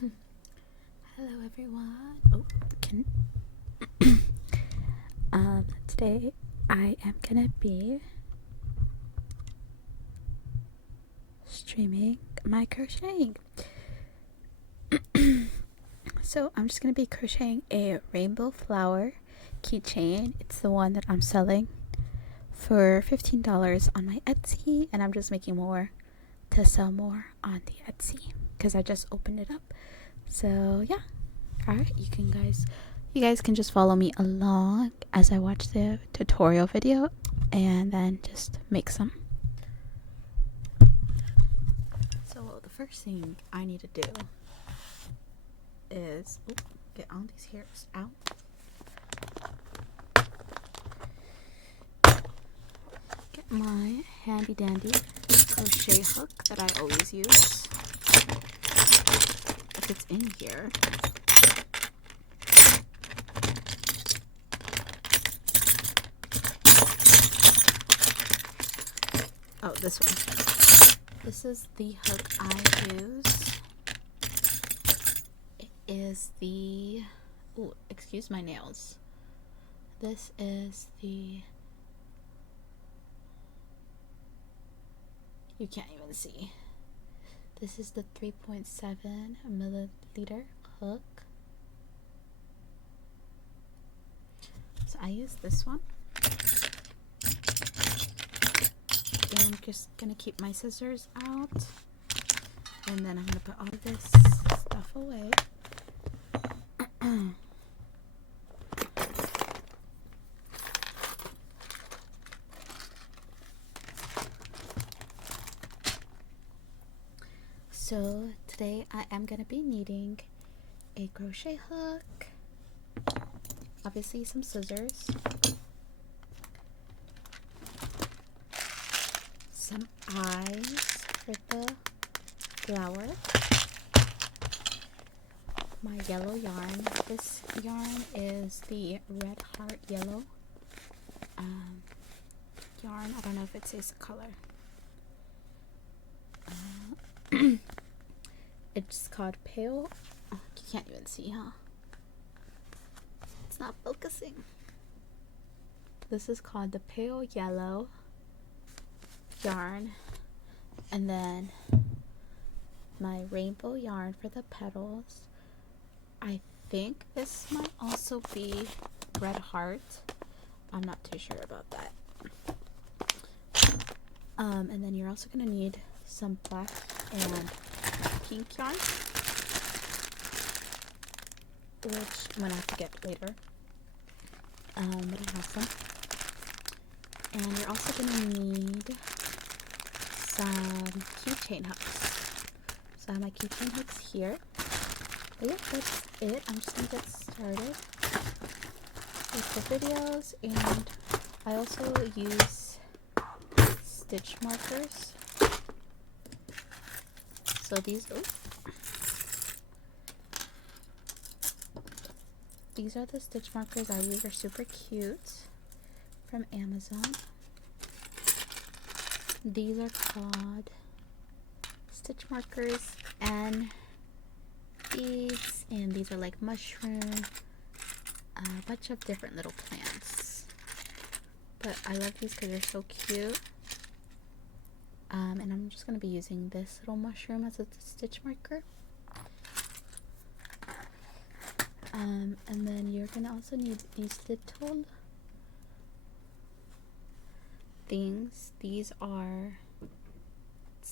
Hello everyone. Today I am gonna be streaming my crocheting. So I'm just gonna be crocheting a rainbow flower keychain. It's the one that I'm selling for $15 on my Etsy, and I'm just making more to sell more on the Etsy because I just opened it up. So yeah, alright, you guys can just follow me along as I watch the tutorial video and then just make some. So the first thing I need to do is get all these hairs out. Get my handy dandy crochet hook that I always use. If it's in here. Oh, this one. This is the hook I use. It is the... Ooh, excuse my nails. This is the... You can't even see. This is the 3.7 milliliter hook. So I use this one. And I'm just gonna keep my scissors out. And then I'm gonna put all of this stuff away. So today I am going to be needing a crochet hook, obviously some scissors, some eyes for the flower, my yellow yarn. This yarn is the Red Heart Yellow yarn. I don't know if it says the color. It's called Pale. Oh, you can't even see, huh? It's not focusing. This is called the Pale Yellow yarn. And then my rainbow yarn for the petals. I think this might also be Red Heart. I'm not too sure about that. And then you're also going to need some black and pink yarn, which I'm going to have to get later, but I have some. And you're also going to need some keychain hooks. So I have my keychain hooks here. But yeah, that's it. I'm just going to get started with the videos, and I also use stitch markers. So these are the stitch markers I use. They're super cute, from Amazon. These are called stitch markers, and these are like mushroom, a bunch of different little plants. But I love these because they're so cute. And I'm just going to be using this little mushroom as a stitch marker. And then you're going to also need these little things. These are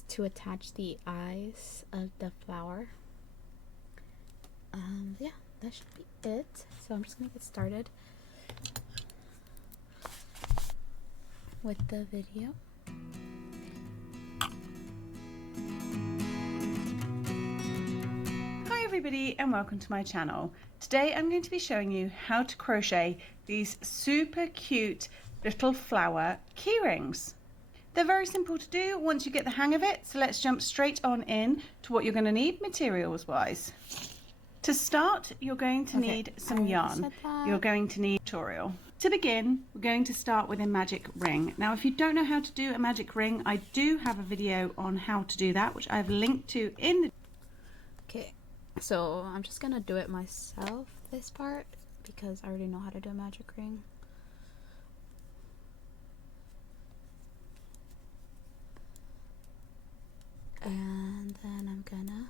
to attach the eyes of the flower. Yeah, that should be it. So I'm just going to get started with the video. Hi everybody, and welcome to my channel. Today I'm going to be showing you how to crochet these super cute little flower key rings. They're very simple to do once you get the hang of it, so let's jump straight on in to what you're going to need materials wise. To start, you're going to need some yarn. You're going to need a tutorial. To begin, we're going to start with a magic ring. Now, if you don't know how to do a magic ring, I do have a video on how to do that, which I've linked to in the... Okay, So I'm just gonna do it myself, this part, because I already know how to do a magic ring. And then I'm gonna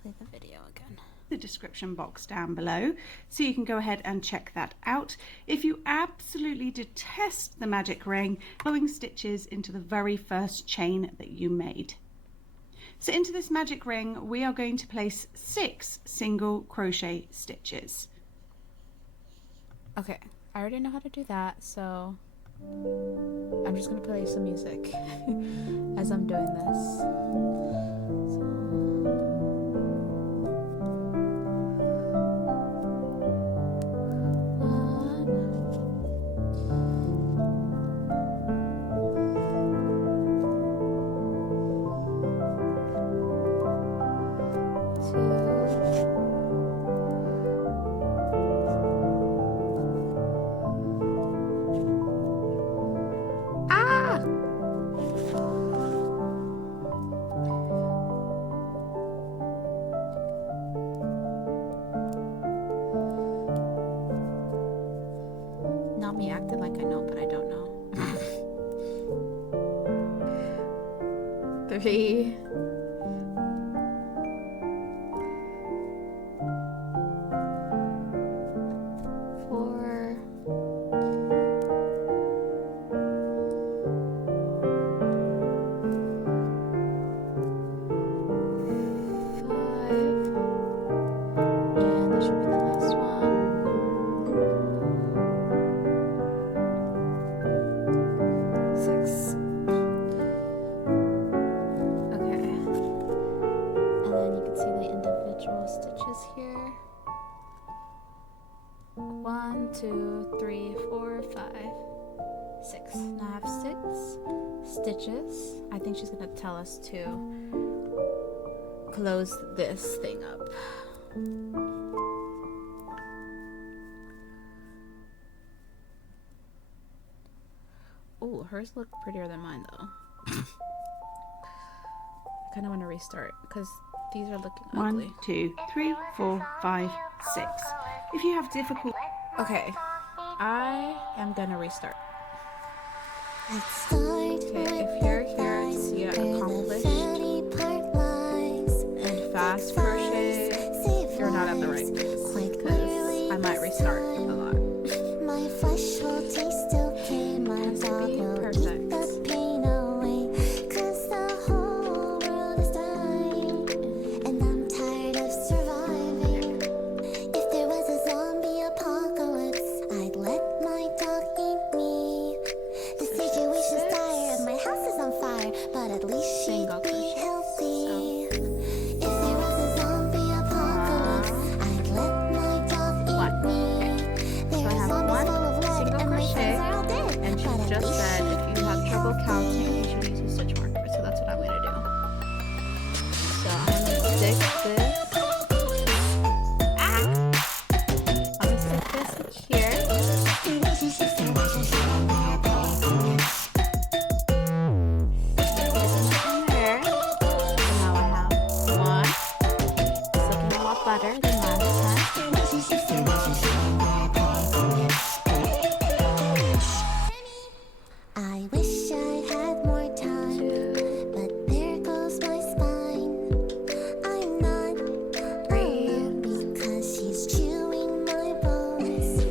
play the video again. The description box down below, so you can go ahead and check that out. If you absolutely detest the magic ring, following stitches into the very first chain that you made. So into this magic ring we are going to place 6 single crochet stitches. Okay, I already know how to do that, so I'm just gonna play some music as I'm doing this. Not me acting like I know, but I don't know. 3, 4, 5, and this should be the last one. 6. Okay. And then you can see the individual stitches here. 1, 2, 3, 4, 5, 6. Now I have 6 stitches. I think she's gonna tell us to close this thing up. Ooh, hers look prettier than mine though. I kind of want to restart because these are looking ugly. 1, 2, 3, 4, 5, 6. If you have difficulty, Okay, I am gonna restart. Okay, if you're here to see it accomplished and fast crochet, you're not at the right place because I might restart a lot. My flesh will taste okay, my dog will eat the pain away, 'cause the whole world is dying, and I'm tired of surviving. If there was a zombie apocalypse, I'd let my dog eat me. The situation's dire, my house is on fire, but at least she'd be healthy. If there was a zombie apocalypse, I'd let my dog eat me. So I have one single crochet, and she just said if you have trouble counting, you should use a stitch marker. So that's what I'm gonna do. So I'm gonna stick this. I'm gonna stick this here. There. So now I have one. It's looking a lot better than last time. I wish I had more time, but there goes my spine. I'm not alone because she's chewing my bones.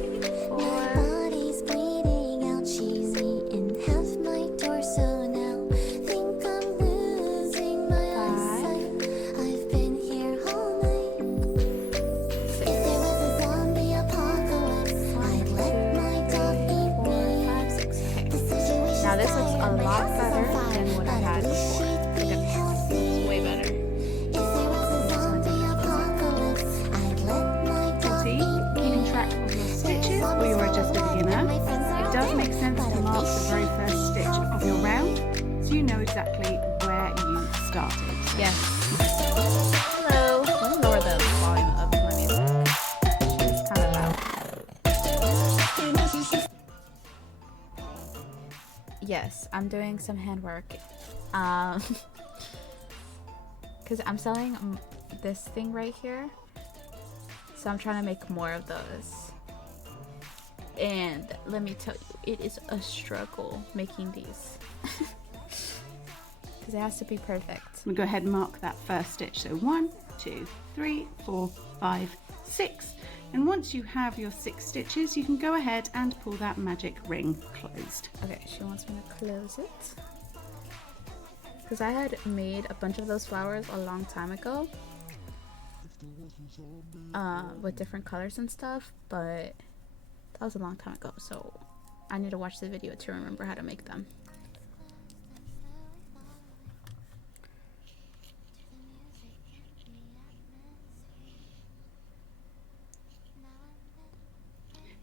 My body's bleeding out, she's eaten half my torso now. Think I'm losing my eyesight. I've been here all night. If there was a zombie apocalypse, I'd let my dog eat me. 5, 6. Okay. The situation's Now this looks a dire, my lot house is on better fire, than what I but had at least before. she'd be Look at this. healthy. It's way better. If there was a zombie apocalypse, I'd let my dog eat keeping track of your stitches or you're just a beginner, it does make sense to mark the very first stitch of your round so you know exactly where you started. Yes. Hello. Let me lower the volume of my music. It's kind of loud. Yes, I'm doing some handwork. Because I'm selling this thing right here. So I'm trying to make more of those. And let me tell you, it is a struggle making these. Because it has to be perfect. We'll go ahead and mark that first stitch. So 1, 2, 3, 4, 5, 6. And once you have your 6 stitches, you can go ahead and pull that magic ring closed. Okay, she wants me to close it. Because I had made a bunch of those flowers a long time ago. With different colors and stuff, but that was a long time ago. So I need to watch the video to remember how to make them.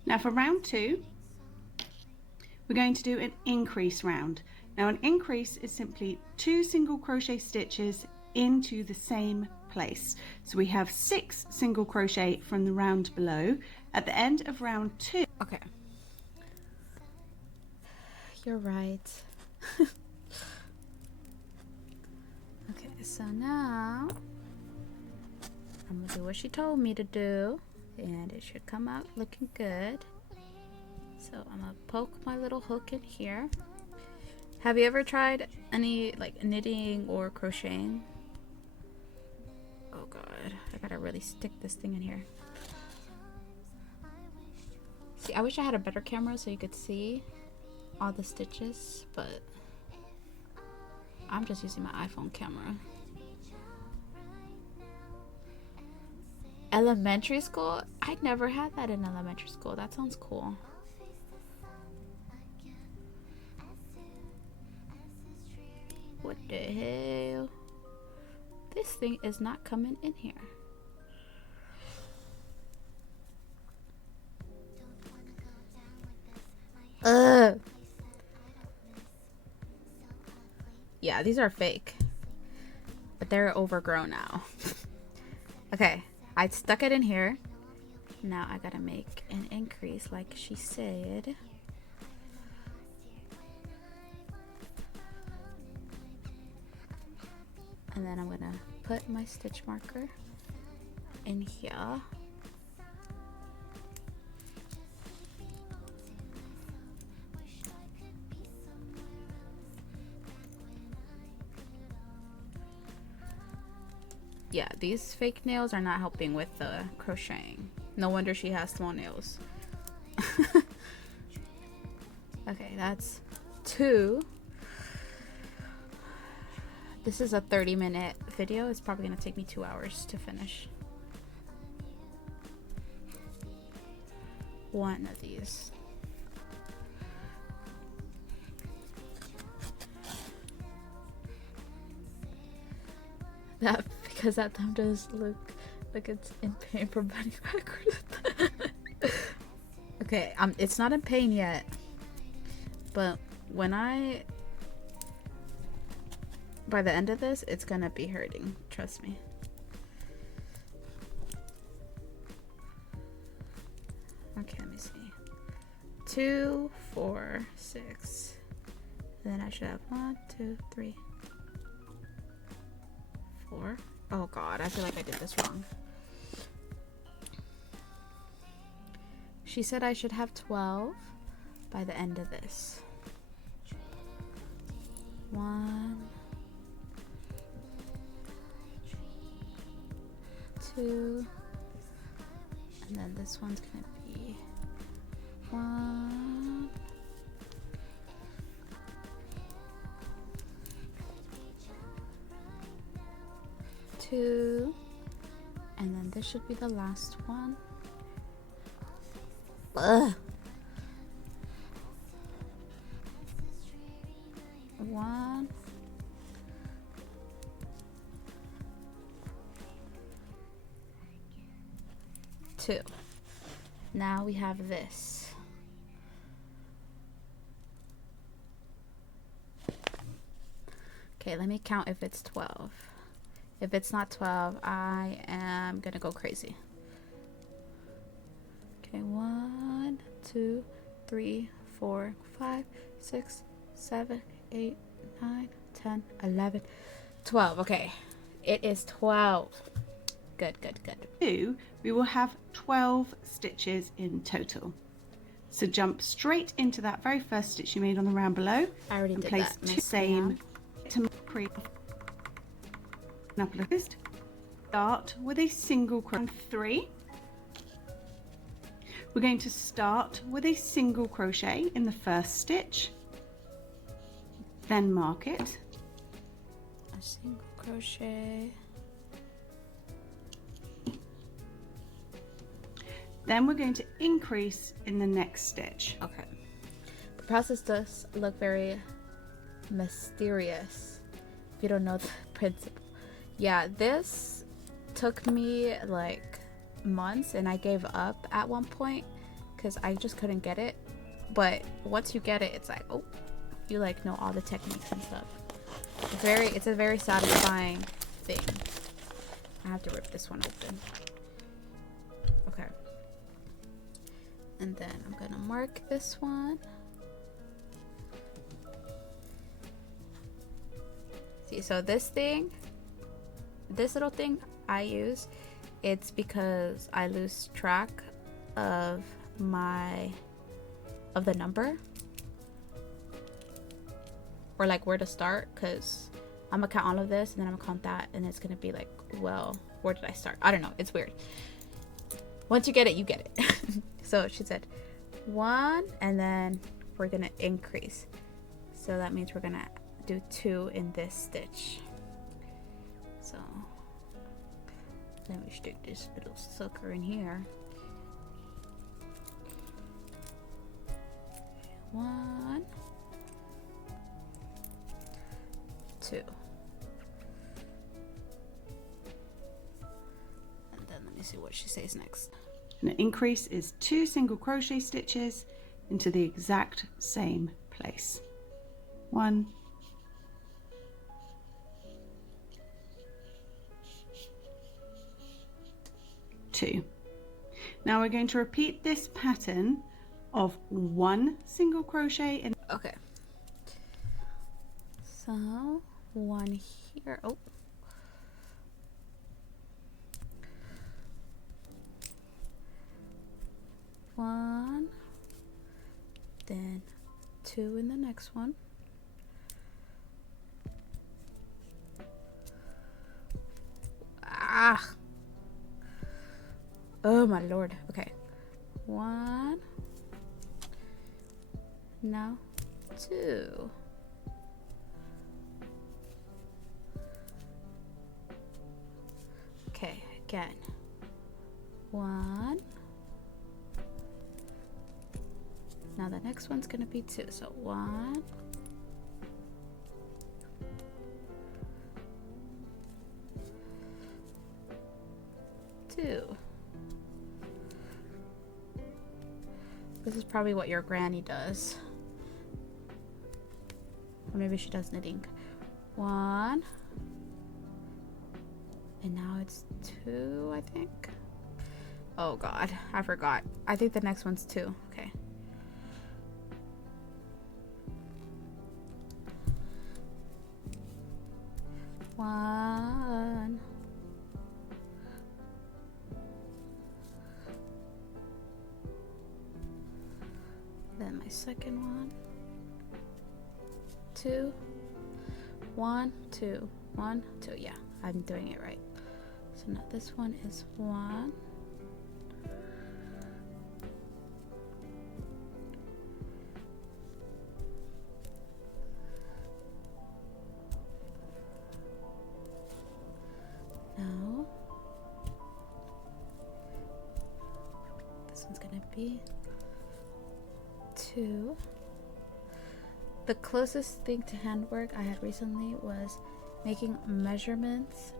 Now for round 2, we're going to do an increase round. Now an increase is simply 2 single crochet stitches into the same place. So we have 6 single crochet from the round below. At the end of round 2. Okay. You're right. Okay, so now I'm gonna do what she told me to do. And it should come out looking good. So I'm gonna poke my little hook in here. Have you ever tried any like knitting or crocheting? Oh god, I gotta really stick this thing in here. See, I wish I had a better camera so you could see all the stitches, but I'm just using my iPhone camera. Elementary school? I never had that in elementary school. That sounds cool. What the hell? This thing is not coming in here. Ugh. Yeah, these are fake. But they're overgrown now. Okay. I stuck it in here. Now I gotta make an increase like she said. And then I'm gonna put my stitch marker in here. Yeah, these fake nails are not helping with the crocheting. No wonder she has small nails. Okay, that's 2. This is a 30-minute video. It's probably gonna take me 2 hours to finish. 1 of these. That because that thumb does look like it's in pain from bending backwards. Okay, it's not in pain yet, but by the end of this, it's gonna be hurting. Trust me. Okay, let me see. 2, 4, 6. Then I should have 1, 2, 3, 4. Oh god, I feel like I did this wrong. She said I should have 12 by the end of this. 1, 2, and then this one's gonna be 1, 2, and then this should be the last one. Ugh. 1, 2. Now we have this. Okay, let me count if it's 12. If it's not 12, I am gonna go crazy. Okay, 1, 2, 3, 4, 5, 6, 7, 8, 9, 10, 11, 12. Okay, it is 12. Good. 2, we will have 12 stitches in total. So jump straight into that very first stitch you made on the round below. I already and did place that. two same to create start with a single crochet. 3. We're going to start with a single crochet in the first stitch, then mark it. A single crochet. Then we're going to increase in the next stitch. Okay. The process does look very mysterious if you don't know the principle. Yeah, this took me like months and I gave up at one point because I just couldn't get it. But once you get it, it's like, oh, you like know all the techniques and stuff. It's a very satisfying thing. I have to rip this one open. Okay. And then I'm gonna mark this one. See, so this little thing I use, it's because I lose track of the number, or like where to start, because I'm gonna count all of this and then I'm gonna count that, and it's gonna be like, well, where did I start? I don't know, it's weird. Once you get it, you get it. So she said 1, and then we're gonna increase. So that means we're gonna do 2 in this stitch. So let me stick this little sucker in here. 1, 2. And then let me see what she says next. An increase is 2 single crochet stitches into the exact same place. 1, 2. Now we're going to repeat this pattern of 1 single crochet in. Okay. So 1 here. Oh. One, then 2 in the next one. Ah! Oh my lord. Okay. 1. Now 2. Okay, again. 1. Now the next one's gonna be 2. So 1, 2. This is probably what your granny does. Or maybe she does knitting. 1. And now it's 2, I think. Oh god, I forgot. I think the next one's 2. Okay. One. Then my second one. 2. 1, 2, 1, 2. Yeah, I'm doing it right. So now this one is 1. Now this one's gonna be 2. The closest thing to handwork I had recently was making measurements,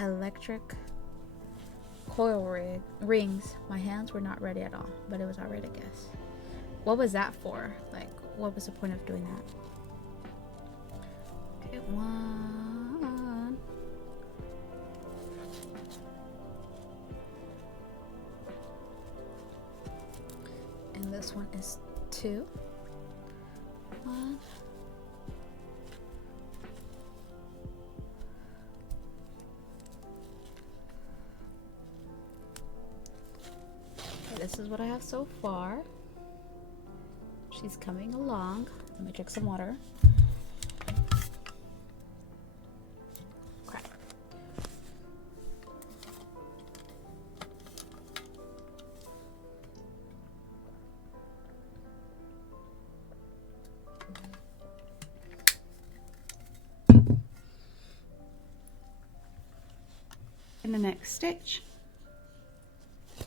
electric coil rings. My hands were not ready at all, but it was alright, I guess. What was that for? Like, what was the point of doing that? Okay, 1. And this one is 2. 1. this is what I have so far. She's coming along. Let me drink some water. Crap. In the next stitch,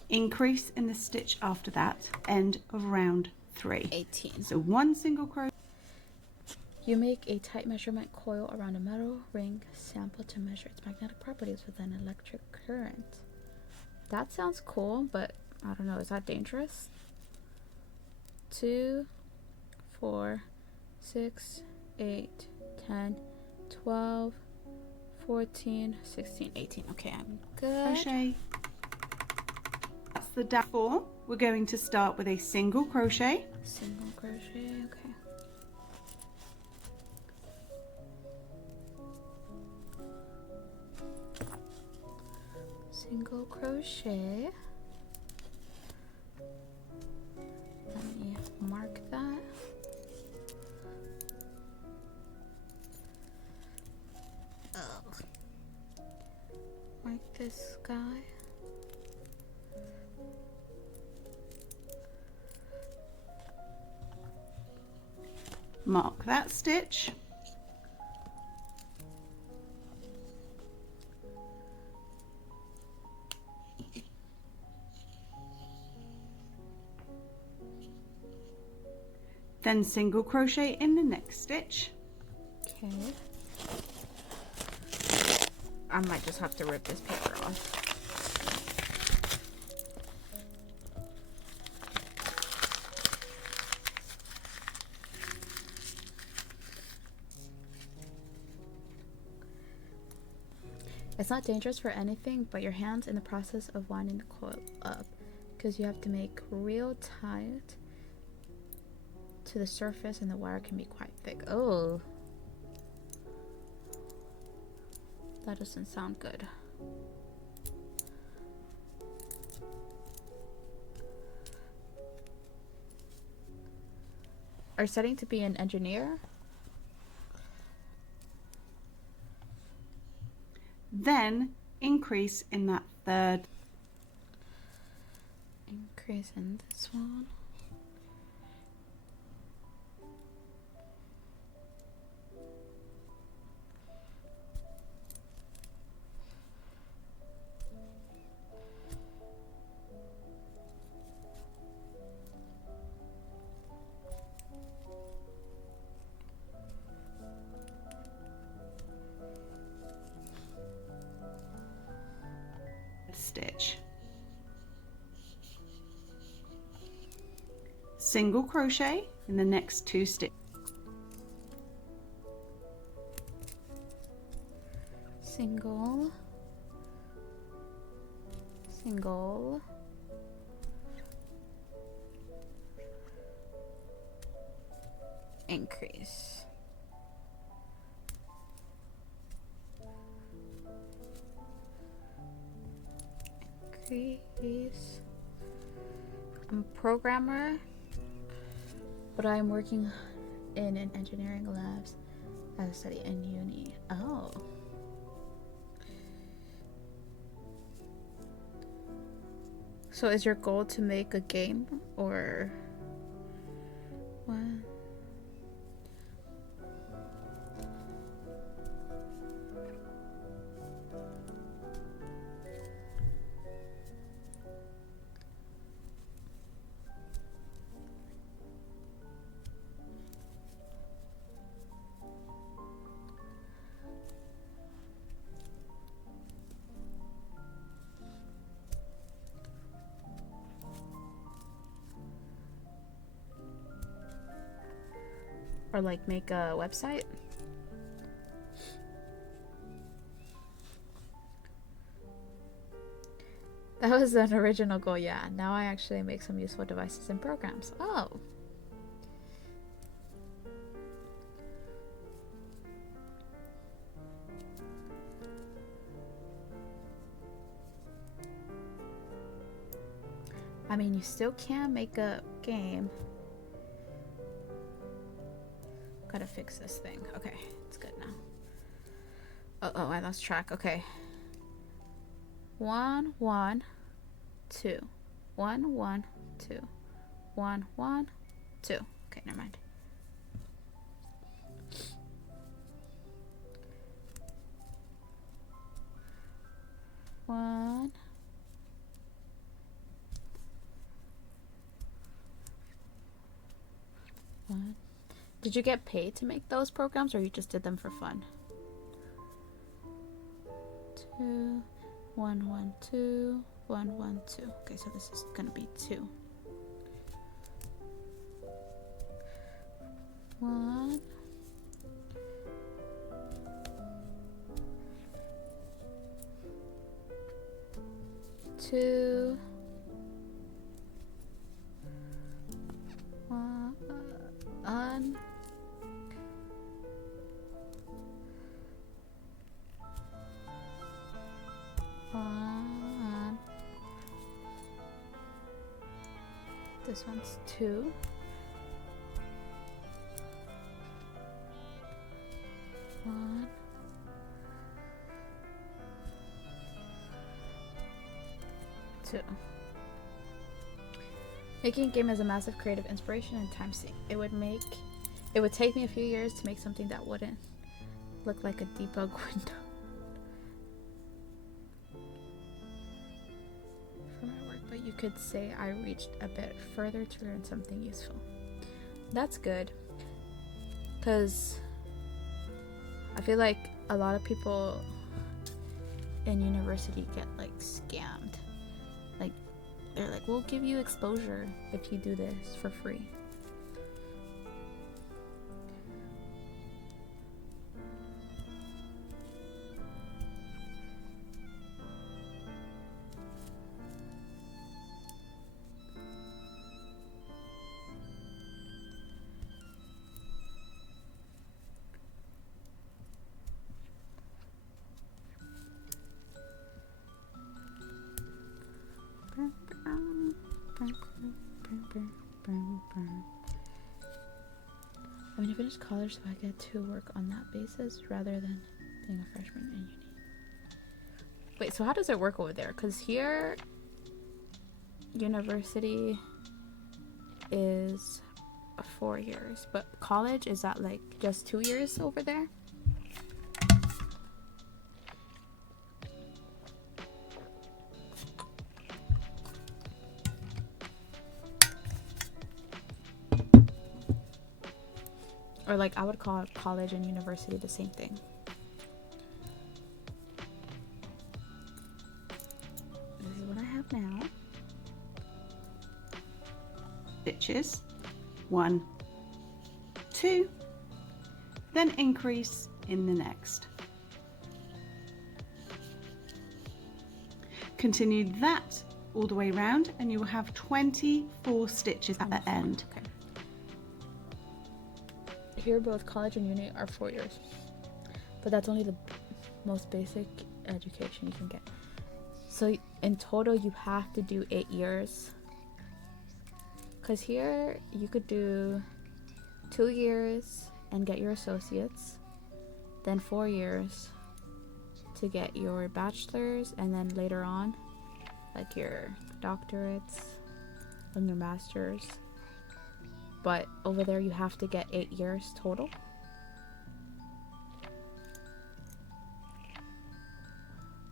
increase in the stitch after that, end of round 3. 18. So 1 single crochet. You make a tight measurement coil around a metal ring sample to measure its magnetic properties with an electric current. That sounds cool, but I don't know, is that dangerous? 2, 4, 6, 8, 10, 12, 14, 16, 18. Okay, I'm good. Crochet. That's the down 4. We're going to start with a single crochet. Single crochet, okay. Single crochet. Let me mark that. Mark this guy. Mark that stitch. Then single crochet in the next stitch. Okay. I might just have to rip this paper off. It's not dangerous for anything but your hands in the process of winding the coil up, because you have to make real tight to the surface and the wire can be quite thick. Oh, that doesn't sound good. Are you studying to be an engineer? Then increase in that third. Increase in this one. Stitch. Single crochet in the next 2 stitches. Single, single, increase. Increase. I'm a programmer, but I'm working in an engineering labs as a study in uni. Oh. So is your goal to make a game or what? Or like make a website? That was an original goal, yeah. Now I actually make some useful devices and programs. Oh. I mean, you still can make a game. Gotta fix this thing. Okay, it's good now. Oh, I lost track. Okay. 1 1 2 1 1 2 1 1 2. Okay, never mind. One. One. Did you get paid to make those programs, or you just did them for fun? 2 1 1 2 1 1 2. Okay, so this is gonna be 2. 1 2 1 1. This one's 2. 1. 2. Making a game is a massive creative inspiration and time sink. It would take me a few years to make something that wouldn't look like a debug window. For my work, but you could say I reached a bit further to learn something useful. That's good, because I feel like a lot of people in university get like scammed. Like, they're like, we'll give you exposure if you do this for free. I'm gonna finish college so I get to work on that basis rather than being a freshman in uni. Wait, so how does it work over there? Because here, university is 4 years, but college, is that like just 2 years over there? Or like, I would call college and university the same thing. This is what I have now. Stitches. 1 2, then increase in the next. Continue that all the way around and you will have 24 stitches at the end. Okay. Here both college and uni are 4 years, but that's only the most basic education you can get. So in total you have to do 8 years, because here you could do 2 years and get your associates, then 4 years to get your bachelor's, and then later on like your doctorates and your master's. But over there you have to get 8 years total.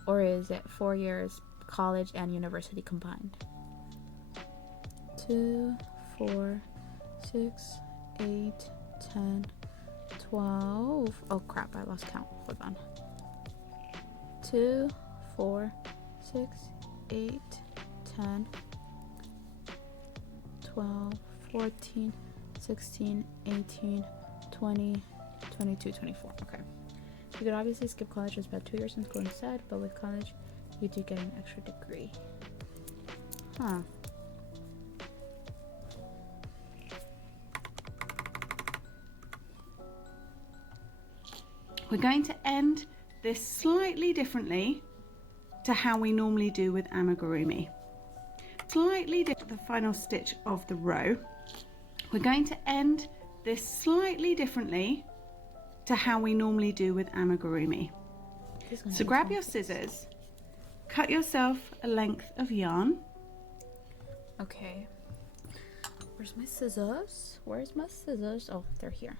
Or is it 4 years college and university combined? 2, 4, 6, 8, 10, 12. Oh crap, I lost count. Hold on. 2, 4, 6, 8, 10, 12, 14, 16, 18, 20, 22, 24. Okay. You could obviously skip college and spend 2 years in school instead, but with college, you do get an extra degree. Huh. We're going to end this slightly differently to how we normally do with amigurumi. slightly different the final stitch of the row. We're going to end this slightly differently to how we normally do with amigurumi. So grab your scissors, cut yourself a length of yarn. Okay. Where's my scissors? Where's my scissors? Oh, they're here.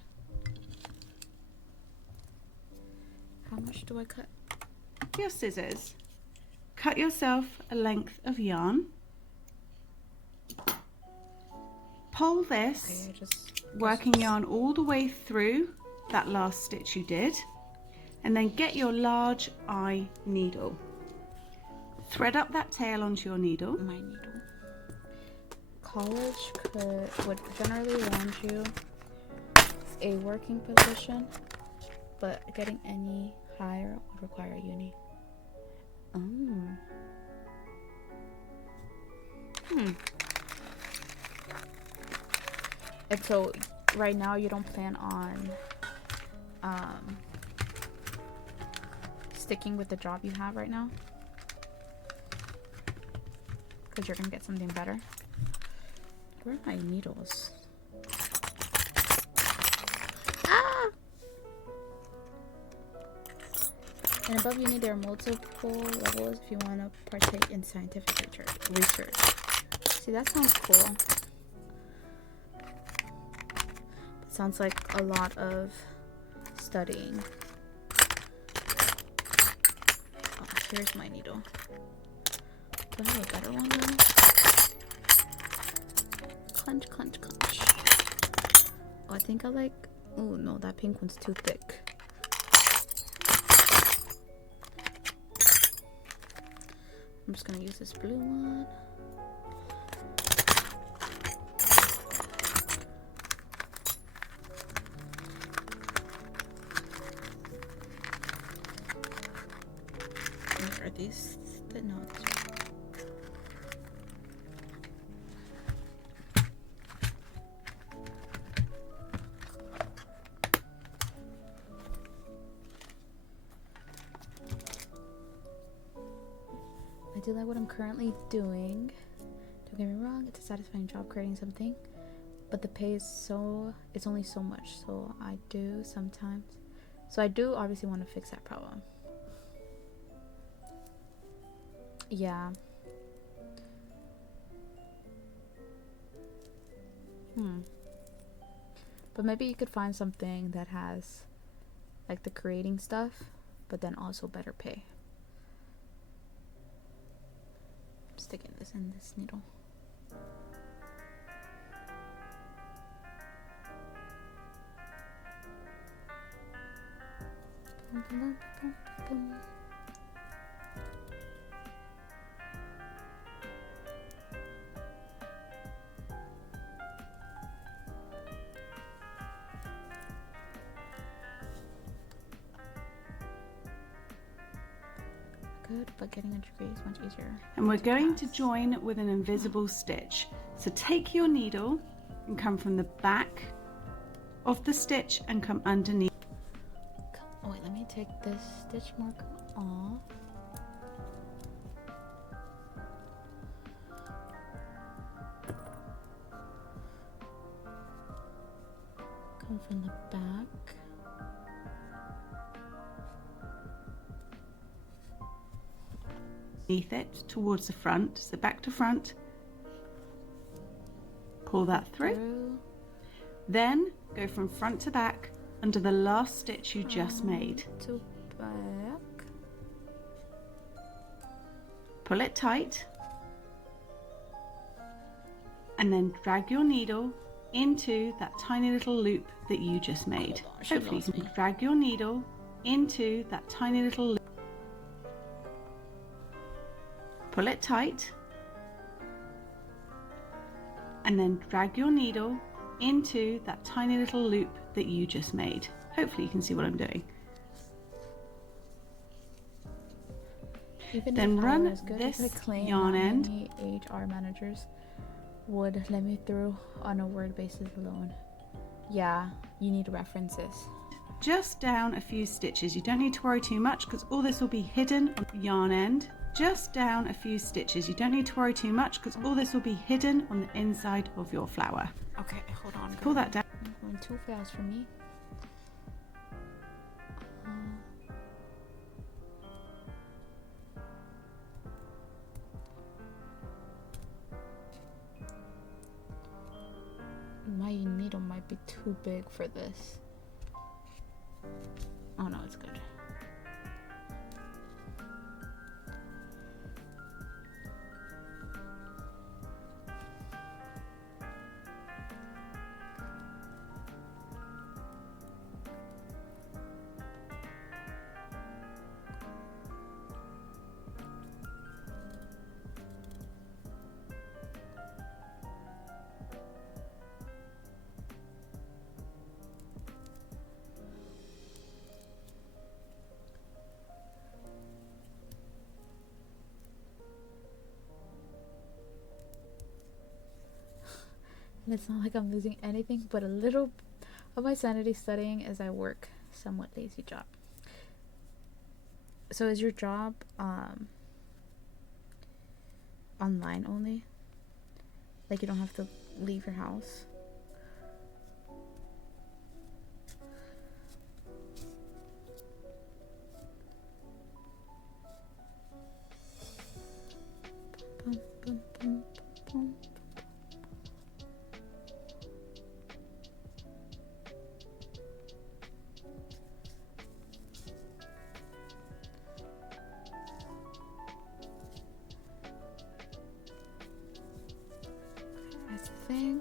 How much do I cut? Your scissors, cut yourself a length of yarn. Pull this working yarn all the way through that last stitch you did, and then get your large eye needle. Thread up that tail onto your needle. My needle. College would generally want you a working position, but getting any higher would require uni. And so right now you don't plan on sticking with the job you have right now? Because you're gonna get something better. Where are my needles? Ah! And above you need there are multiple levels if you want to partake in scientific research. See, that sounds cool. It sounds like a lot of studying. Oh, here's my needle. Do I have a better one now? Clench, clench, clench. Oh, I think I like... Oh, no, that pink one's too thick. I'm just gonna use this blue one. Are these the notes? I do like what I'm currently doing. Don't get me wrong, it's a satisfying job creating something, but the pay is it's only so much, so I do sometimes. So I do obviously want to fix that problem. Yeah. But maybe you could find something that has like the creating stuff, but then also better pay. I'm sticking this in this needle. Good, but getting a degree is much easier. And we're going to join with an invisible stitch. So take your needle and come from the back of the stitch and come underneath. Oh wait, let me take this stitch marker off. Come from the back. Underneath it towards the front, so back to front. Pull that through. Then go from front to back under the last stitch you just made. To back. Pull it tight. And then drag your needle into that tiny little loop that you just made. Hopefully you can drag your needle into that tiny little loop. Pull it tight. And then drag your needle into that tiny little loop that you just made. Hopefully you can see what I'm doing. Even then if run I was good this at claim, yarn end. many HR managers would let me through on a word basis alone. Yeah, you need references. Just down a few stitches. You don't need to worry too much because all this will be hidden on the yarn end. just down a few stitches. You don't need to worry too much because all this will be hidden on the inside of your flower. Okay, hold on. Pull that down. I'm going too fast for me. My needle might be too big for this. Oh no, it's good. And it's not like I'm losing anything but a little of my sanity studying as I work somewhat lazy job. So is your job online only? Like you don't have to leave your house? Bum, bum, bum, bum. Thing.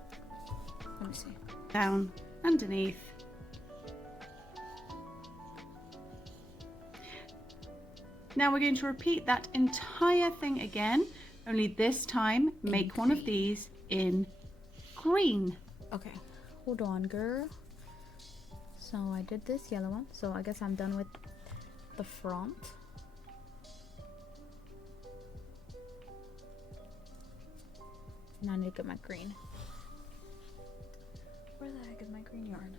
Let me see. Down underneath. Now we're going to repeat that entire thing again, only this time make one of these in green. Okay, hold on, girl. So I did this yellow one, so I guess I'm done with the front. Now I need to get my green. Where the heck is my green yarn?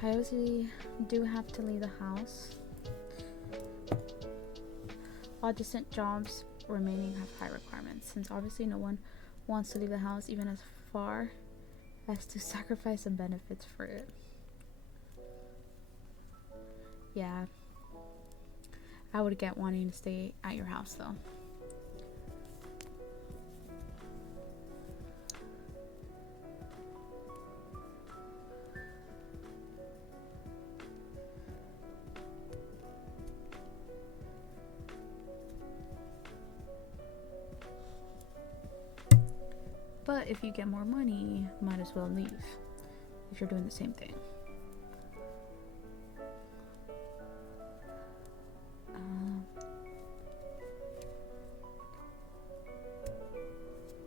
I obviously do have to leave the house. All distant jobs remaining have high requirements, since obviously no one wants to leave the house even as far as to sacrifice some benefits for it. Yeah, I would get wanting to stay at your house though. But if you get more money, might as well leave if you're doing the same thing.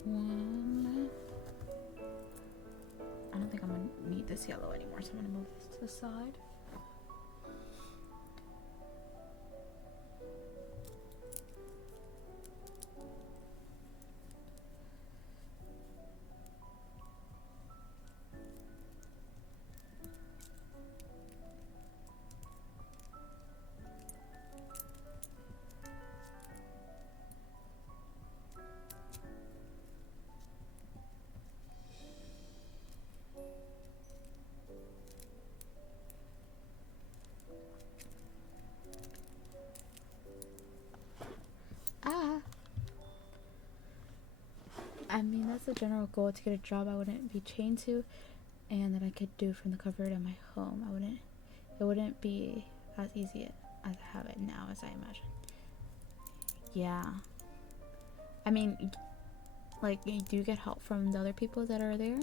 One. I don't think I'm gonna need this yellow anymore, so I'm gonna move this to the side. I mean, that's the general goal, to get a job I wouldn't be chained to and that I could do from the comfort of my home. It wouldn't be as easy as I have it now as I imagine. Yeah. I mean, like, you do get help from the other people that are there.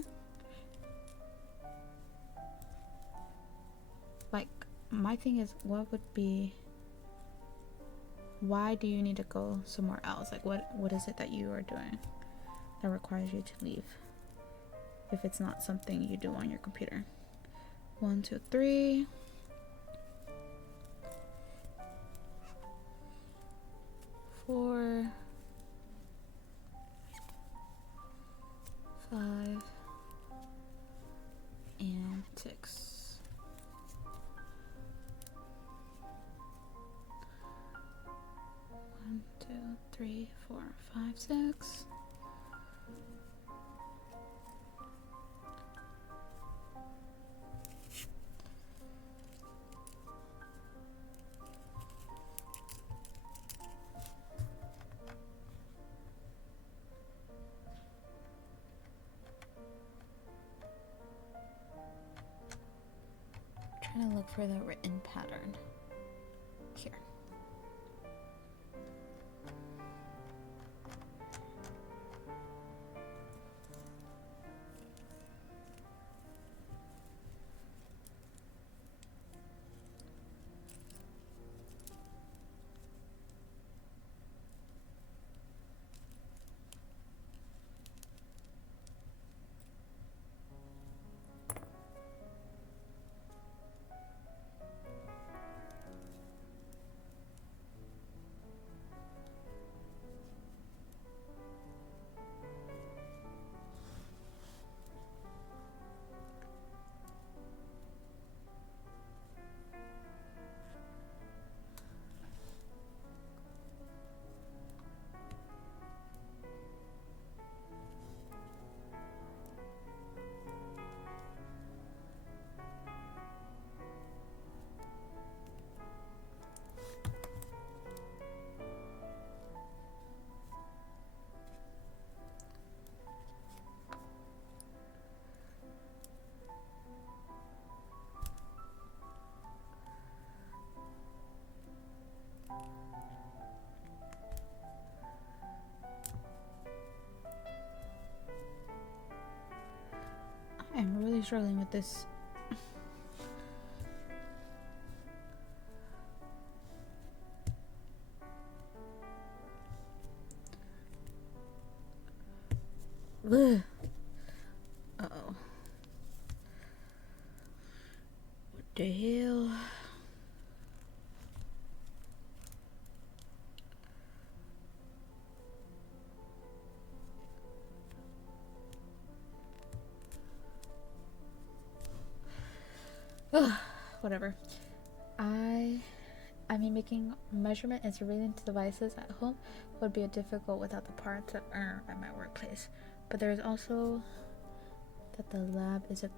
Like, my thing is, why do you need to go somewhere else? Like, what is it that you are doing that requires you to leave if it's not something you do on your computer. 1, 2, 3. 4, 5, and 6. 1, 2, 3, 4, 5, 6. Trying to look for the written pattern here. I'm really struggling with this. Ugh. Uh-oh. What the hell? Ugh, whatever. I mean, making measurement and surveillance devices at home would be difficult without the parts that are at my workplace. But there is also that the lab is a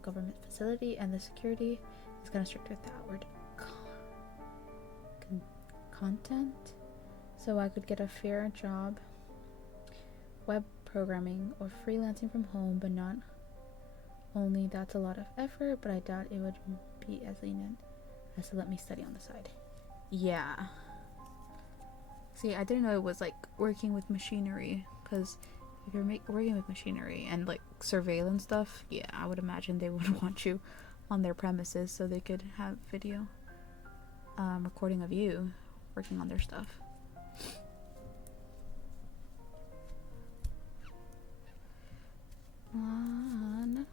government facility, and the security is kind of strict with that word content. So I could get a fair job, web programming, or freelancing from home, but not only that's a lot of effort, but I doubt it would be as lenient as to let me study on the side. Yeah. See, I didn't know it was like working with machinery, because if you're working with machinery and like surveillance stuff, yeah, I would imagine they would want you on their premises so they could have video recording of you working on their stuff. One.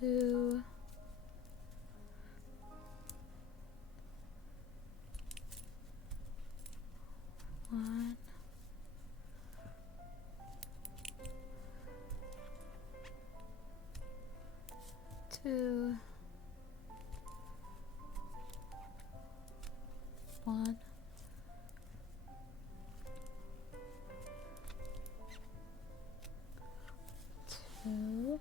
2. 1. 2. 1. 2.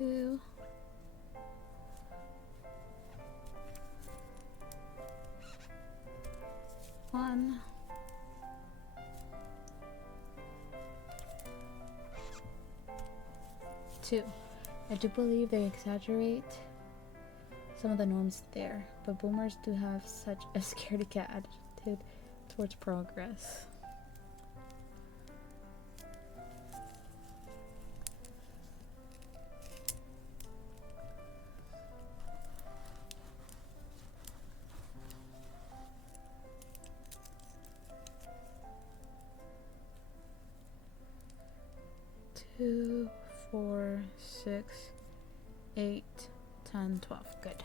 2. 1. 2. I do believe they exaggerate some of the norms there, but boomers do have such a scaredy cat attitude towards progress. Two, 4, 6, 8, 10, 12. Good.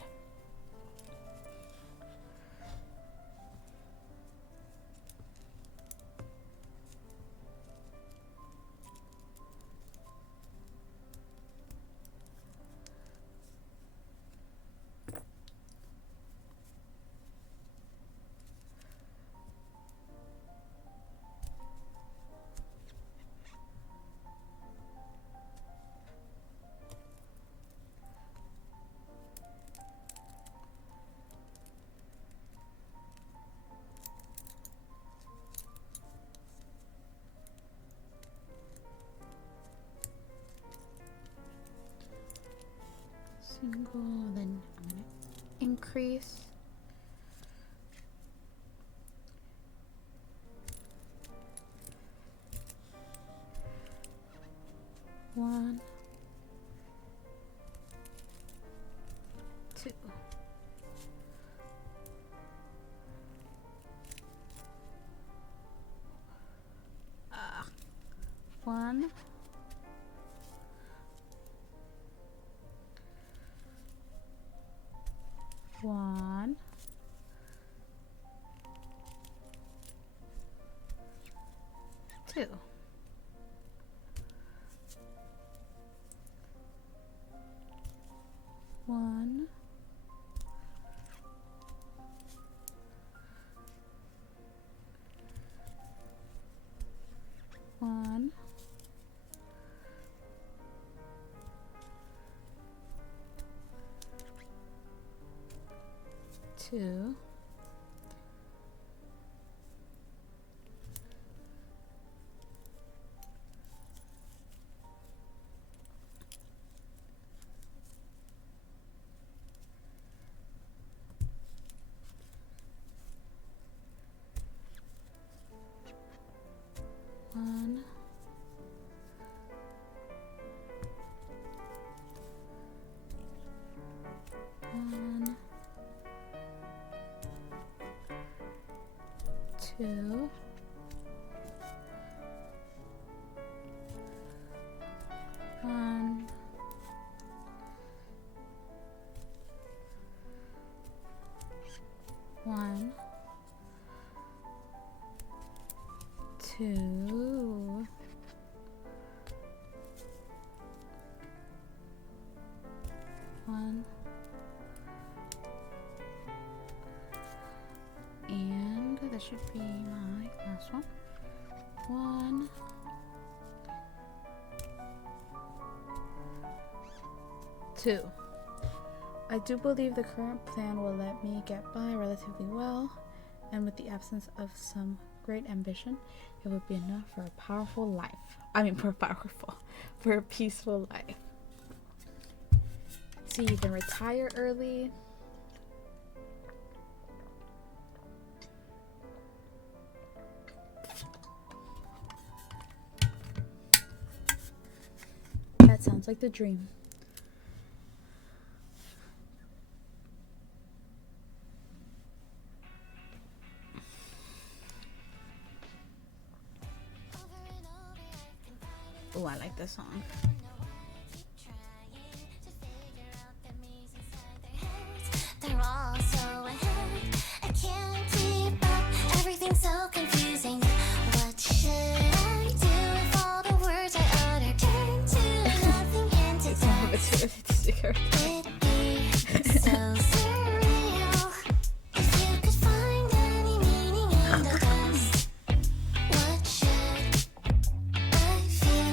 Single, then I'm gonna increase. One, 2. One. 1, 2. 1, 1, 2, 1, 1, 2, 1, 1, 2, 1, and that should be my last one. 1, 2. I do believe the current plan will let me get by relatively well, and with the absence of some great ambition, it would be enough for a powerful life. For a peaceful life. So you can retire early. That sounds like the dream. Oh, I like this song. They're all so ahead. I can't keep up. Everything's so confusing. What should I do if all the words I utter turn to nothing into dust? It'd be so surreal if you could find any meaning in the dust. What should I feel?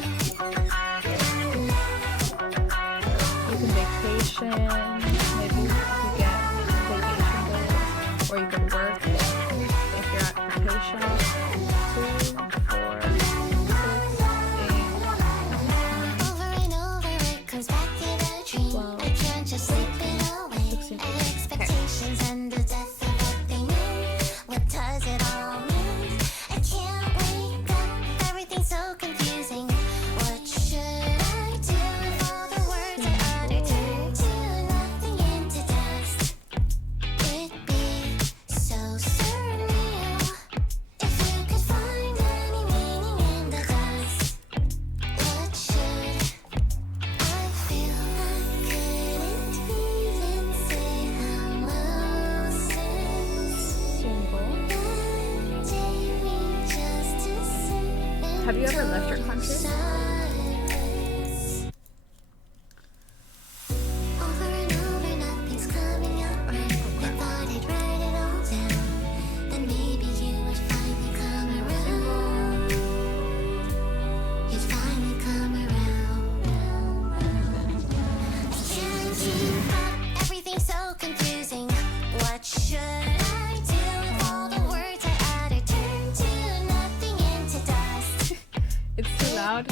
vacation, maybe you get vacation days, or you can work if you're at vacation. 2, 4, 6, 8, Over and over, it comes back in a dream. 12, I can't just slip it away. 16, Expectations and the death of what they mean. What does it all mean? I can't wake up. Everything's so confusing. What should I do if all the words I utter turn to nothing into dust? It'd be so surreal if you could find any meaning in the dust. What should I feel? I couldn't even say how most single. one day we just to sit Have you ever left your in country? silence. Over and over, nothing's coming up right. I thought I'd write it all down. Then maybe you would finally come around. You'd finally come around. I can't keep up. Everything's so confusing. What should I do if all the words I utter turn to nothing into dust? It's too loud.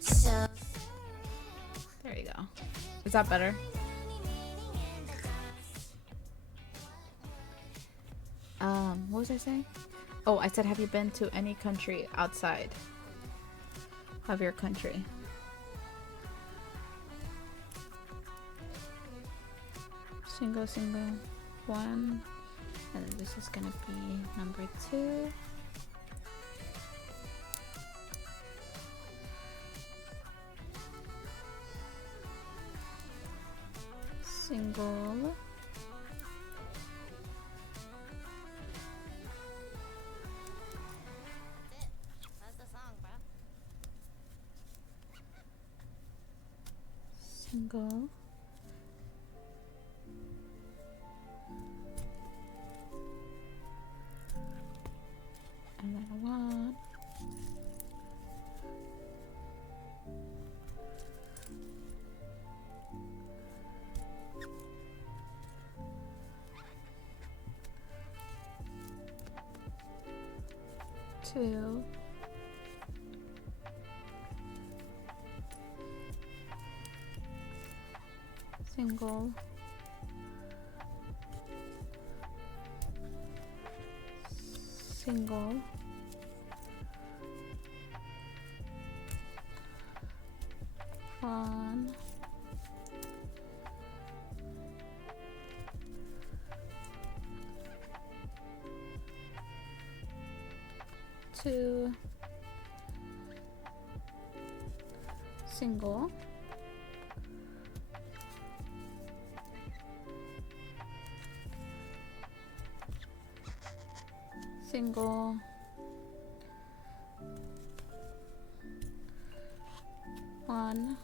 So There you go. Is that better? What was I saying? Oh, I said, have you been to any country outside of your country? Single, single, 1. And then this is gonna be number 2. Single. Single. And then 1. Two. Single. Single. One. Two. Single. Single. One.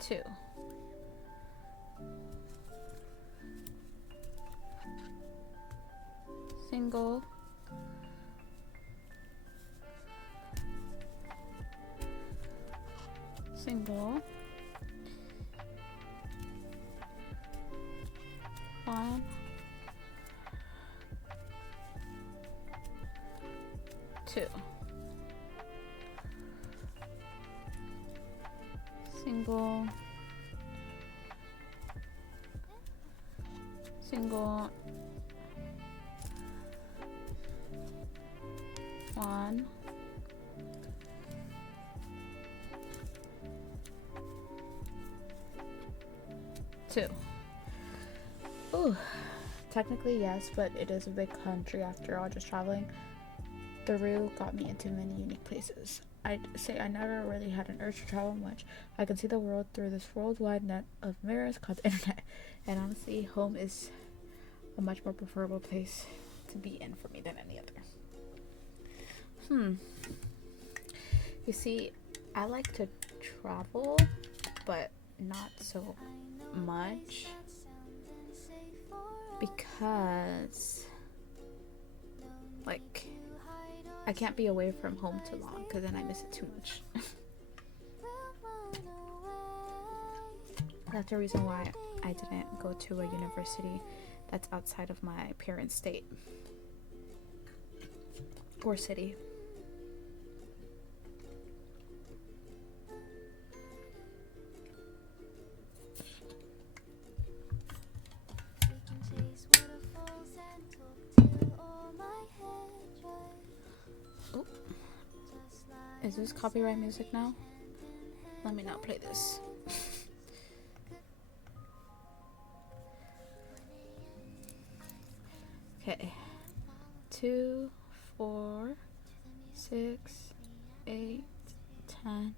Two. Single. Single. One. Two. Single. Single. One. Two. Ooh, technically yes, but it is a big country after all, just traveling through got me into many unique places. I'd say I never really had an urge to travel much. I can see the world through this worldwide net of mirrors called the internet, and honestly, home is a much more preferable place to be in for me than any other. You see, I like to travel, but not so much because, like, I can't be away from home too long because then I miss it too much. That's the reason why I didn't go to a university that's outside of my parents' state or city. Oh, is this copyright music now? Let me not play this. Okay, 2, 4, 6, 8, 10,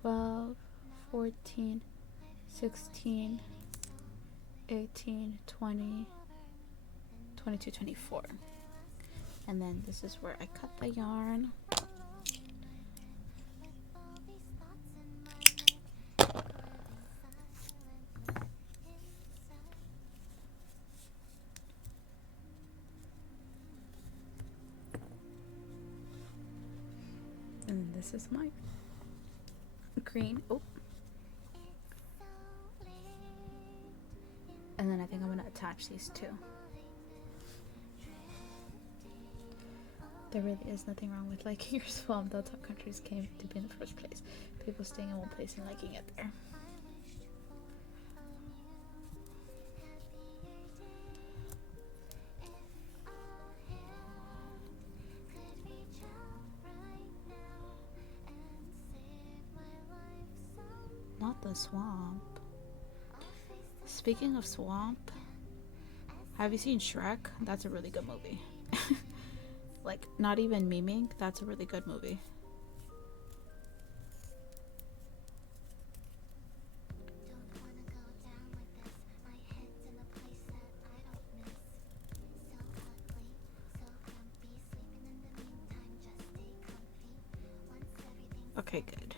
12, 14, 16, 18, 20, 22, 24. And then this is where I cut the yarn. And this is my green. Oh. And then I think I'm going to attach these two. There really is nothing wrong with liking your swamp. That's how countries came to be in the first place. People staying in one place and liking it there. Not the swamp. Speaking of swamp, have you seen Shrek? That's a really good movie. Like, not even memeing, that's a really good movie. Okay, good.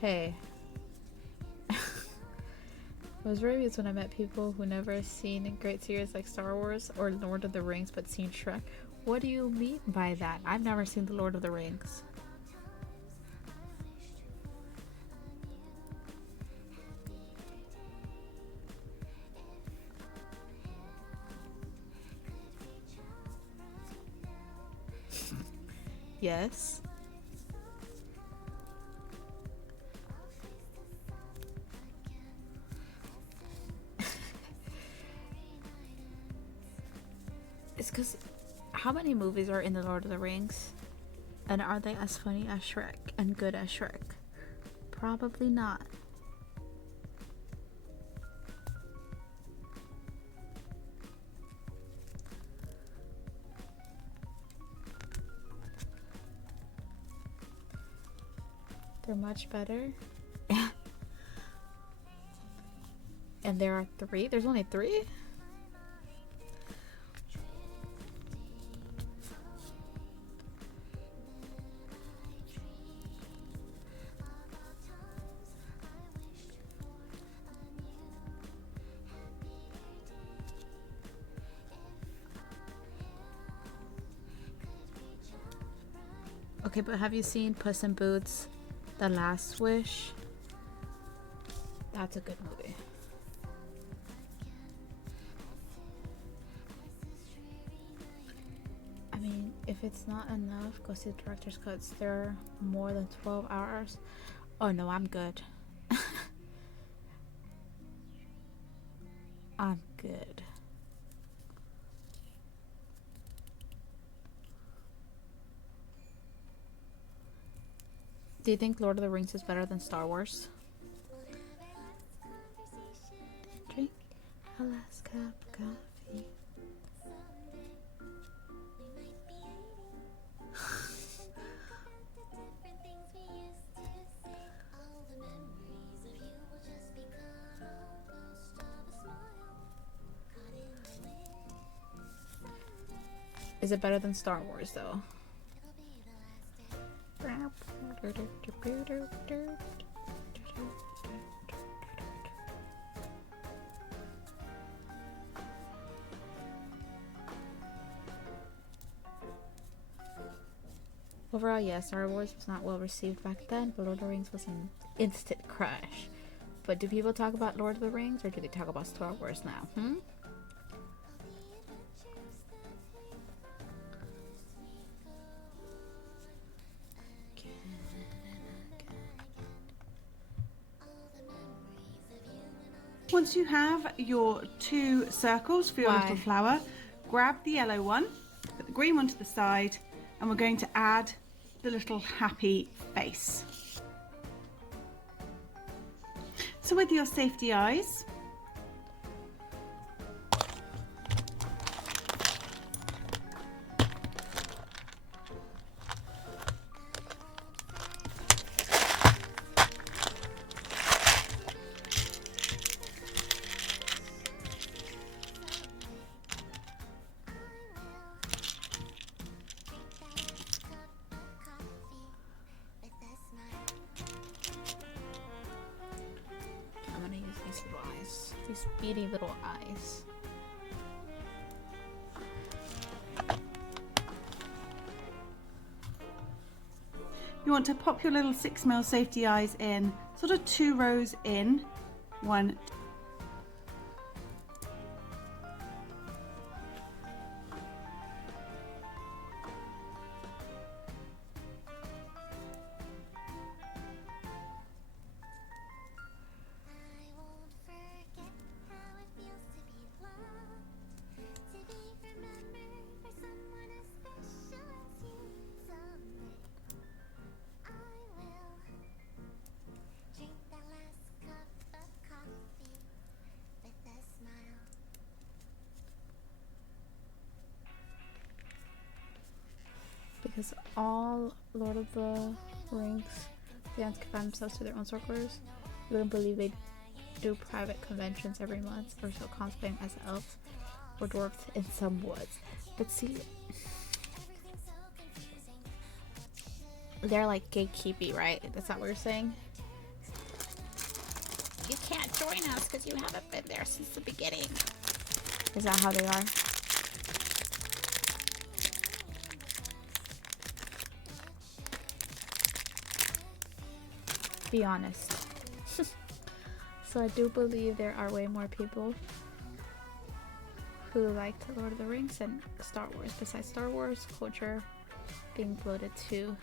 Hey. It was very weird when I met people who never seen a great series like Star Wars or Lord of the Rings but seen Shrek. What do you mean by that? I've never seen the Lord of the Rings. Yes. It's because how many movies are in the Lord of the Rings? And are they as funny as Shrek and good as Shrek? Probably not. They're much better. And there are 3? There's only 3? Okay, but have you seen Puss in Boots: The Last Wish? That's a good movie. I mean, if it's not enough, go see the director's cuts. They're more than 12 hours. Oh no, I'm good. I'm good. Do you think Lord of the Rings is better than Star Wars? Drink a last cup of coffee. Is it better than Star Wars though? Overall, yes, Star Wars was not well received back then, but Lord of the Rings was an instant crush. But do people talk about Lord of the Rings, or do they talk about Star Wars now? Once you have your 2 circles for your little flower, grab the yellow one, put the green one to the side, and we're going to add the little happy face. So with your safety eyes, these beady little eyes. you want to pop your little 6mm safety eyes in, sort of 2 rows in, 1. Because all Lord of the Rings fans confine themselves to their own circles, you wouldn't believe they do private conventions every month or so, cosplaying as elves or dwarves in some woods. But see, they're like gatekeepy, right? That's not what you're saying? You can't join us because you haven't been there since the beginning. Is that how they are? Be honest. So I do believe there are way more people who liked Lord of the Rings and Star Wars, besides Star Wars culture being bloated to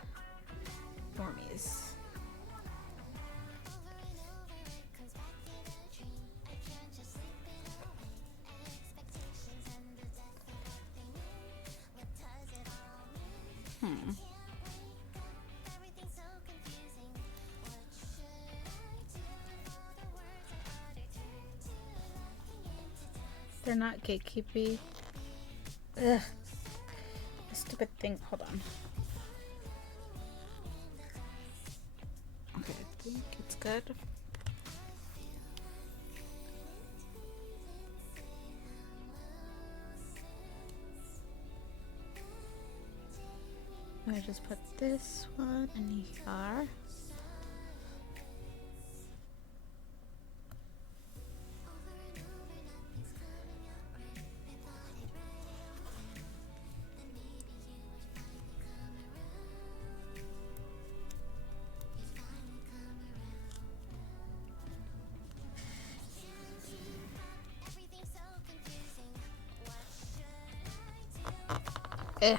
normies. They're not gatekeepy. Ugh. Stupid thing. Hold on. Okay, I think it's good. I'm gonna just put this one in here. Ugh.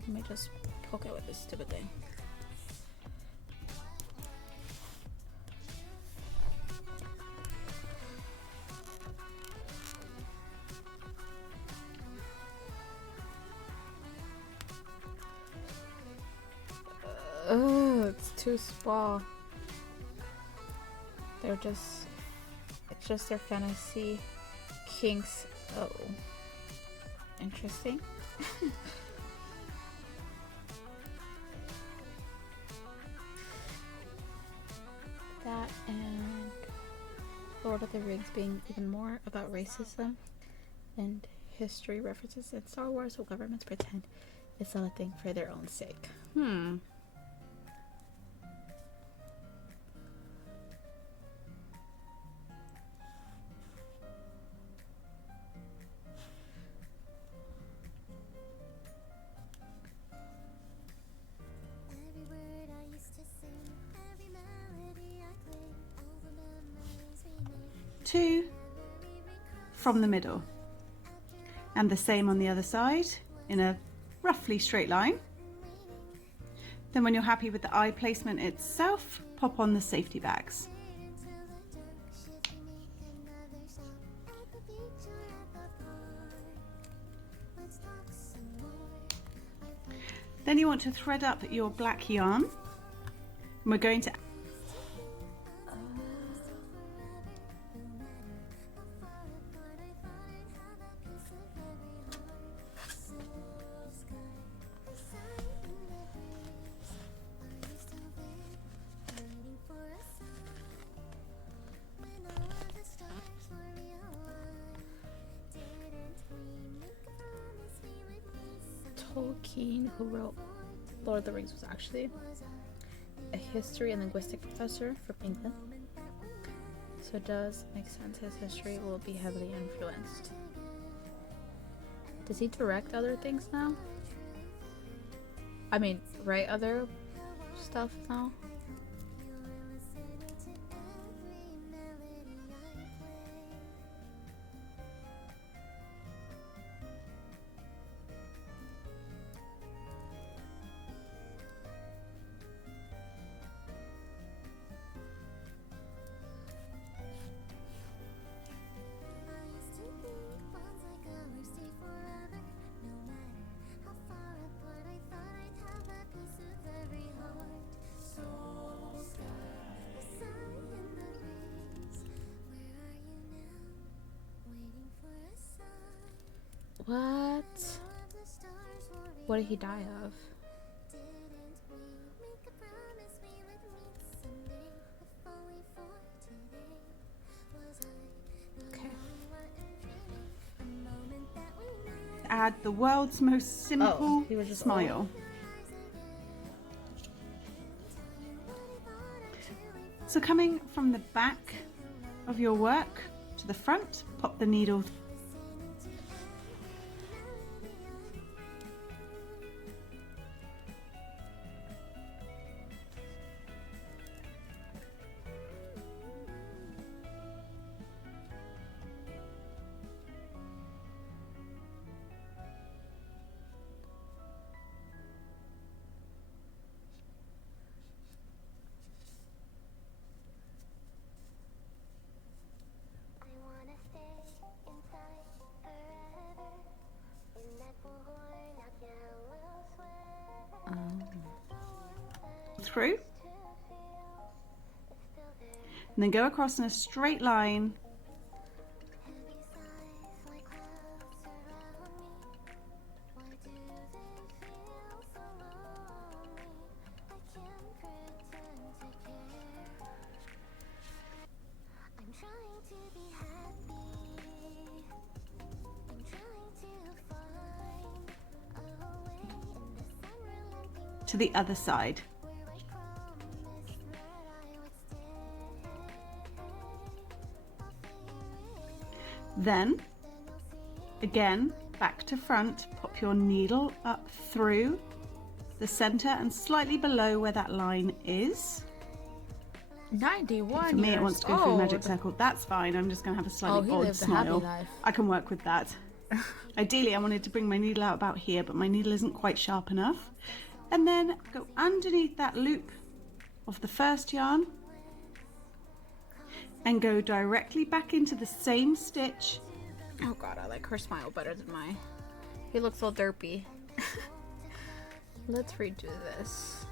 Let me just poke it with this stupid thing. It's too small. It's just their fantasy kinks. Oh, interesting. That and Lord of the Rings being even more about racism and history references in Star Wars, so governments pretend it's not a thing for their own sake. Every word I used to sing, every melody I played, all the memories we made. 2 from the middle, and the same on the other side in a roughly straight line. Then when you're happy with the eye placement itself, pop on the safety bags. Then you want to thread up your black yarn, and we're going to Tolkien, who wrote Lord of the Rings, was actually a history and linguistic professor from England. So it does make sense his history will be heavily influenced. Does he direct other things now? I mean, write other stuff now? What? What did he die of? Okay. add the world's most simple he was just smile. So coming from the back of your work to the front, pop the needle . Through, and then go across in a straight line . To the other side. Then, again, back to front, pop your needle up through the center and slightly below where that line is. 91 For me, years it wants to go through a magic old. circle. That's fine. I'm just going to have a Oh, slightly he odd lived a happy smile. life. I can work with that. Ideally, I wanted to bring my needle out about here, but my needle isn't quite sharp enough. And then go underneath that loop of the first yarn and go directly back into the same stitch. Oh god, I like her smile better than mine. He looks so derpy. Let's redo this.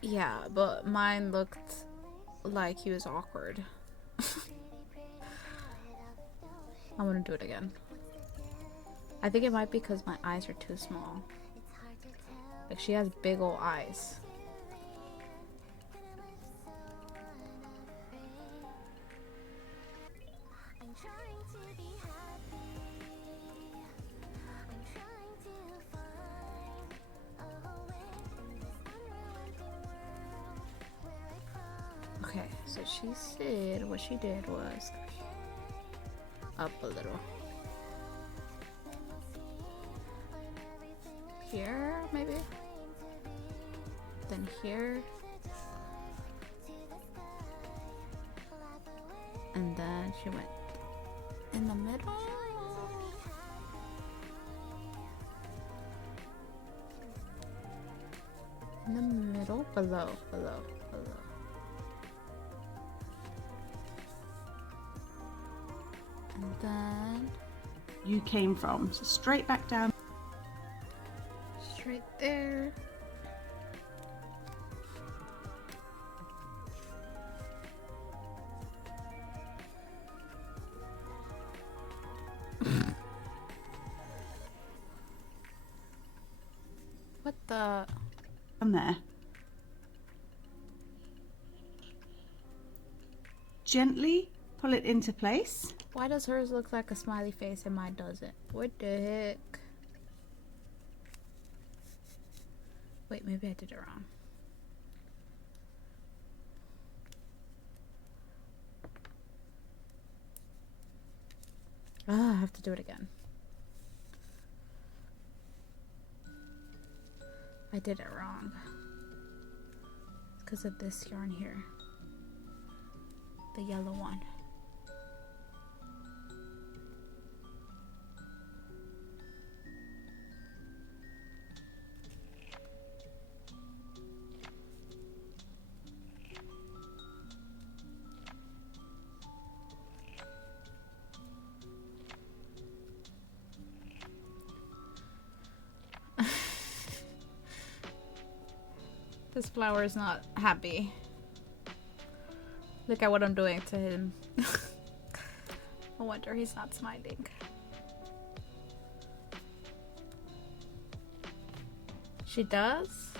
Yeah, but mine looked like he was awkward. I want to do it again. I think it might be because my eyes are too small. Like, she has big old eyes. Okay, so she said what she did was up a little. Here, maybe? Then here. And then she went in the middle. In the middle, below. And then You came from. So straight back down. straight there. What the? On there. Gently pull it into place. Why does hers look like a smiley face and mine doesn't? What the heck? Wait, maybe I did it wrong. Ah, I have to do it again. I did it wrong. It's because of this yarn here. The yellow one. This flower is not happy. Look at what I'm doing to him. No wonder he's not smiling. She does?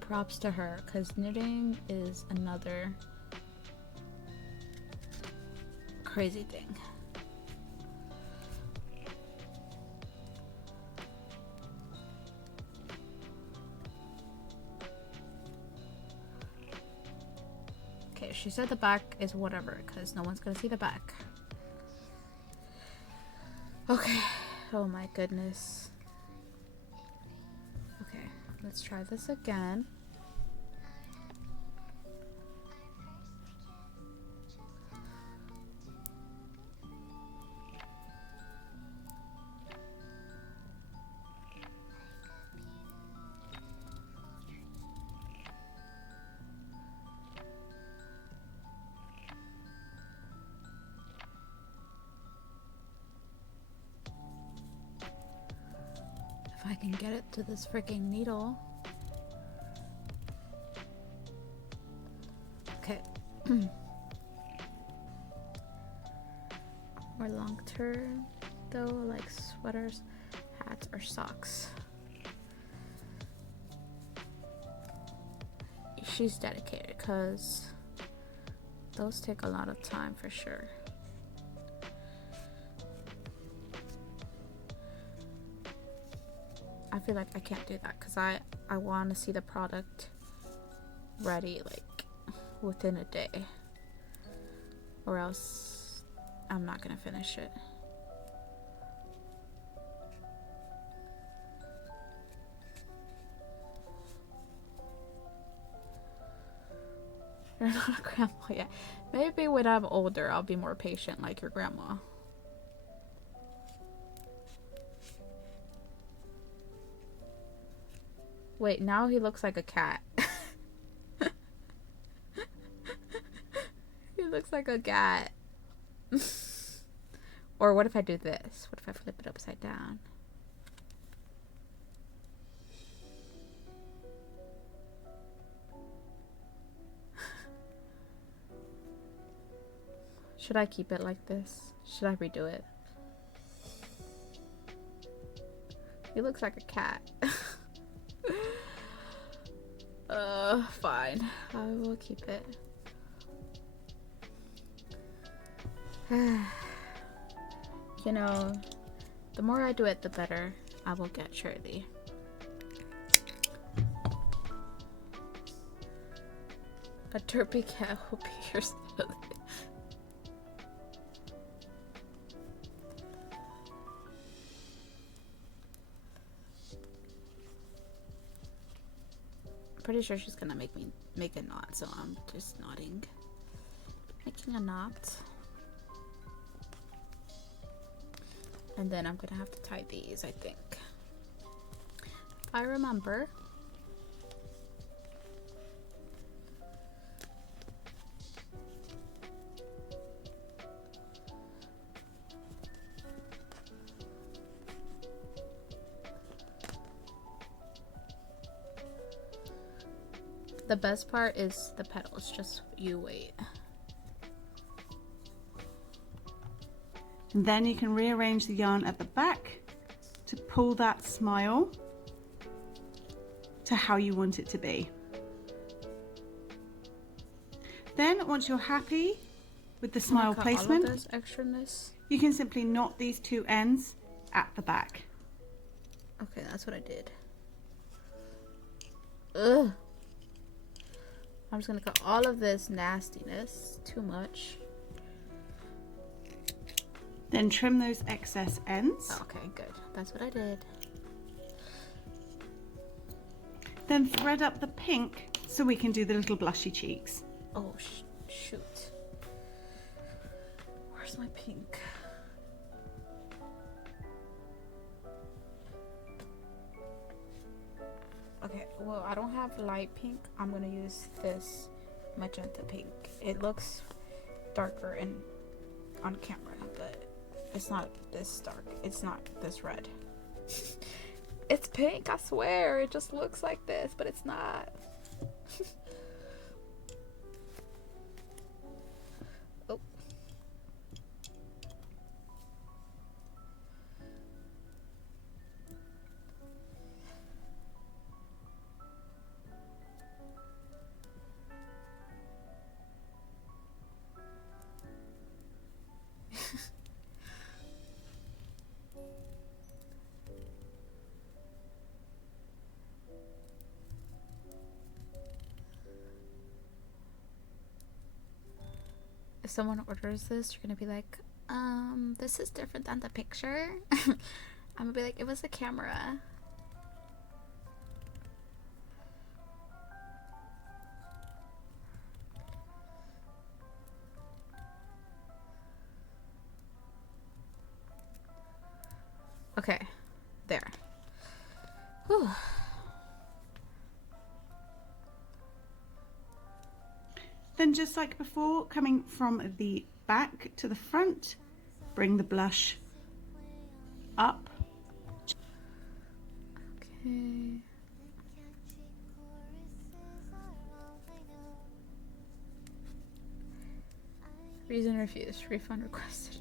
Props to her, because knitting is another crazy thing. Okay, she said the back is whatever, because no one's gonna see the back. Okay. Oh my goodness. Okay, let's try this again. If I can get it to this freaking needle. Okay. More long term though, like sweaters, hats, or socks. She's dedicated because those take a lot of time for sure. I feel like I can't do that because I want to see the product ready like within a day, or else I'm not gonna finish it. You're not a grandma yet. Maybe when I'm older I'll be more patient like your grandma. Wait, now he looks like a cat. He looks like a cat. Or what if I do this? What if I flip it upside down? Should I keep it like this? Should I redo it? He looks like a cat. Fine. I will keep it. You know, the more I do it, the better I will get, surely. A derpy cat will be your salad. Pretty sure she's gonna make me make a knot, so I'm just knotting. Making a knot. And then I'm gonna have to tie these, I think. I remember. The best part is the petals, just you wait. And then you can rearrange the yarn at the back to pull that smile to how you want it to be. Then once you're happy with the smile placement, all of this extraness. you can simply knot these two ends at the back. Okay, that's what I did. Ugh. I'm just gonna cut all of this nastiness. Too much. Then trim those excess ends. Okay, good. That's what I did. Then thread up the pink so we can do the little blushy cheeks. Oh, shoot. Where's my pink? Okay, well, I don't have light pink. I'm gonna use this magenta pink. It looks darker on camera, but it's not this dark. It's not this red. It's pink, I swear. It just looks like this, but it's not. Oh. If someone orders this, you're gonna be like, this is different than the picture. I'm gonna be like, it was a camera. Okay, there. Whew. Then just like before, coming from the back to the front, bring the blush up. Okay. Reason refused. Refund requested.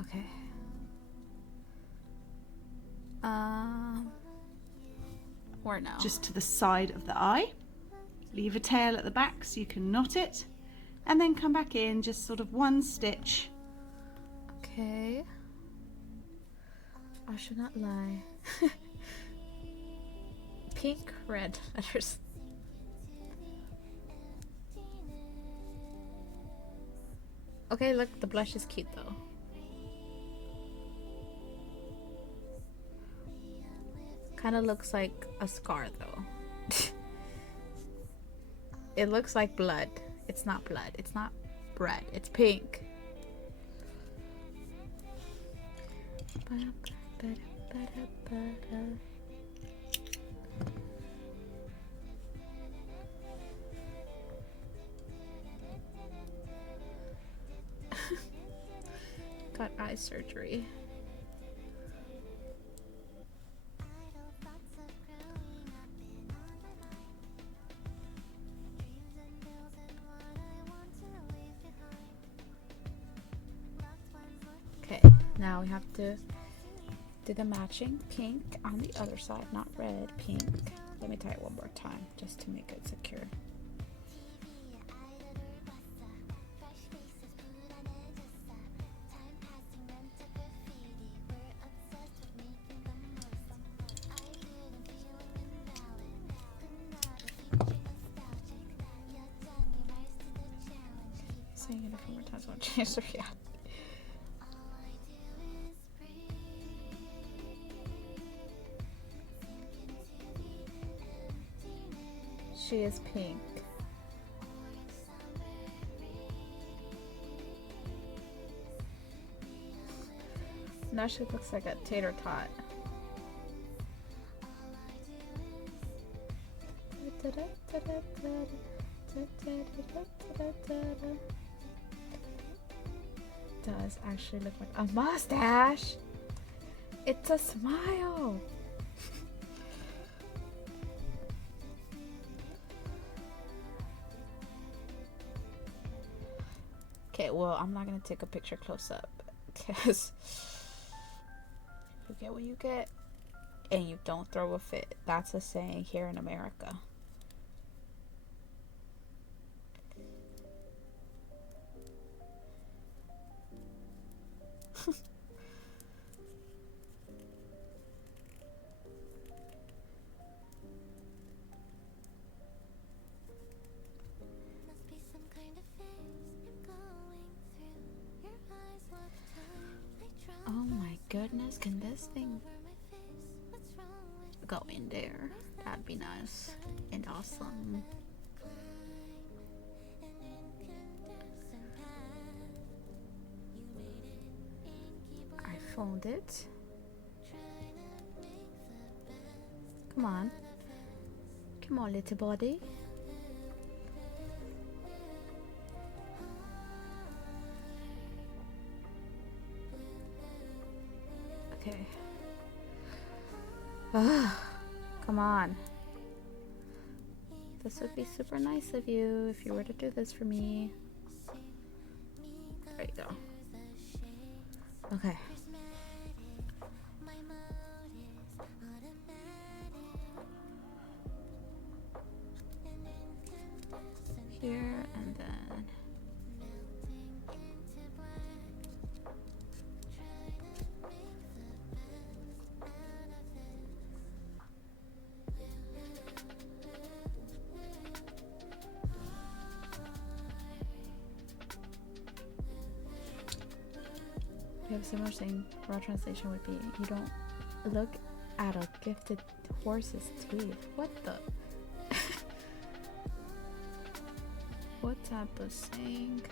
Okay. Or no. Just to the side of the eye. Leave a tail at the back so you can knot it. And then come back in, just sort of one stitch. Okay. I should not lie. Pink, red letters. Okay, look, the blush is cute though. Kind of looks like a scar though. It looks like blood. It's not blood. It's not red. It's pink. surgery. Idle thoughts of growing up been on my mind. Dreams and bills and what I want to leave behind. Loved ones looking Okay, now we have to do the matching pink on the other side, not red, pink. Let me tie it one more time just to make it secure. Saying it a few more times won't change the reality. She is pink. Now she looks like a tater tot. Does actually look like a mustache. It's a smile. Okay, well, I'm not gonna take a picture close up because you get what you get and you don't throw a fit. That's a saying here in America. Must be some kind of phase you're going through. Your eyes look tired. I drown Oh my goodness, can this thing over my face. What's wrong with go in there? That'd be nice and awesome. an incandescent path? You made it inky black. I found it. Trying to make the best Come on. Come on, little body. Okay. Come on. This would be super nice of you if you were to do this for me. There you go. Okay. my mode is automatic. An incandescent Here and then. melting into black. Trying to make the best out of We have a similar saying. Raw translation would be, you don't look at a gifted horse's teeth. What the? What type of saying?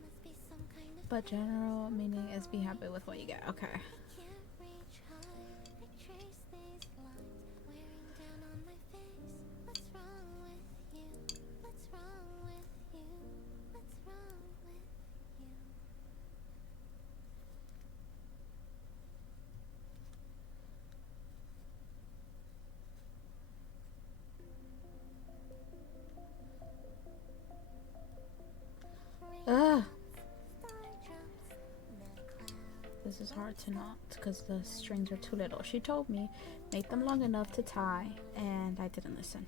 must be some kind of But general meaning is be happy with what you get. Okay. can't reach high. I trace these lines wearing down on my face. What's wrong with you? What's wrong with you? What's wrong with you? Ugh. Star drops, the clouds. This is hard to knot because the strings are too little. She told me make them long enough to tie, and I didn't listen.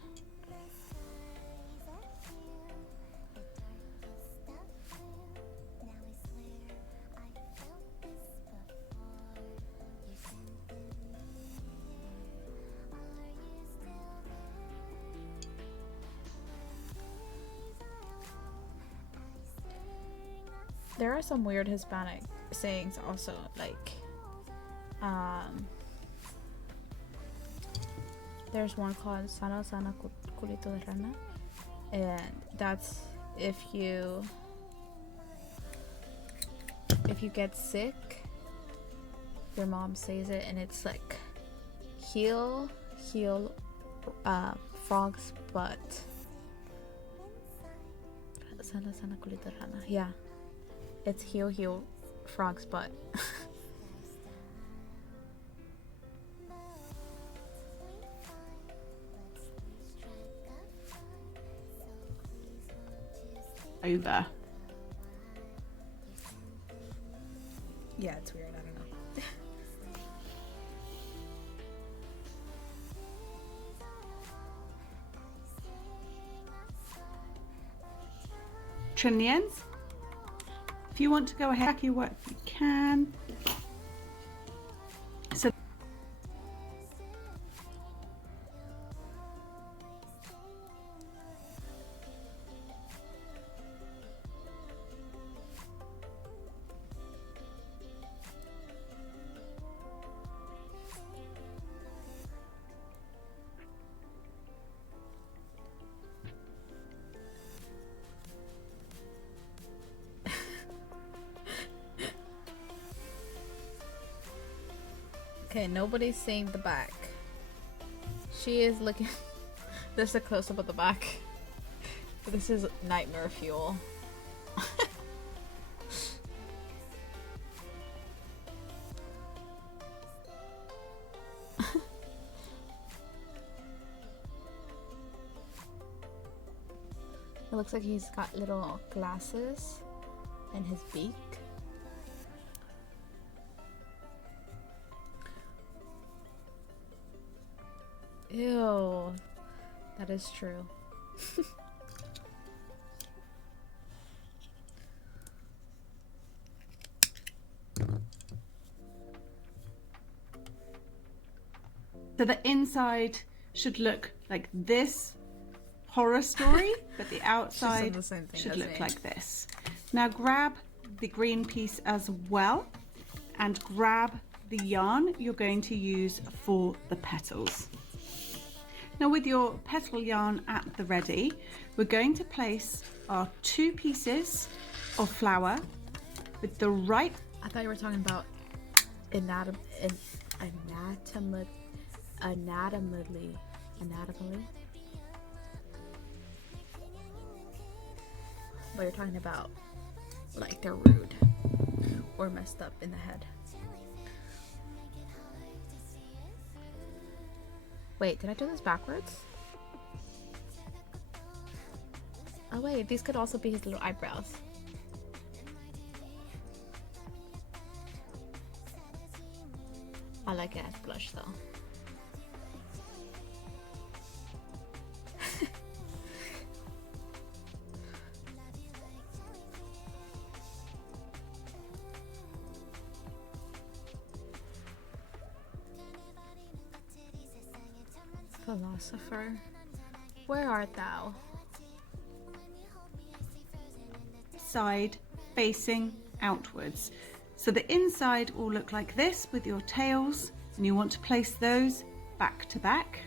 There are some weird Hispanic sayings also, like there's one called Sana Sana Culito de Rana, and that's if you get sick, your mom says it, and it's like heal frog's butt. Sana Sana Culito de Rana. Yeah, it's heal frog's butt. Over. Yeah, it's weird. I don't know. Trim the ends. If you want to go ahead, your work, you can. So Okay, nobody's seeing the back. She is looking. This is a close up of the back. This is nightmare fuel. It looks like he's got little glasses in his beak. Ew, that is true. So the inside should look like this horror story, but the outside the same thing should as look me. like this. Now grab the green piece as well, and grab the yarn you're going to use for the petals. Now with your petal yarn at the ready, we're going to place our 2 pieces of flower with the right. I thought you were talking about anatomically. But you're talking about like they're rude or messed up in the head. Wait, did I do this backwards? Oh wait, these could also be his little eyebrows. I like it as blush though. Philosopher, where art thou? Side facing outwards. So the inside will look like this with your tails, and you want to place those back to back.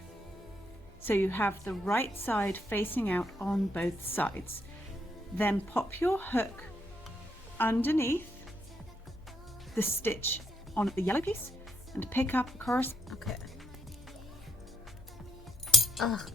So you have the right side facing out on both sides. Then pop your hook underneath the stitch on the yellow piece and pick up the corresponding. Okay. Ugh.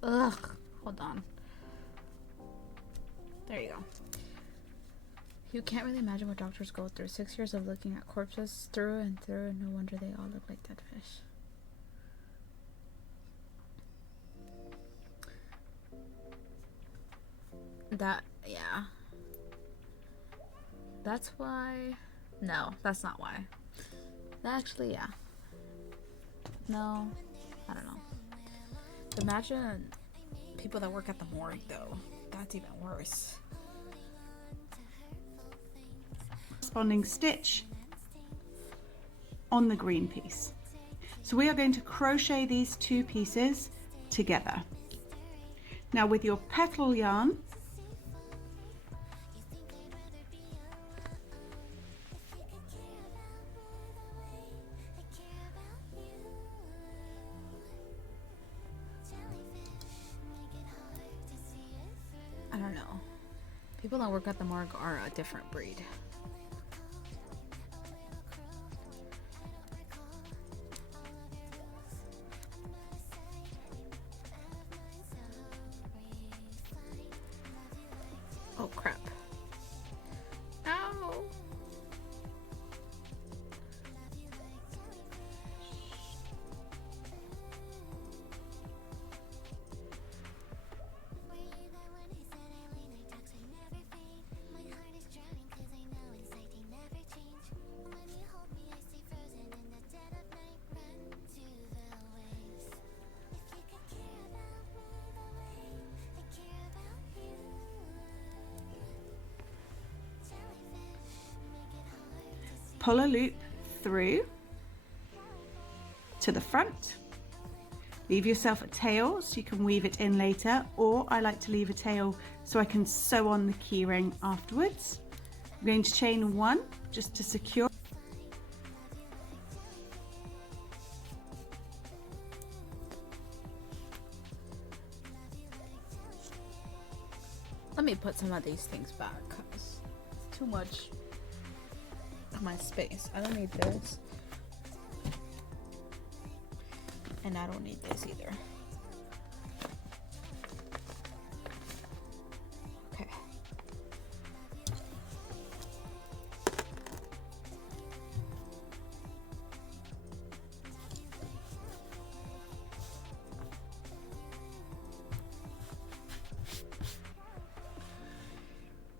Ugh, hold on. There you go. You can't really imagine what doctors go through. 6 years of looking at corpses through and through, and no wonder they all look like dead fish. That, yeah. That's why. No, that's not why. Actually, yeah. No, I don't know. Imagine people that work at the morgue, though. That's even worse. Corresponding stitch on the green piece. So we are going to crochet these two pieces together. Now with your petal yarn, I don't know. People that work at the morgue are a different breed. Oh crap. Ow! pull a loop through to the front. Leave yourself a tail so you can weave it in later, or I like to leave a tail so I can sew on the keyring afterwards. I'm going to chain one just to secure. Let me put some of these things back because it's too much of my space. I don't need this. And I don't need this either. Okay.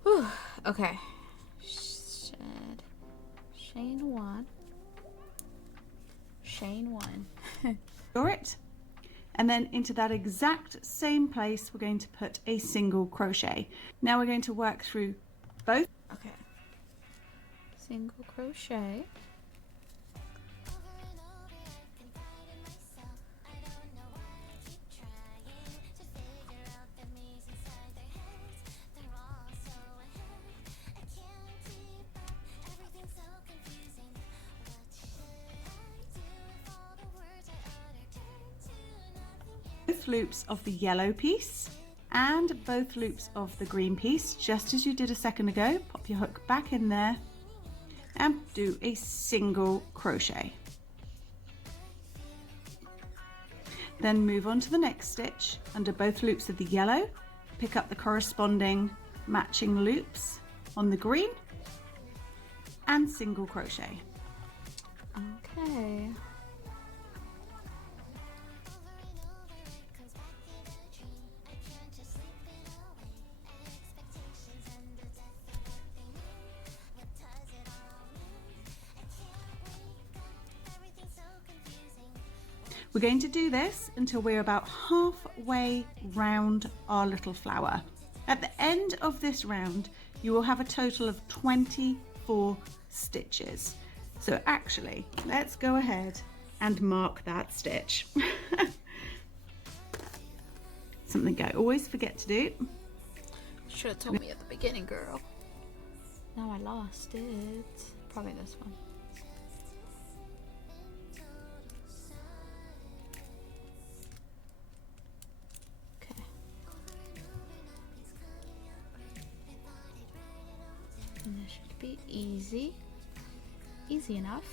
Whew. Okay. Chain one. Chain one. Secure it, and then into that exact same place we're going to put a single crochet. Now we're going to work through both. Okay. Single crochet. Both loops of the yellow piece and both loops of the green piece, just as you did a second ago. Pop your hook back in there and do a single crochet. Then move on to the next stitch under both loops of the yellow, pick up the corresponding matching loops on the green and single crochet. Okay. We're going to do this until we're about halfway round our little flower. At the end of this round, you will have a total of 24 stitches. So actually, let's go ahead and mark that stitch. Something I always forget to do. Should have told me at the beginning, girl. Now I lost it. Probably this one. Okay. And this should be easy. Easy enough.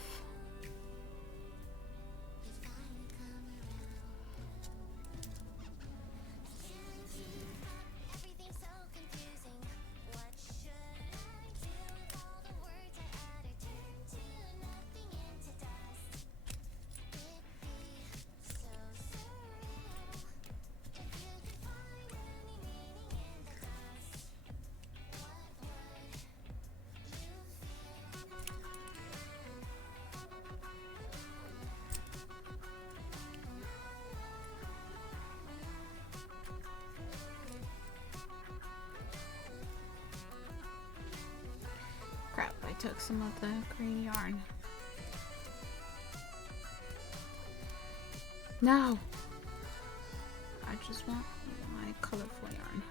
took some of the green yarn. No! I just want my colorful yarn.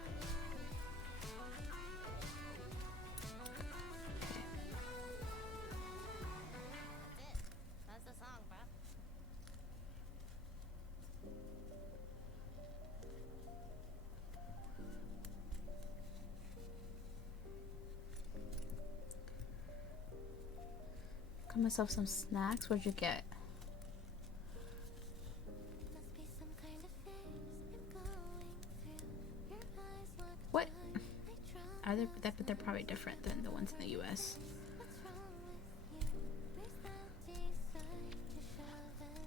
Okay. That's the song, bro. Got myself some snacks. What'd you get? Must be some kind of phase I'm going through. Your eyes look What? fine. I try. Are they? But they're probably different than the ones in the U.S. What's wrong with you? Where's that desire to show them?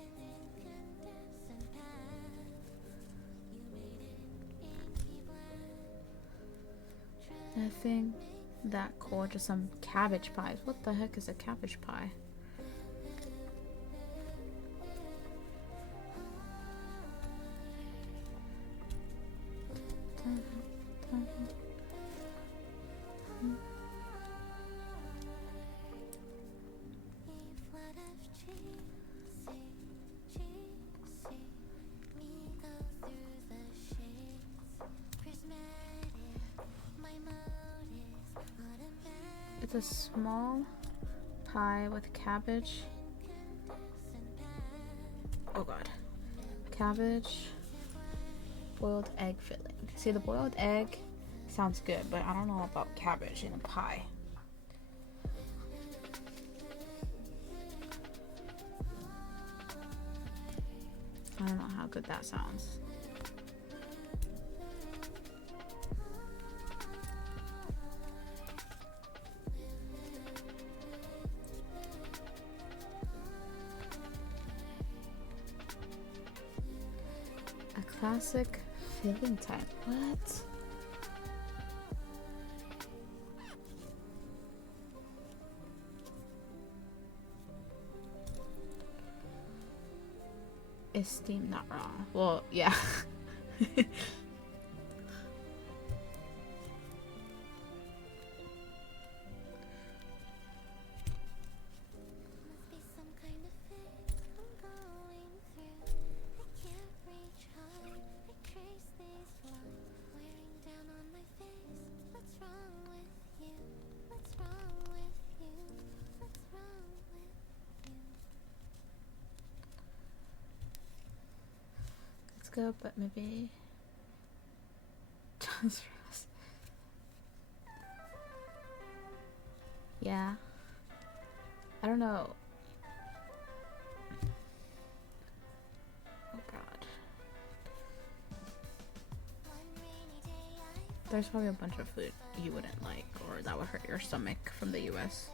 An incandescent path. You made it inky black. Nothing that cool. Just some cabbage pies. What the heck is a cabbage pie? It's a small pie with cabbage. Oh god. Cabbage, boiled egg filling. See, the boiled egg sounds good, but I don't know about cabbage in a pie. I don't know how good that sounds. A classic filling type. What? Is steam not raw? Well, yeah. Must be some kind of phase I'm going through. I can't reach high. I trace these lines wearing down on my face. What's wrong with you? What's wrong with you? What's wrong with you? Let's go, but maybe just rest. Yeah. I don't know. Oh god. One rainy day I There's probably a bunch of food you wouldn't like or that would hurt your stomach from the US.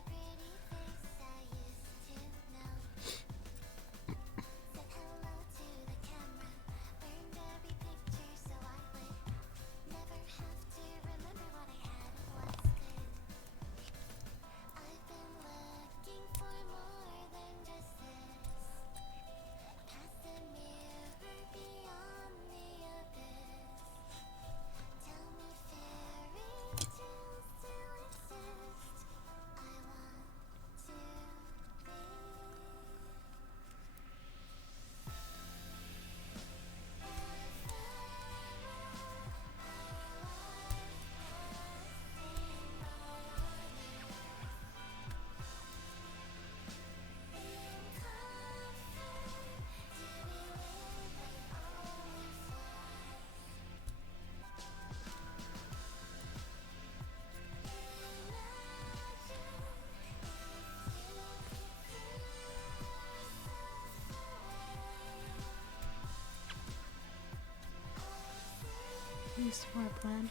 Use more blend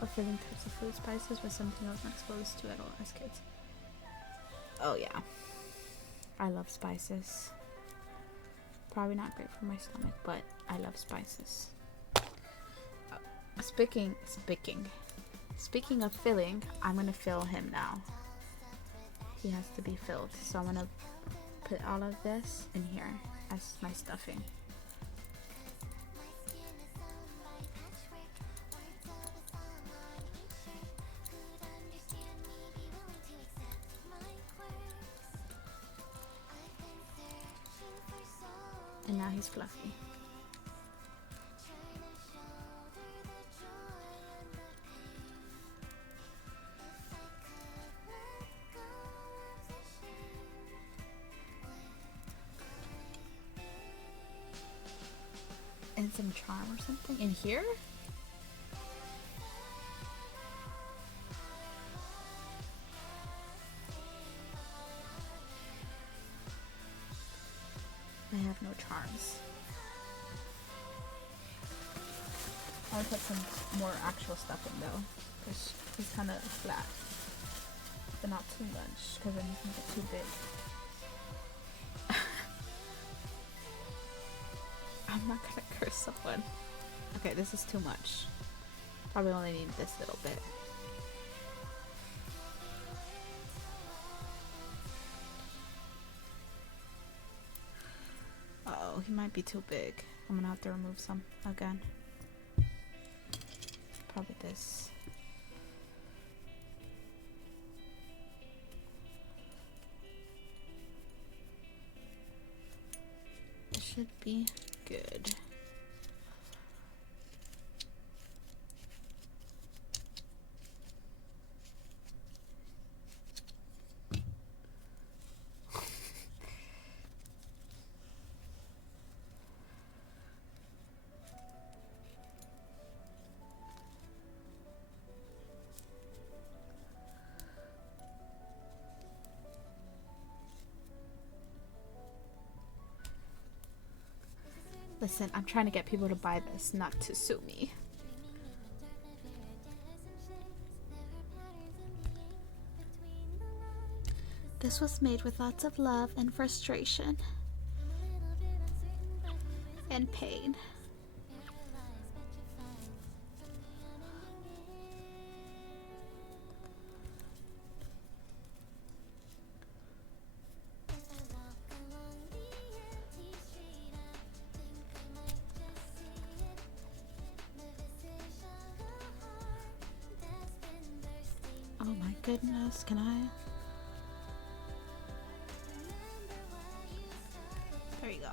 of filling types of food spices with something I was not exposed to at all as kids. Oh yeah. I love spices. Probably not great for my stomach, but I love spices. Speaking of filling, I'm gonna fill him now. He has to be filled, so I'm gonna put all of this in here as my stuffing. he's fluffy. And some charm or something in here? I have no charms. I'll put some more actual stuff in though, because he's kind of flat. But not too much, because then he's gonna get too big. I'm not gonna curse someone. Okay, this is too much. Probably only need this little bit. Uh-oh, he might be too big. I'm gonna have to remove some again. Probably this. This should be good. Listen, I'm trying to get people to buy this, not to sue me. This was made with lots of love and frustration and pain. Oh my goodness, can I? There you go.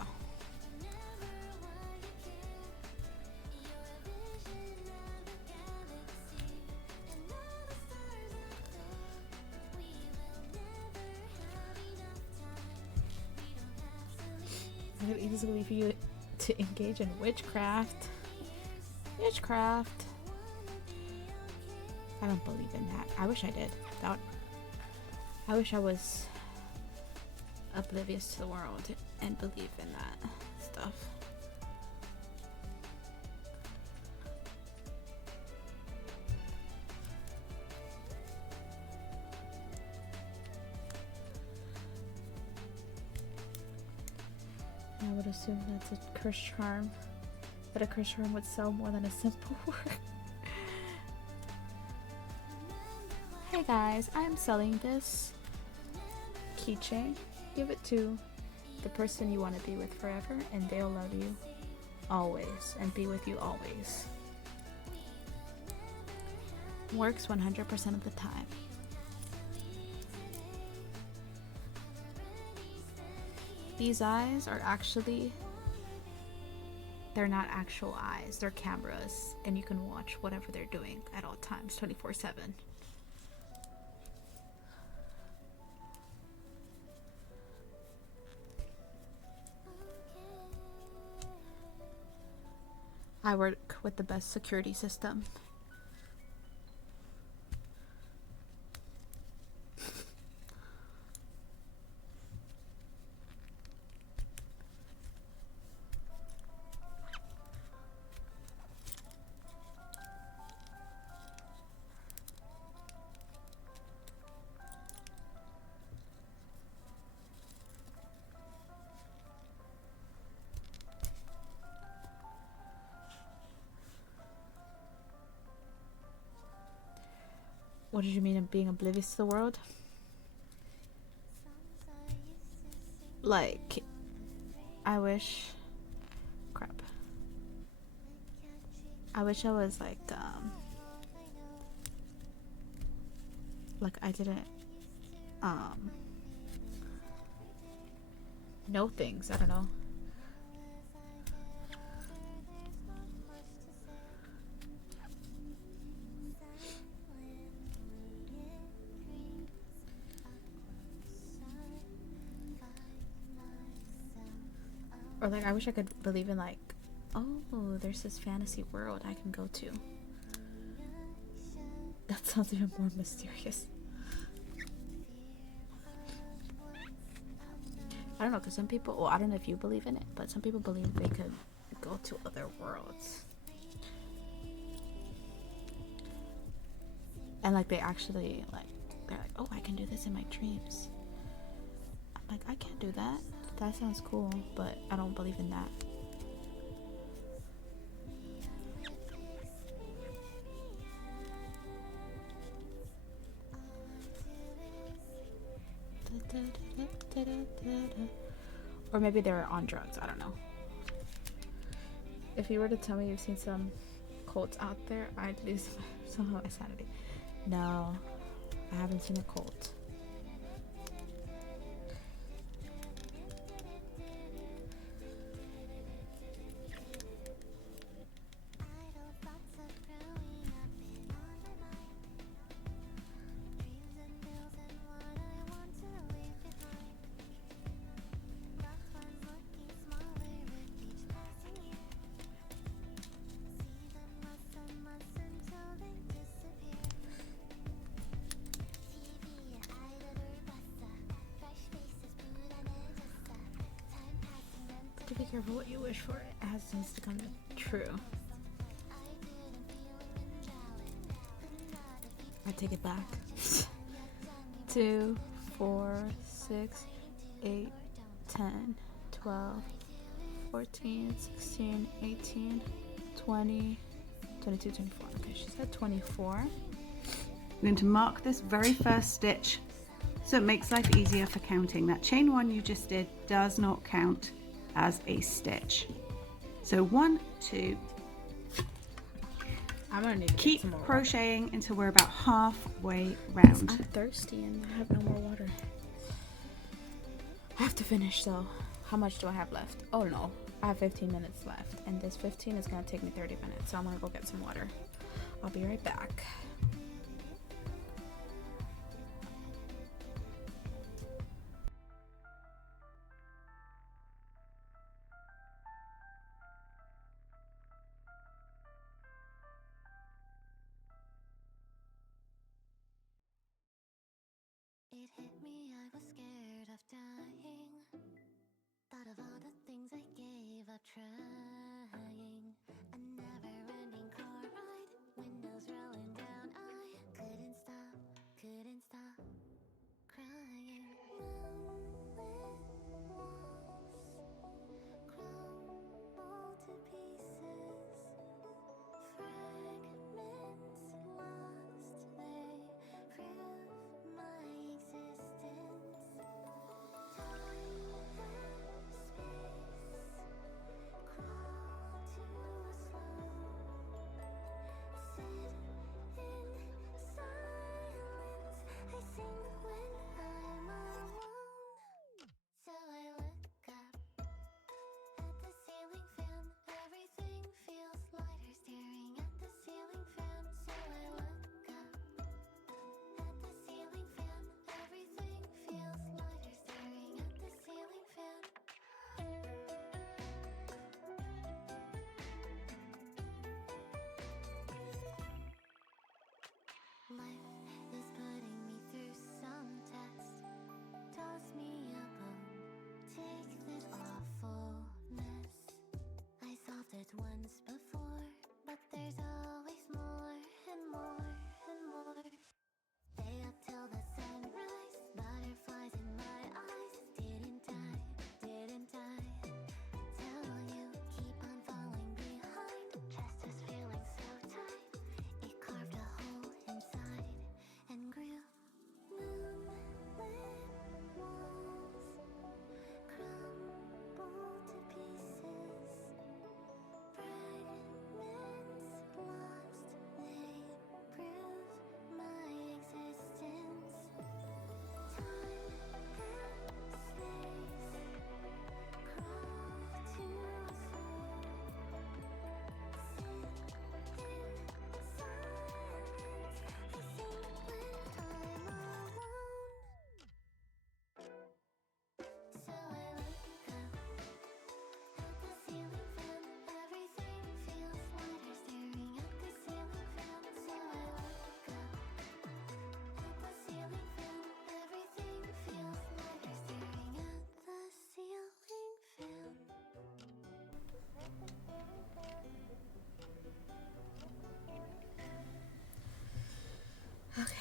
I could easily leave you to engage in witchcraft. Witchcraft. I don't believe in that. I wish I did. I wish I was oblivious to the world and believe in that stuff. I would assume that's a curse charm, but a curse charm would sell more than a simple word. Hey guys, I'm selling this keychain. Give it to the person you want to be with forever, and they'll love you always and be with you always. Works 100% of the time. These eyes are actually, they're not actual eyes, they're cameras, and you can watch whatever they're doing at all times, 24/7. I work with the best security system. What did you mean of being oblivious to the world? Like, I wish... Crap. I wish I was like I didn't, know things. I don't know. Or like, I wish I could believe in like, oh, there's this fantasy world I can go to. That sounds even more mysterious. I don't know, because some people, well, I don't know if you believe in it, but some people believe they could go to other worlds. And like, they actually, like, they're like, oh, I can do this in my dreams. I'm like, I can't do that. That sounds cool, but I don't believe in that. Or maybe they're on drugs, I don't know. If you were to tell me you've seen some cults out there, I'd lose some of my sanity. No, I haven't seen a cult. To be careful what you wish for, it has things to come true. I take it back. 2, 4, 6, 8, 10, 12, 14, 16, 18, 20, 22, 24. Okay, she said 24. I'm going to mark this very first stitch so it makes life easier for counting. That chain 1 you just did does not count as a stitch. So 1, 2. I'm gonna need to Keep get some more crocheting until we're about halfway round. I'm thirsty and I have no more water. I have to finish, so how much do I have left? Oh no, I have 15 minutes left, and this 15 is gonna take me 30 minutes, so I'm gonna go get some water. I'll be right back. It hit me, I was scared of dying. Thought of all the things I gave up trying. A never-ending car ride, windows rolling down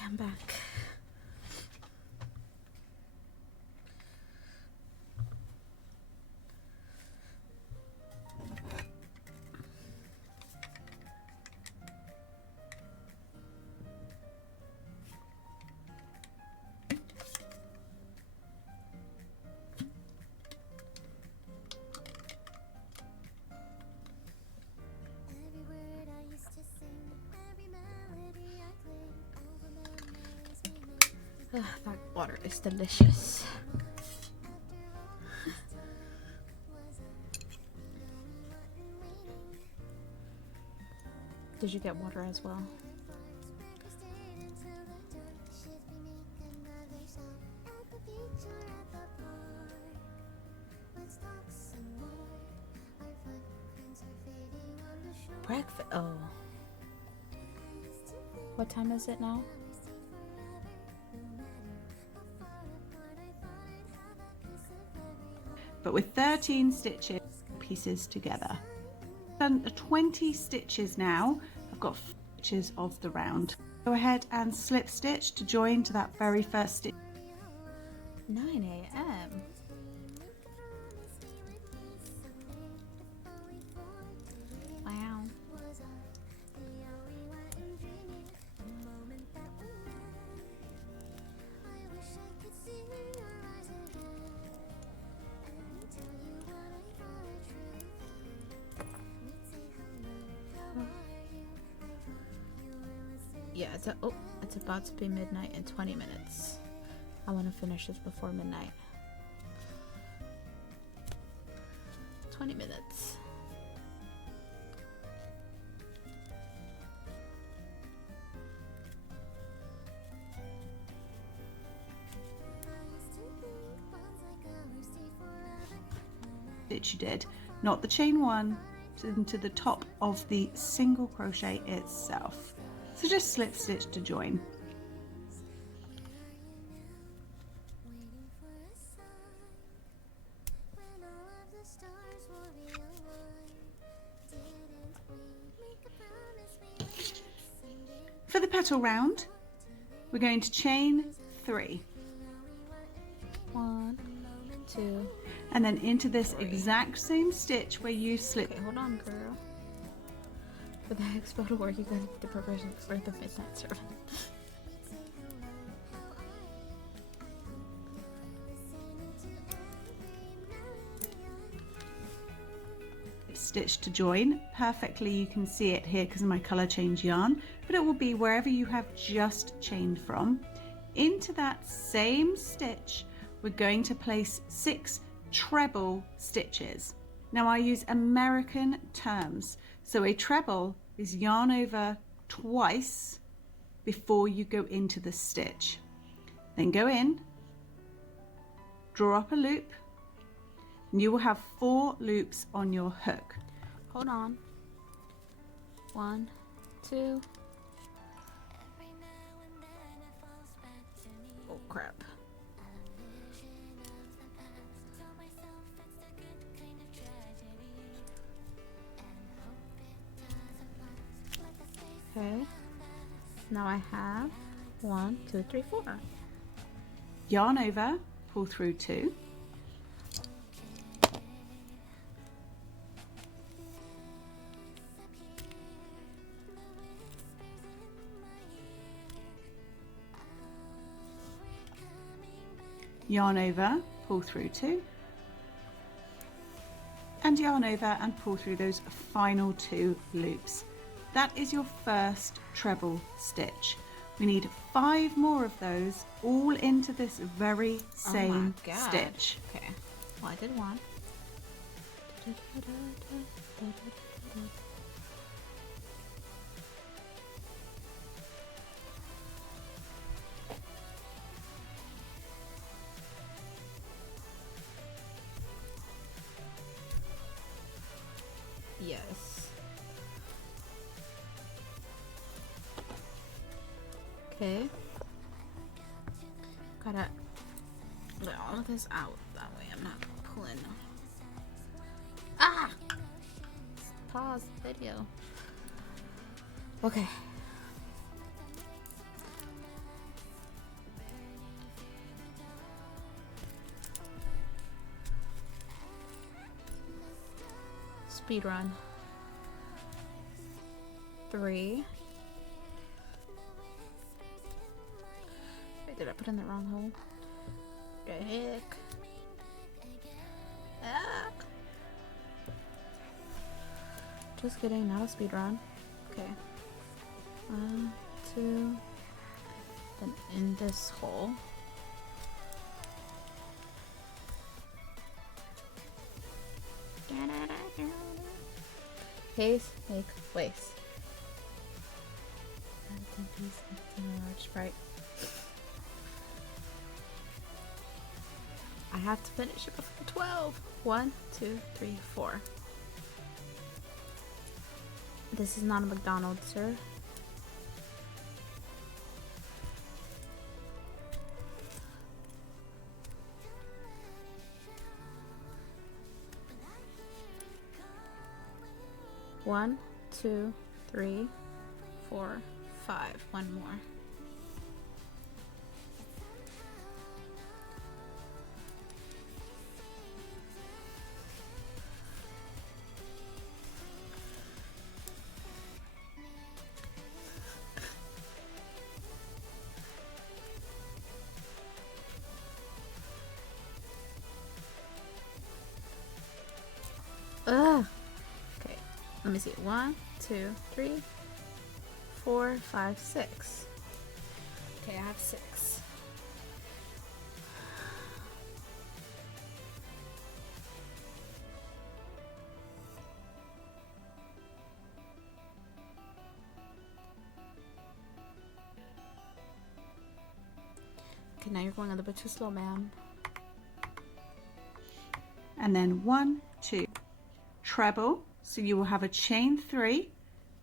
I'm back. Every word I used to sing, every melody I played, all the memories we made. That water is delicious. Did you get water as well? Breakfast. Oh. What time is it now? But with 13 stitches pieces together. Done 20 stitches now. I've got 4 stitches of the round. Go ahead and slip stitch to join to that very first stitch. 9 a.m. Wow. Yeah, it's about to be midnight in 20 minutes. I want to finish this before midnight. 20 minutes. Stitch you did, not the chain one, into the top of the single crochet itself. So just slip stitch to join. For the petal round, we're going to chain 3. 1, 2. And then into this exact same stitch where you slip. Okay, hold on, girl. For the expo to work, you gotta do the progression for the midnight servant. Stitch to join perfectly. You can see it here because of my color change yarn, but it will be wherever you have just chained from. Into that same stitch, we're going to place 6 treble stitches. Now I use American terms, so a treble is yarn over twice before you go into the stitch. Then go in, draw up a loop, and you will have 4 loops on your hook. Hold on. 1, 2. Oh crap. Okay. Now I have 1, 2, 3, 4. Yarn over, pull through 2. Yarn over, pull through 2. And yarn over and pull through those final 2 loops. That is your first treble stitch. We need 5 more of those all into this very same stitch. Okay. Well, I did 1. Yes. Okay. Gotta let all of this out. That way I'm not pulling. Ah! Pause the video. Okay. speed run. 3. Wait, did I put in the wrong hole? The heck? Ah. Just kidding, not a speed run. Okay. 1, 2. Then in this hole. Haze, make place. And then these in a large sprite. I have to finish it before 12. 1, 2, 3, 4. This is not a McDonald's, sir. One, 2, 3, 4, 5. One more. Ugh. Okay, let me see. 1, 2, 3, 4, 5, 6. Okay, I have 6. Okay, now you're going a little bit too slow, ma'am. And then 1, 2, treble. So you will have a chain 3,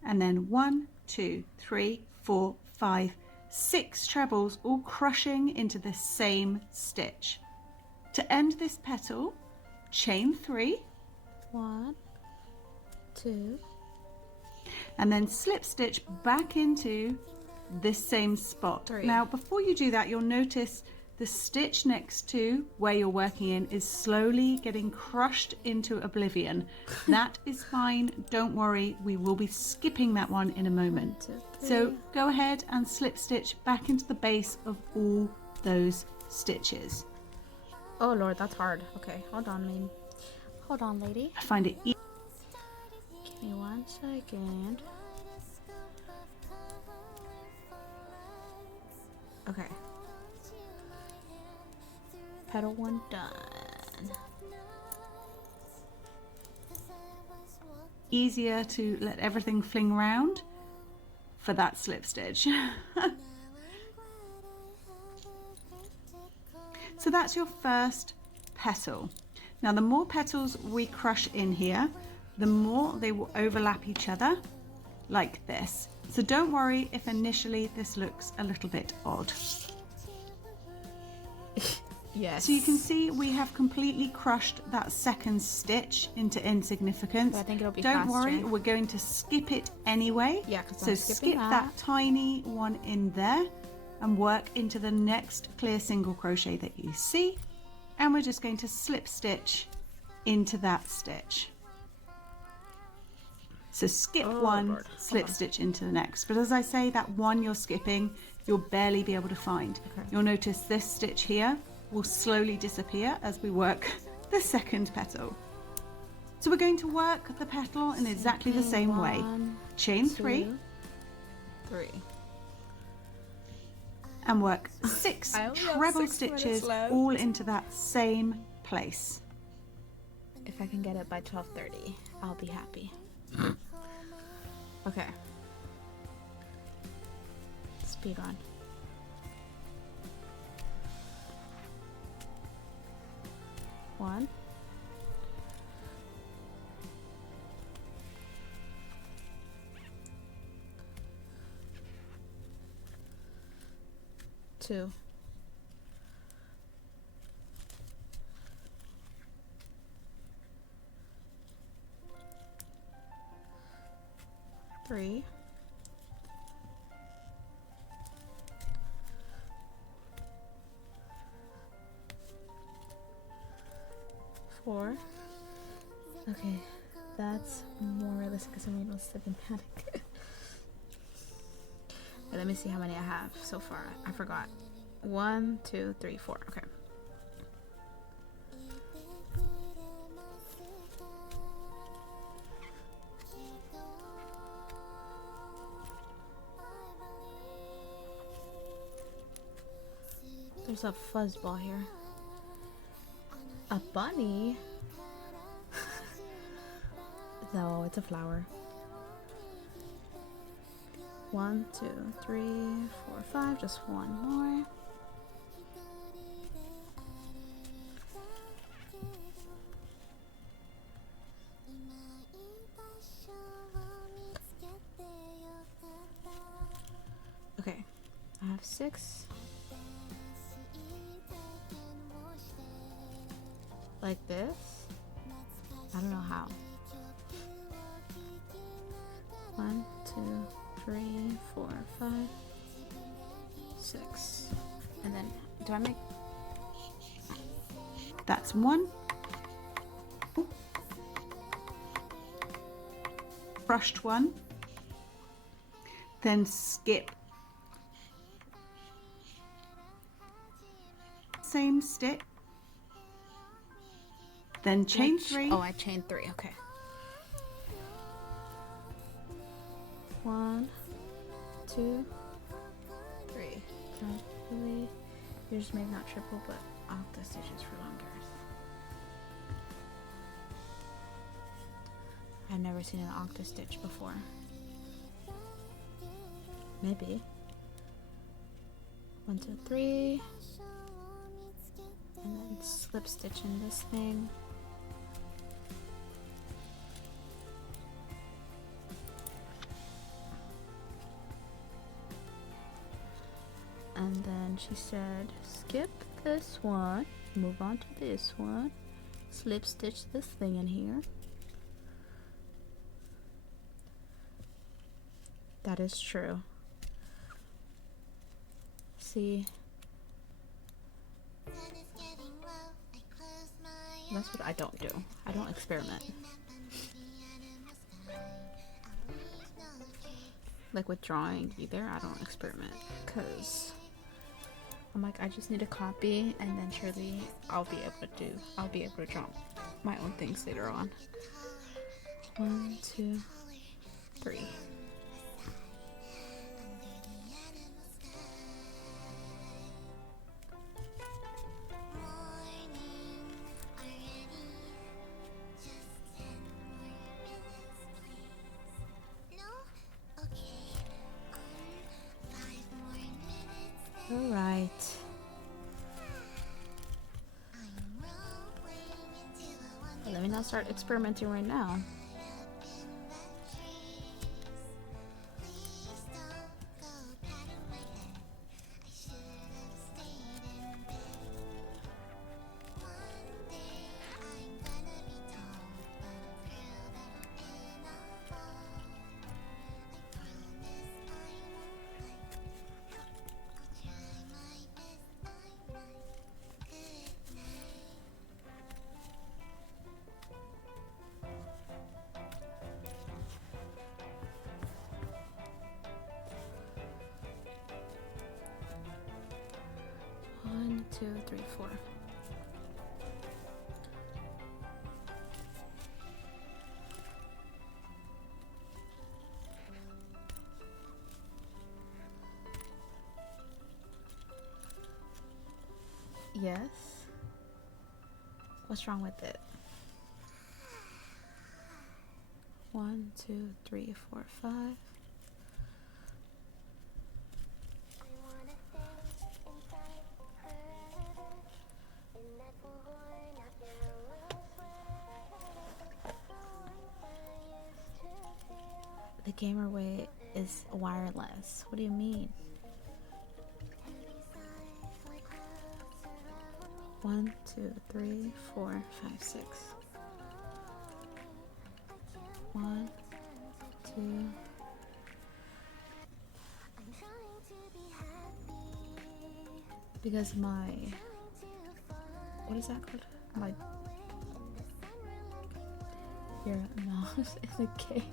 and then 1, 2, 3, 4, 5, 6 trebles, all crushing into the same stitch. To end this petal, chain 3, 1, 2. and then slip stitch back into this same spot. 3. Now, before you do that, you'll notice the stitch next to where you're working in is slowly getting crushed into oblivion. That is fine. Don't worry. We will be skipping that one in a moment. 1, 2, 3. So go ahead and slip stitch back into the base of all those stitches. Oh Lord, that's hard. Okay, hold on, lady. Hold on, lady. I find it easy. Give me 1 second. Okay. Petal 1 done. Easier to let everything fling round for that slip stitch. So that's your first petal. Now the more petals we crush in here, the more they will overlap each other like this. So don't worry if initially this looks a little bit odd. Yes. So you can see we have completely crushed that second stitch into insignificance. But I think it'll be Don't faster. worry, we're going to skip it anyway. Yeah, 'cause so I'm skipping skip that. that tiny one in there and work into the next clear single crochet that you see. And we're just going to slip stitch into that stitch. So skip Oh, one, Lord. slip Hold on. stitch into the next. But as I say, that one you're skipping, you'll barely be able to find. Okay. You'll notice this stitch here will slowly disappear as we work the second petal. So we're going to work the petal in exactly the same way. 1, Chain 2, 3 3. and work 6 I only have treble 6 minutes stitches left. all into that same place. If I can get it by 12:30, I'll be happy. Okay. Speed run. One. Two. Three. 4. Okay. That's more realistic because I'm able to slip and panic. Wait, let me see how many I have so far. I forgot. 1, 2, 3, 4. Okay. There's a fuzzball here. A bunny? No, it's a flower. 1, 2, 3, 4, 5. Just one more. Okay, I have 6. Like this? I don't know how. 1, 2, 3, 4, 5, 6. And then, do I make? That's 1. Ooh. Brushed 1. Then skip. Same stick. Then chain 3. Oh, I chained 3. Okay. 1, 2, 3. Really, here's maybe not triple, but octa stitches for longer. I've never seen an octa stitch before. Maybe. 1, 2, 3. And then slip stitch in this thing. And then she said, skip this one, move on to this one, slip stitch this thing in here. That is true. See, that's what I don't do. I don't experiment. Like with drawing either, I don't experiment because I'm like, I just need a copy and then surely I'll be able to draw my own things later on. 1, 2, 3. All right. Let me not start experimenting right now. One, 2, 3, 4. Yes. What's wrong with it? 1, 2, 3, 4, 5. The gamer way is wireless. What do you mean? 1, 2, 3, 4, 5, 6. 1, 2. Because my, what is that called? My your mouse in the case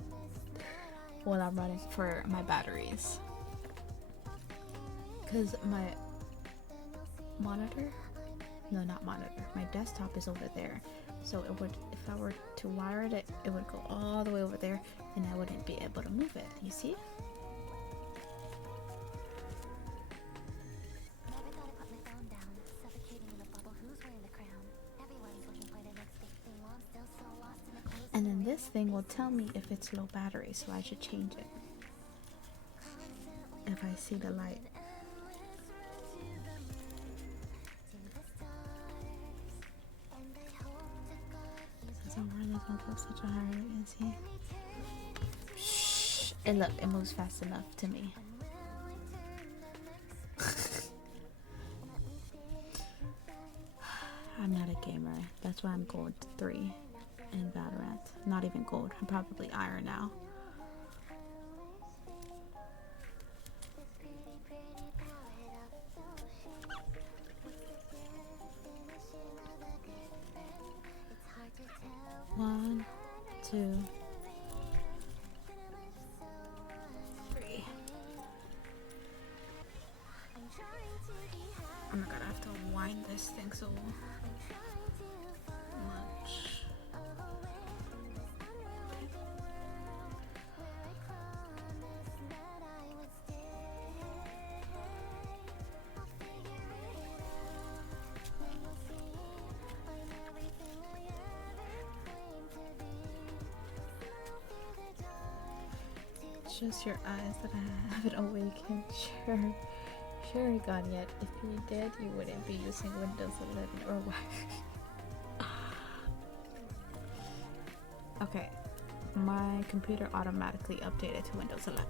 while I'm running for my batteries. Because my monitor, no, not monitor, my desktop is over there. So it would, if I were to wire it, it would go all the way over there and I wouldn't be able to move it. You see? And then this thing will tell me if it's low battery, so I should change it if I see the light. Somewhere this one goes such a high rate, is he? Shh! And look, it moves fast enough to me. I'm not a gamer. That's why I'm gold 3 in Valorant. Not even gold. I'm probably iron now. One, two, three. Oh my god, I have to wind this thing so much. It's just your eyes that I haven't awakened. Sure, gone yet. If you did, you wouldn't be using Windows 11 or what? Okay, my computer automatically updated to Windows 11.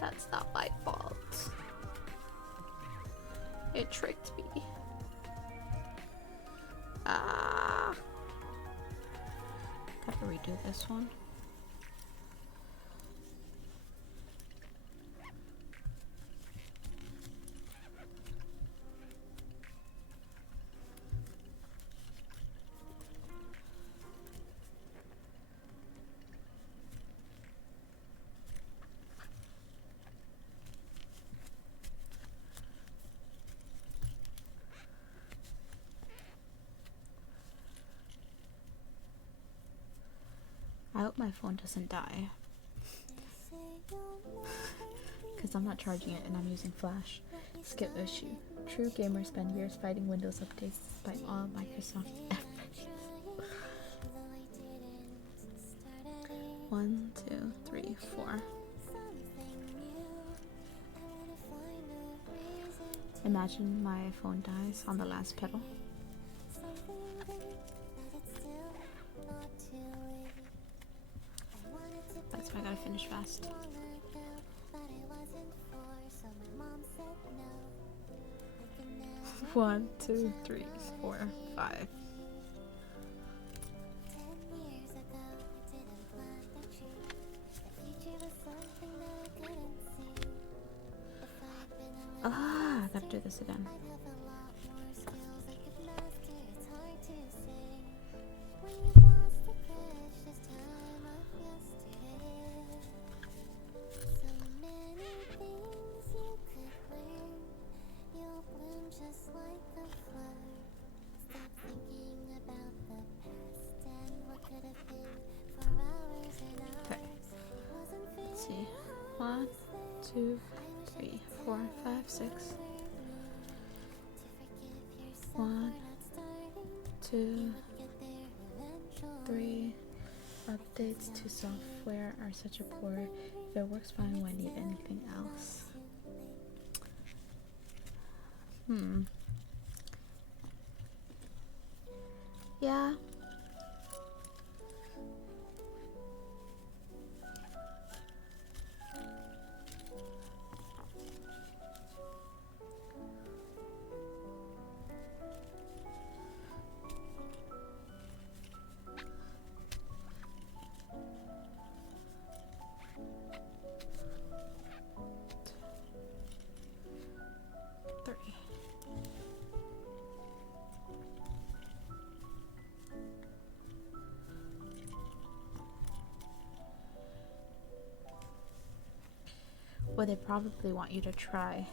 That's not my fault. It tricked me. Ah. Gotta redo this one. I hope my phone doesn't die. Because I'm not charging it and I'm using flash. Skip issue. True gamers spend years fighting Windows updates despite all Microsoft efforts. 1, 2, 3, 4. Imagine my phone dies on the last pedal. That's why I gotta finish fast. One, two, three, 4, 5. Ah, I gotta do this again. Okay. Let's see. 1, 2, 3, 4, 5, 6. 1, 2, 3. Updates to software are such a poor. If it works fine, why need anything else? Yeah. Or they probably want you to try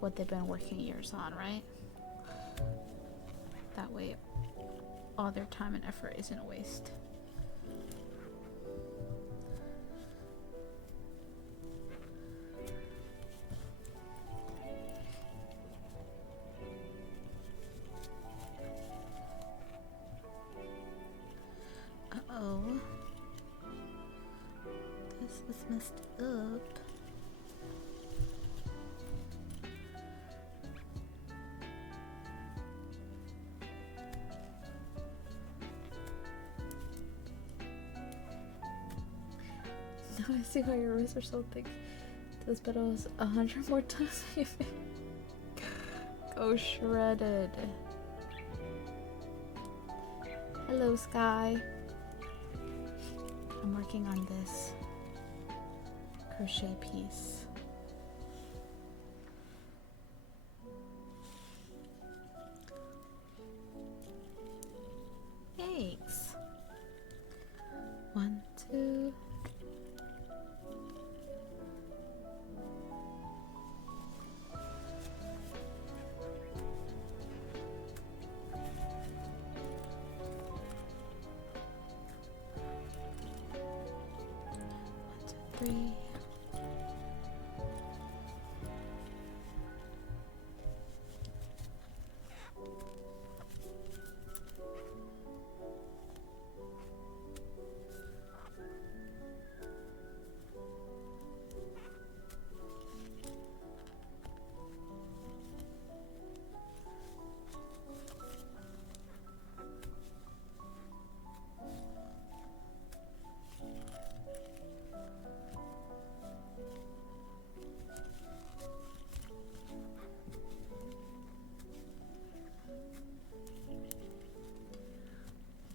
what they've been working years on, right? That way all their time and effort isn't a waste. Uh-oh. This is messed up. Now I see why your wrists are so thick. Those pedals 100 more times. Go shredded. Hello, Sky. I'm working on this crochet piece. Thanks. 1, 2. Three.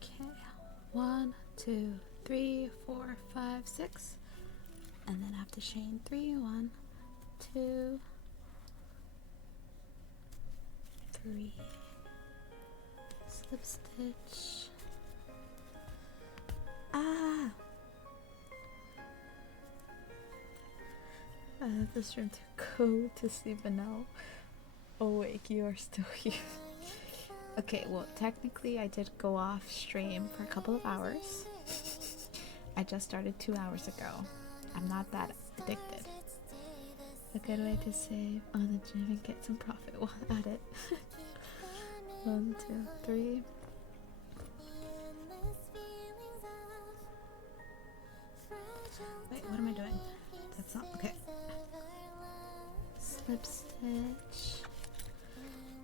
Okay, 1, 2, 3, 4, 5, 6, and then I have to chain 3, 1, 2, 3, slip stitch. Ah! I have this room to go to sleep, and now awake, you are still here. Okay, well, technically I did go off stream for a couple of hours. I just started 2 hours ago. I'm not that addicted. A good way to save on the gym and get some profit while at it. 1, 2, 3. Wait, what am I doing? That's not okay. Slip stitch.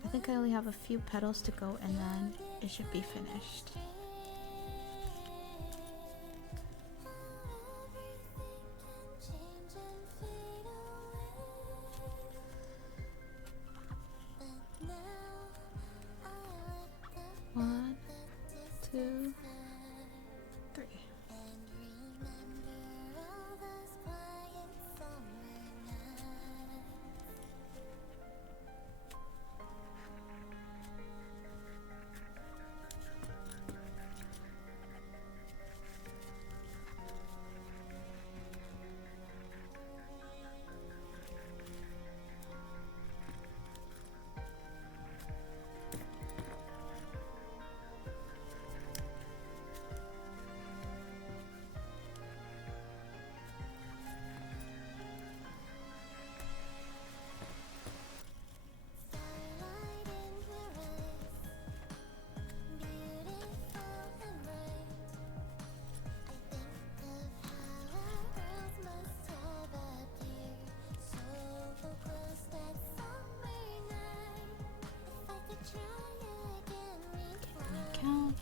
I think I only have a few petals to go, and then it should be finished. One, 2, 3. Count.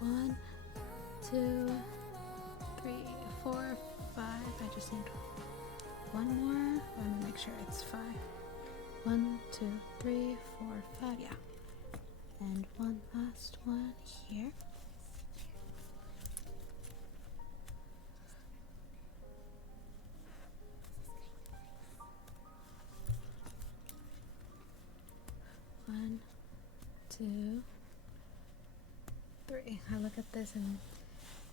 1, 2, 3, 4, 5. I just need one more. Let me make sure it's 5. 1, 2, 3, 4, 5. Yeah. And one last one here. One, 2, 3. I look at this and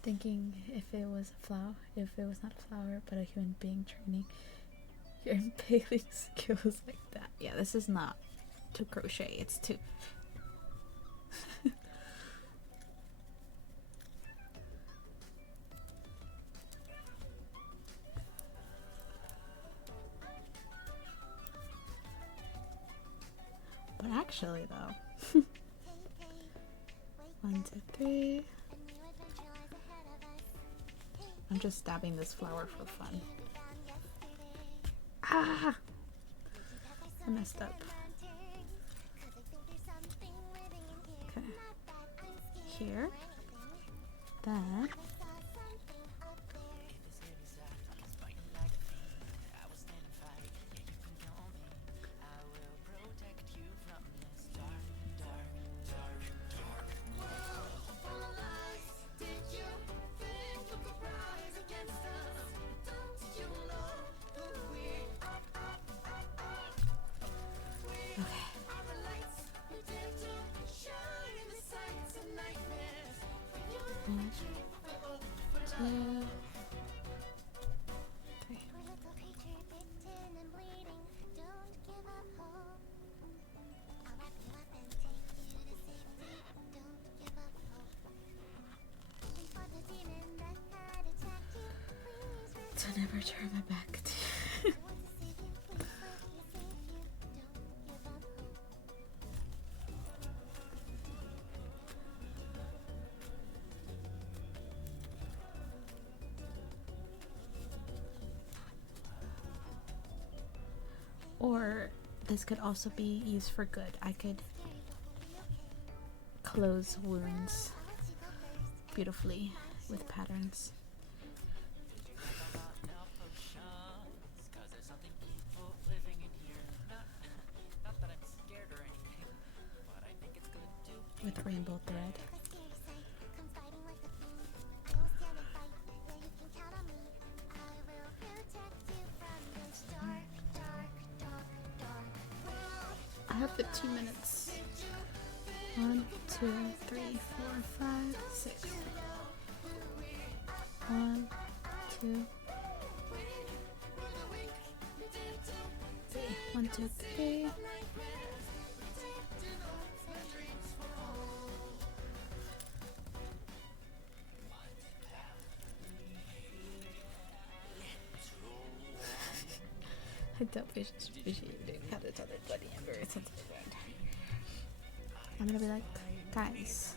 Thinking if it was a flower, if it was not a flower, but a human being training your impaling skills like that. Yeah, this is not to crochet, it's to but actually though, 1, 2, 3. I'm just stabbing this flower for fun. Ah! I messed up. Okay. Here. Then. One, 2, 3. To never turn my back to Or this could also be used for good. I could close wounds beautifully with patterns. With rainbow thread. I have 15 minutes. 1, 2, 3, 4, 5, 6. 1, 2, 3. 1, 2, 3. I don't wish you had a other buddy. I'm very sensitive. I'm gonna be like, guys,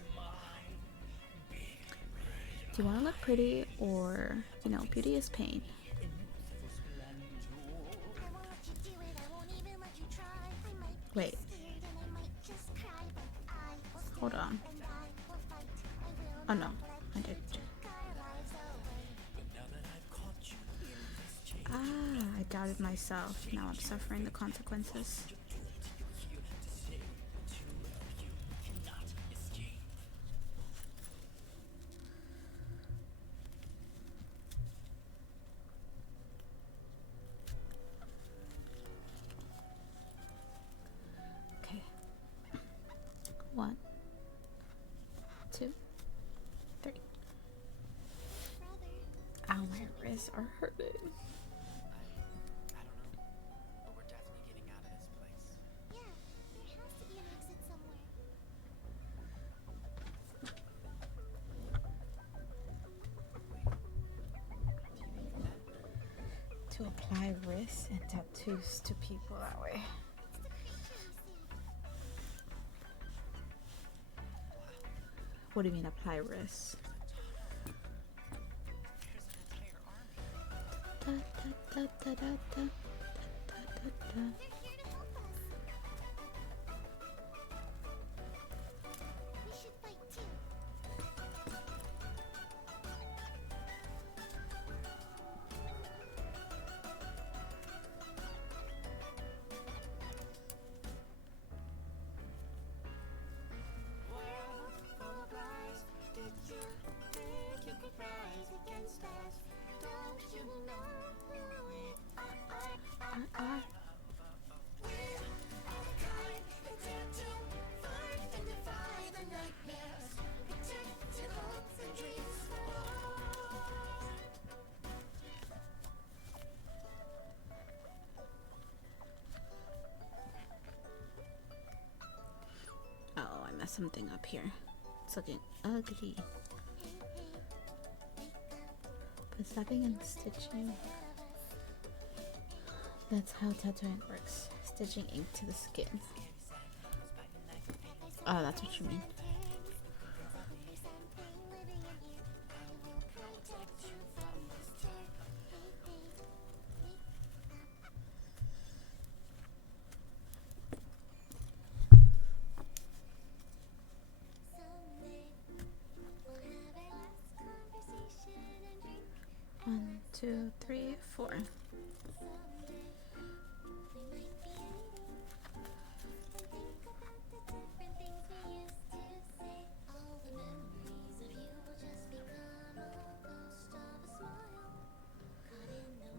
do you want to look pretty, or beauty is pain? Wait, hold on. Oh no, I did. I doubted myself. Now I'm suffering the consequences. Okay. 1, 2, 3. Ow, my wrists are hurting. To apply wrists and tattoos to people that way. What do you mean apply wrists? Da, da, da, da, da, da, da, da, da. mess something up here. It's looking ugly. But snapping and stitching, that's how tattooing works. Stitching ink to the skin. Oh, that's what you mean. One, two, three, four.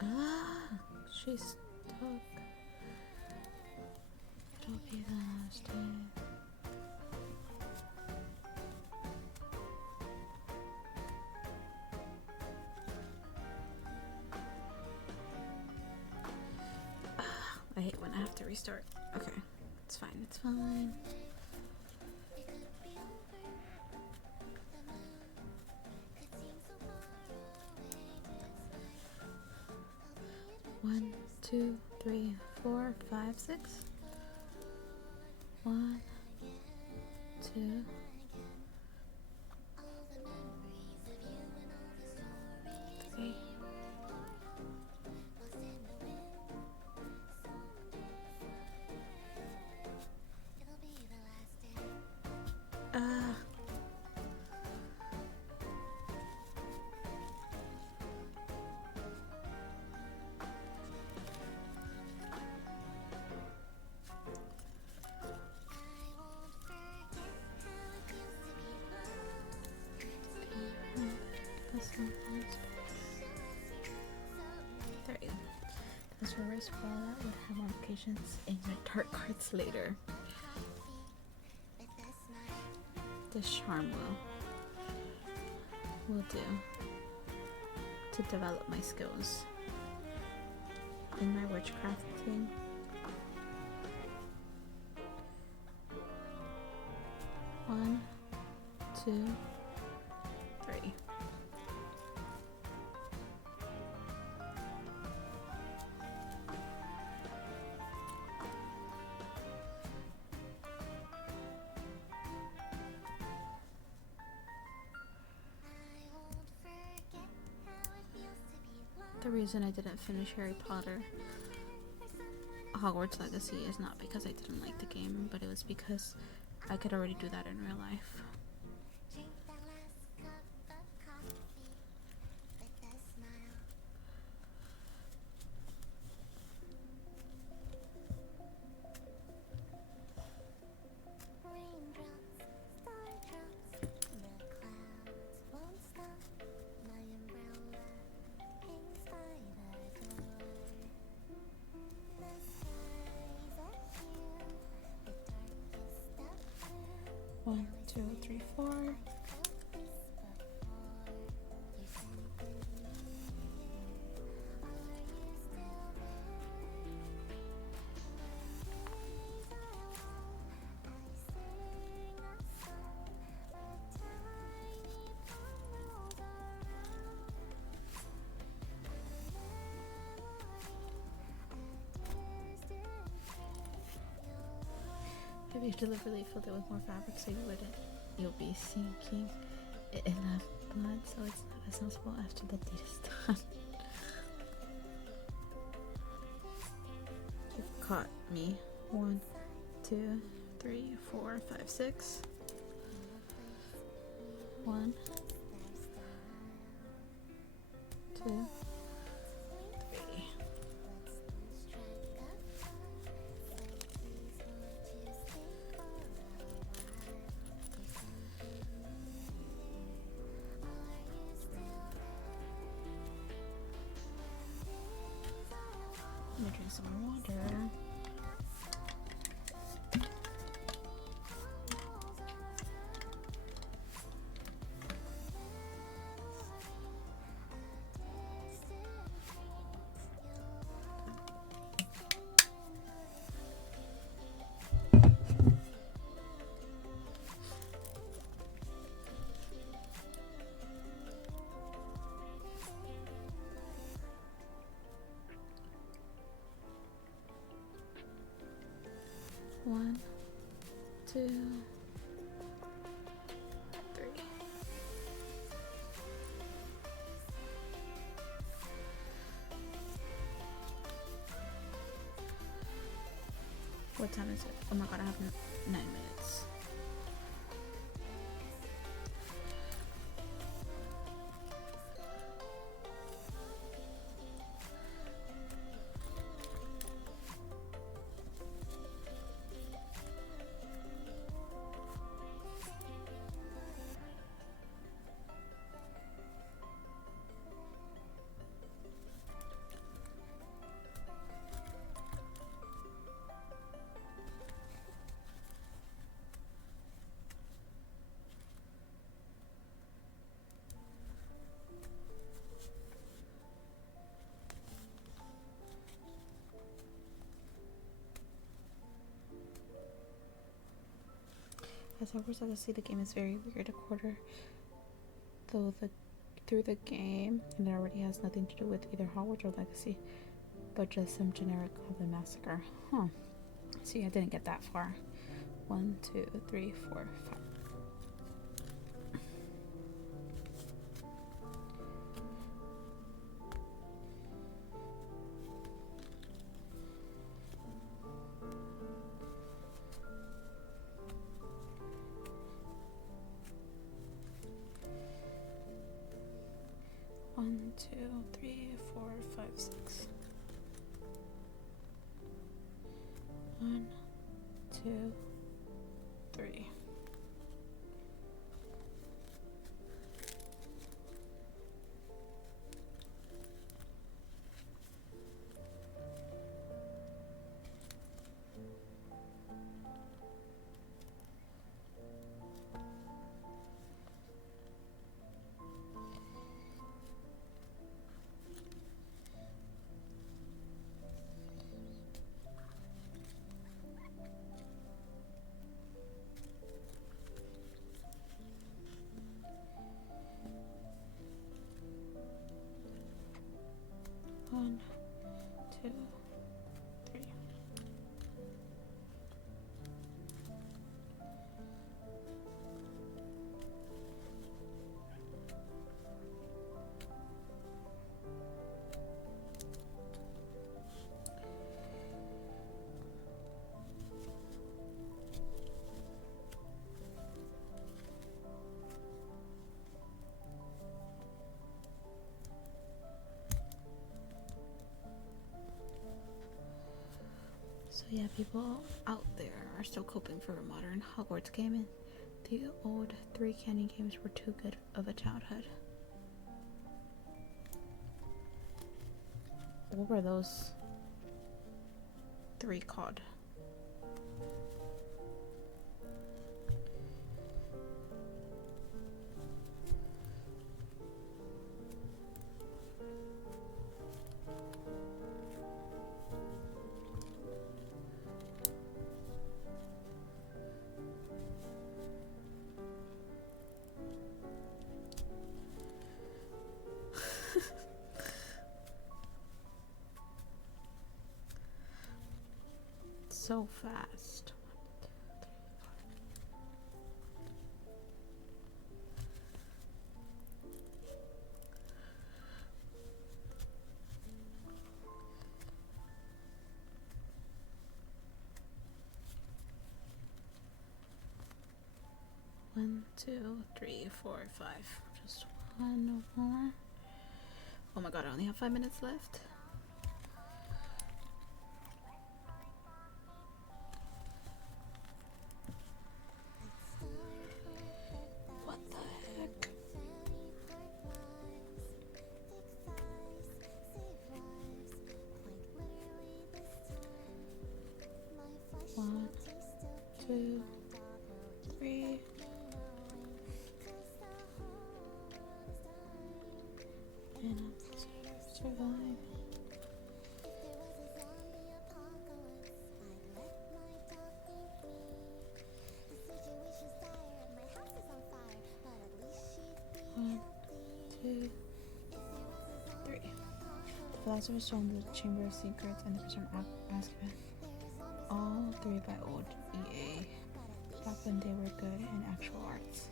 Ah, she's stuck. Don't be lost. I hate when I have to restart. Okay, it's fine, it's fine. One, two, three, four, five, six. One, two. Three. There you go. This reverse wallet would have modifications in your dark cards later. This charm will do to develop my skills in my witchcrafting. One, two, three. The reason I didn't finish Harry Potter Hogwarts Legacy is not because I didn't like the game, but it was because I could already do that in real life. One, two, three, four. If you deliberately filled it with more fabric so you'll be sinking it in enough blood so it's not as noticeable after the deed is done. You've caught me. 1, 2, 3, 4, 5, 6. 1, 2, 3. Let me drink some more water. 1, 2, 3. What time is it? Oh my god, I have 9 minutes. As far as I can see, the game is very weird. A quarter through the game, and it already has nothing to do with either Hogwarts or Legacy, but just some generic Goblin Massacre. Huh. See, I didn't get that far. 1, 2, 3, 4, 5. One, 2, 3, 4, 5, 6. 1, 2, 3. One, 2, 3. So yeah, people out there are still coping for a modern Hogwarts game, and the old 3 candy games were too good of a childhood. What were those 3 called? So fast. 1, 2, 3, 4, 5. Just one more. Oh my god, I only have 5 minutes left. What the heck? One, 2, 3. And I'm surviving. One, 2, 3. The philosopher stone, the Chamber of Secrets, and the Prisoner of Azkaban. all three by old EA, back when they were good in actual arts.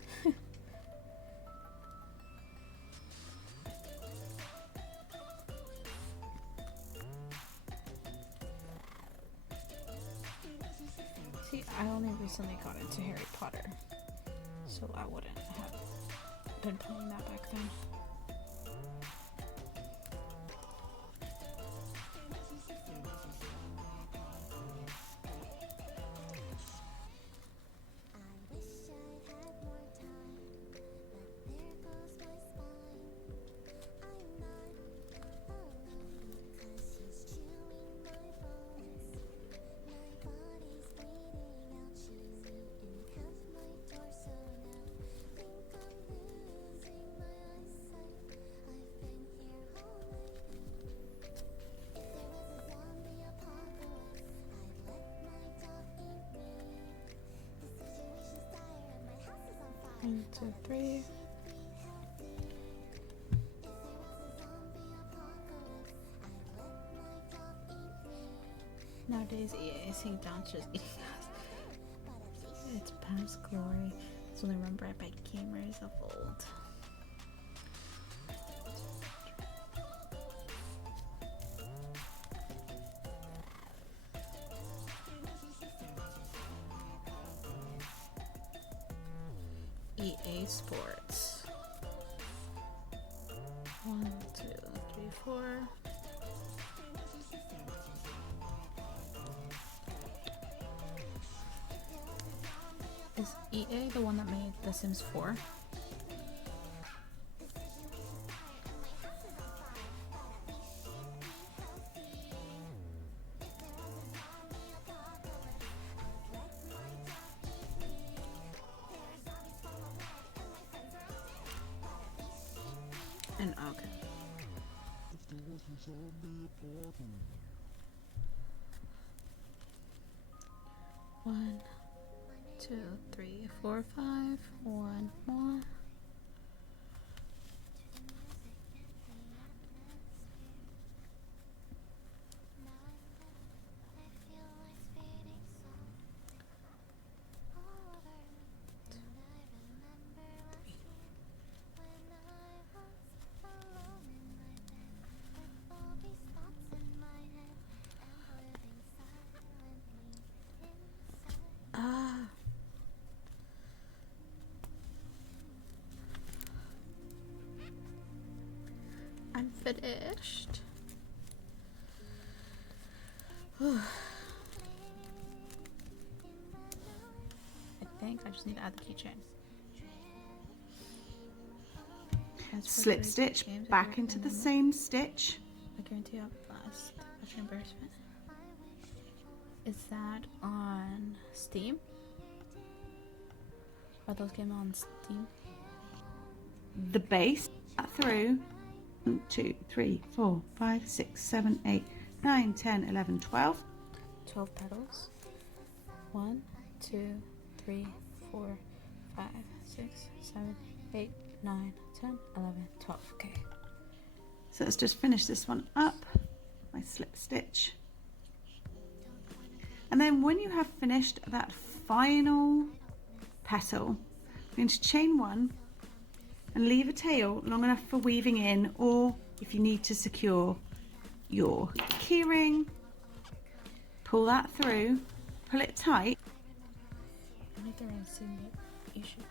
See, I only recently got into Harry Potter, so I wouldn't have been playing that back then. One, two, three. Nowadays, EA seems down to just eating us. It's past glory. It's only remembered by gamers of old. EA Sports. 1, 2, 3, 4. Is EA the one that made The Sims 4? And okay. One, 2, 3, 4, 5. One more. I'm finished. I think I just need to add the keychain. Slip stitch back into the same stitch. I guarantee I'll last. That's embarrassment. Is that on Steam? Are those games on Steam? The base through 1, 2, 3, 4, 5, 6, 7, 8, 9, 10, 11, 12. 12 petals. 1, 2, 3, 4, 5, 6, 7, 8, 9, 10, 11, 12. Okay. So let's just finish this one up. My slip stitch. And then when you have finished that final petal, I'm going to chain one and leave a tail long enough for weaving in, or if you need to secure your keyring, pull that through, pull it tight. I think they're on Steam, but you should be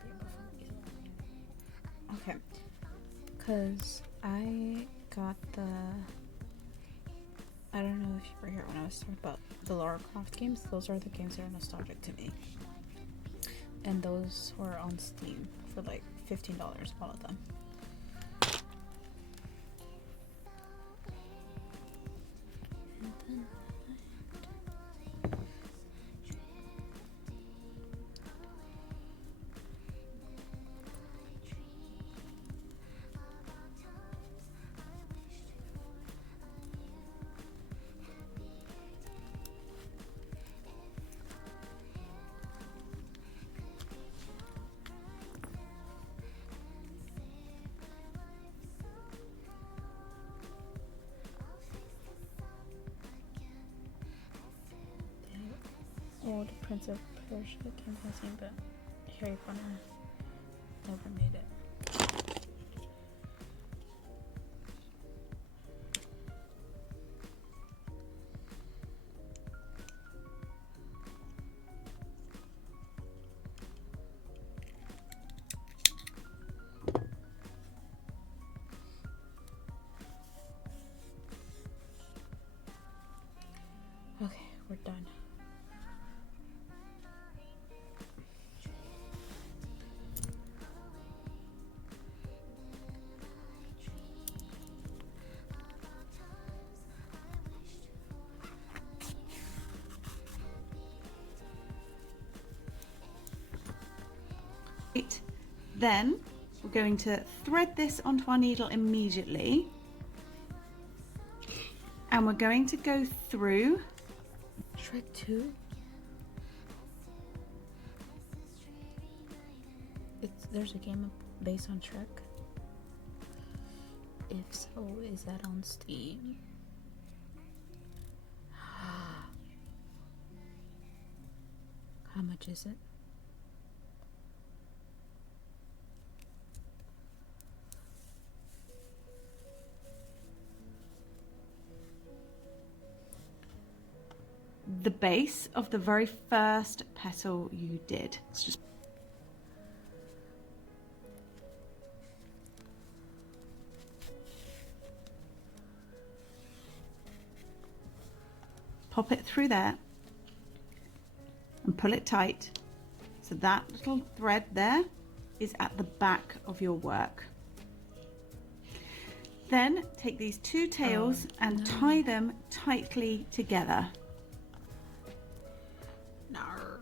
able to. Okay. Because I got the. I don't know if you were here when I was talking about the Lara Croft games. Those are the games that are nostalgic to me. And those were on Steam for like $15, all of them. old Prince of Persia campaign, but Harry Potter never made it. Okay, we're done. Then we're going to thread this onto our needle immediately, and we're going to go through Shrek 2? There's a game based on Shrek? If so, is that on Steam? How much is it? the base of the very first petal you did. It's just pop it through there and pull it tight, so that little thread there is at the back of your work. Then take these two tails and tie them tightly together. Nar.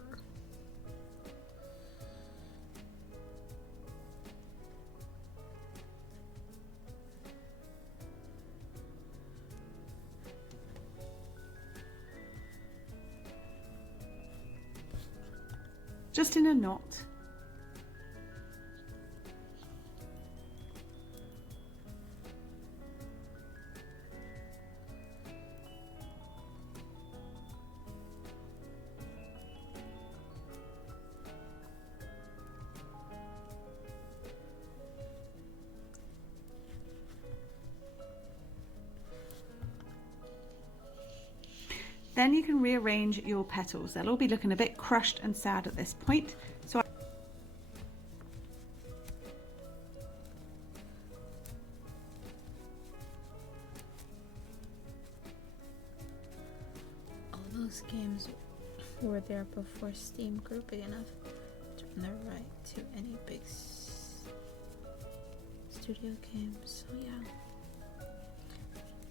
Just in a knot. Then you can rearrange your petals. They'll all be looking a bit crushed and sad at this point. So all those games were there before Steam grew big enough to earn the right to any big studio games. So yeah.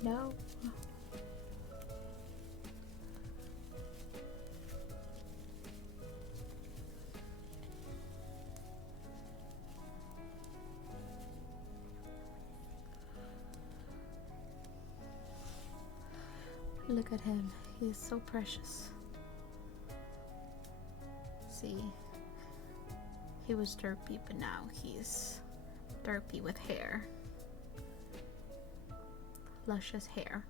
No. Look at him. He is so precious. See, he was derpy, but now he's derpy with hair. Luscious hair.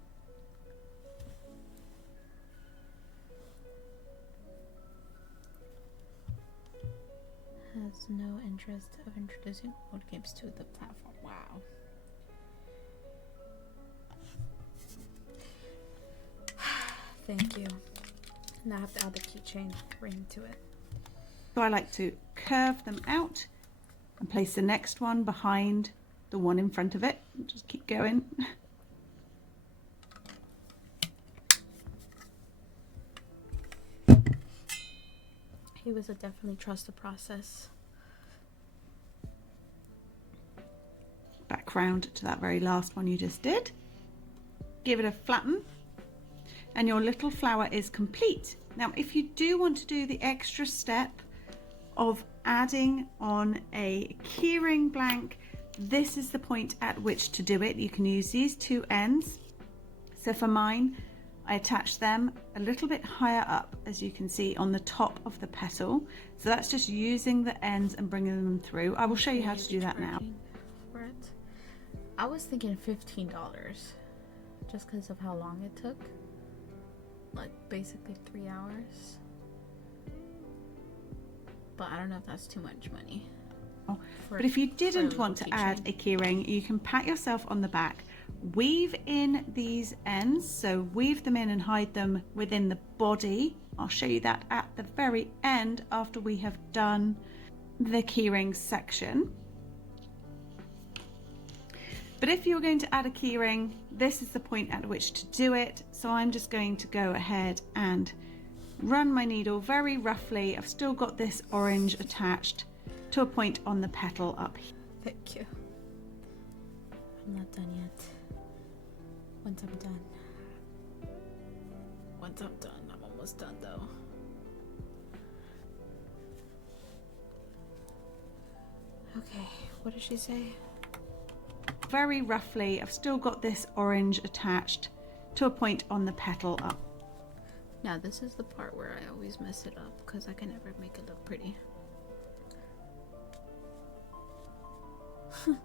Has no interest of introducing old games to the platform. Wow. Thank you. Now I have to add the keychain ring to it. I like to curve them out and place the next one behind the one in front of it. Just keep going. He was a definitely trust the process. Back round to that very last one you just did. Give it a flatten. And your little flower is complete. Now, if you do want to do the extra step of adding on a keyring blank, this is the point at which to do it. You can use these two ends. So for mine, I attach them a little bit higher up, as you can see on the top of the petal. So that's just using the ends and bringing them through. I will show you how to do that now. For it. I was thinking $15 just because of how long it took. Like basically 3 hours. but I don't know if that's too much money. But if you didn't want to add a keyring, you can pat yourself on the back, weave in these ends, so weave them in and hide them within the body. I'll show you that at the very end after we have done the keyring section. But if you're going to add a keyring, this is the point at which to do it. So I'm just going to go ahead and run my needle very roughly. I've still got this orange attached to a point on the petal up here. Thank you. I'm not done yet. Once I'm done. Once I'm done, I'm almost done though. Okay, what did she say? Very roughly, I've still got this orange attached to a point on the petal up. Now this is the part where I always mess it up because I can never make it look pretty. Oh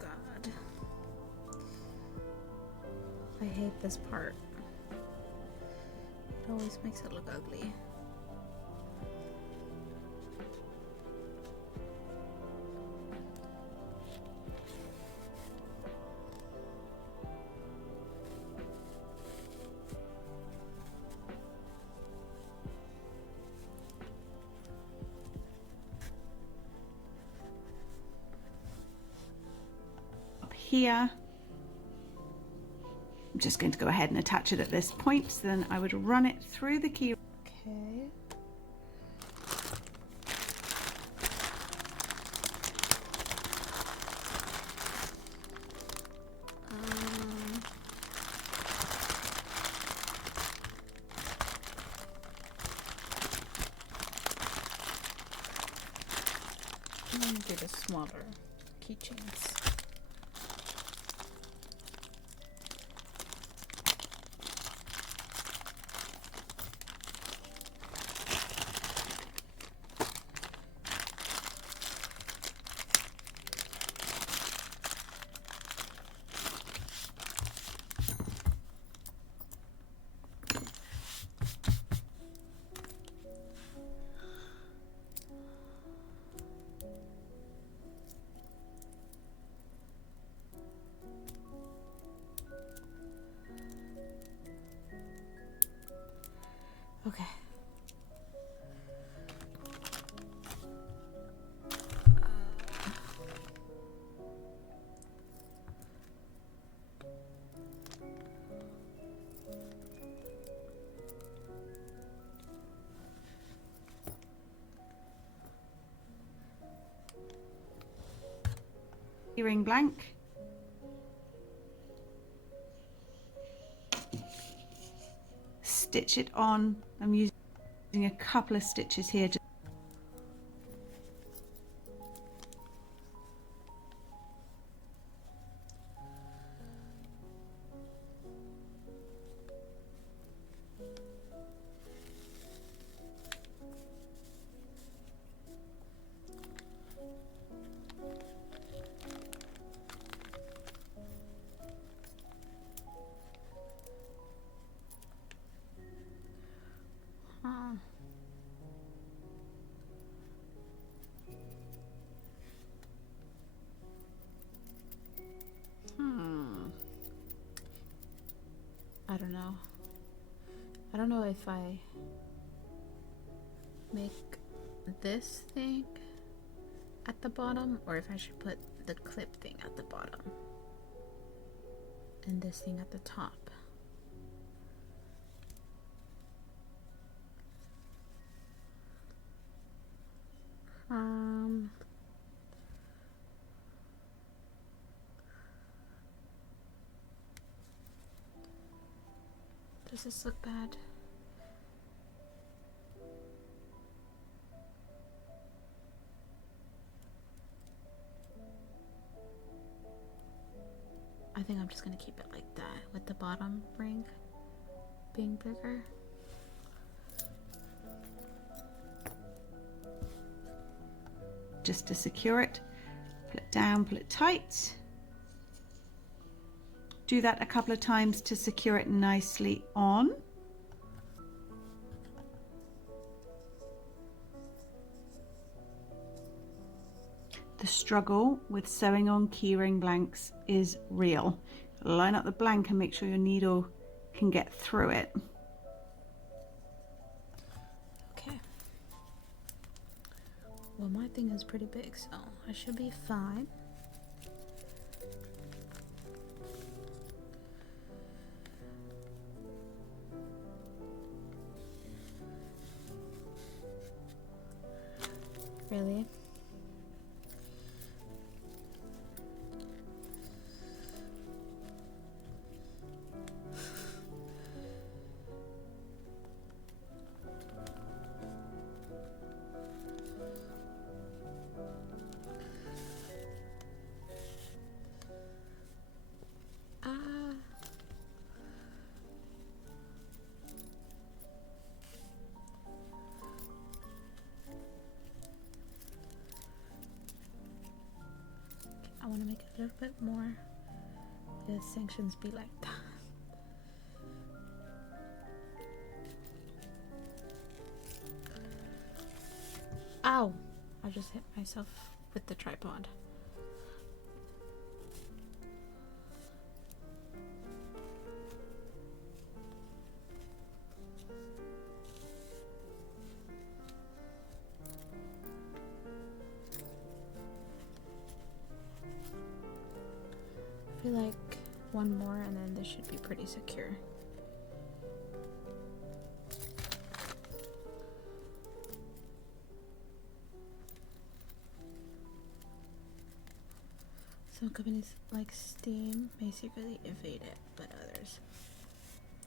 god. I hate this part. It always makes it look ugly. Here, I'm just going to go ahead and attach it at this point, so then I would run it through the key. Okay. I'm gonna do the smaller keychains. Okay. Keyring blank. Stitch it on. I'm using a couple of stitches here. I don't know. I don't know if I make this thing at the bottom or if I should put the clip thing at the bottom and this thing at the top. Does this look bad? I think I'm just gonna keep it like that with the bottom ring being bigger. Just to secure it, pull it down, pull it tight. Do that a couple of times to secure it nicely on. the struggle with sewing on keyring blanks is real. Line up the blank and make sure your needle can get through it. Okay. Well, my thing is pretty big, so I should be fine. Really? I want to make it a little bit more. The sanctions be like that. Ow! I just hit myself with the tripod. I feel like one more and then this should be pretty secure. Some companies like Steam may secretly evade it, but others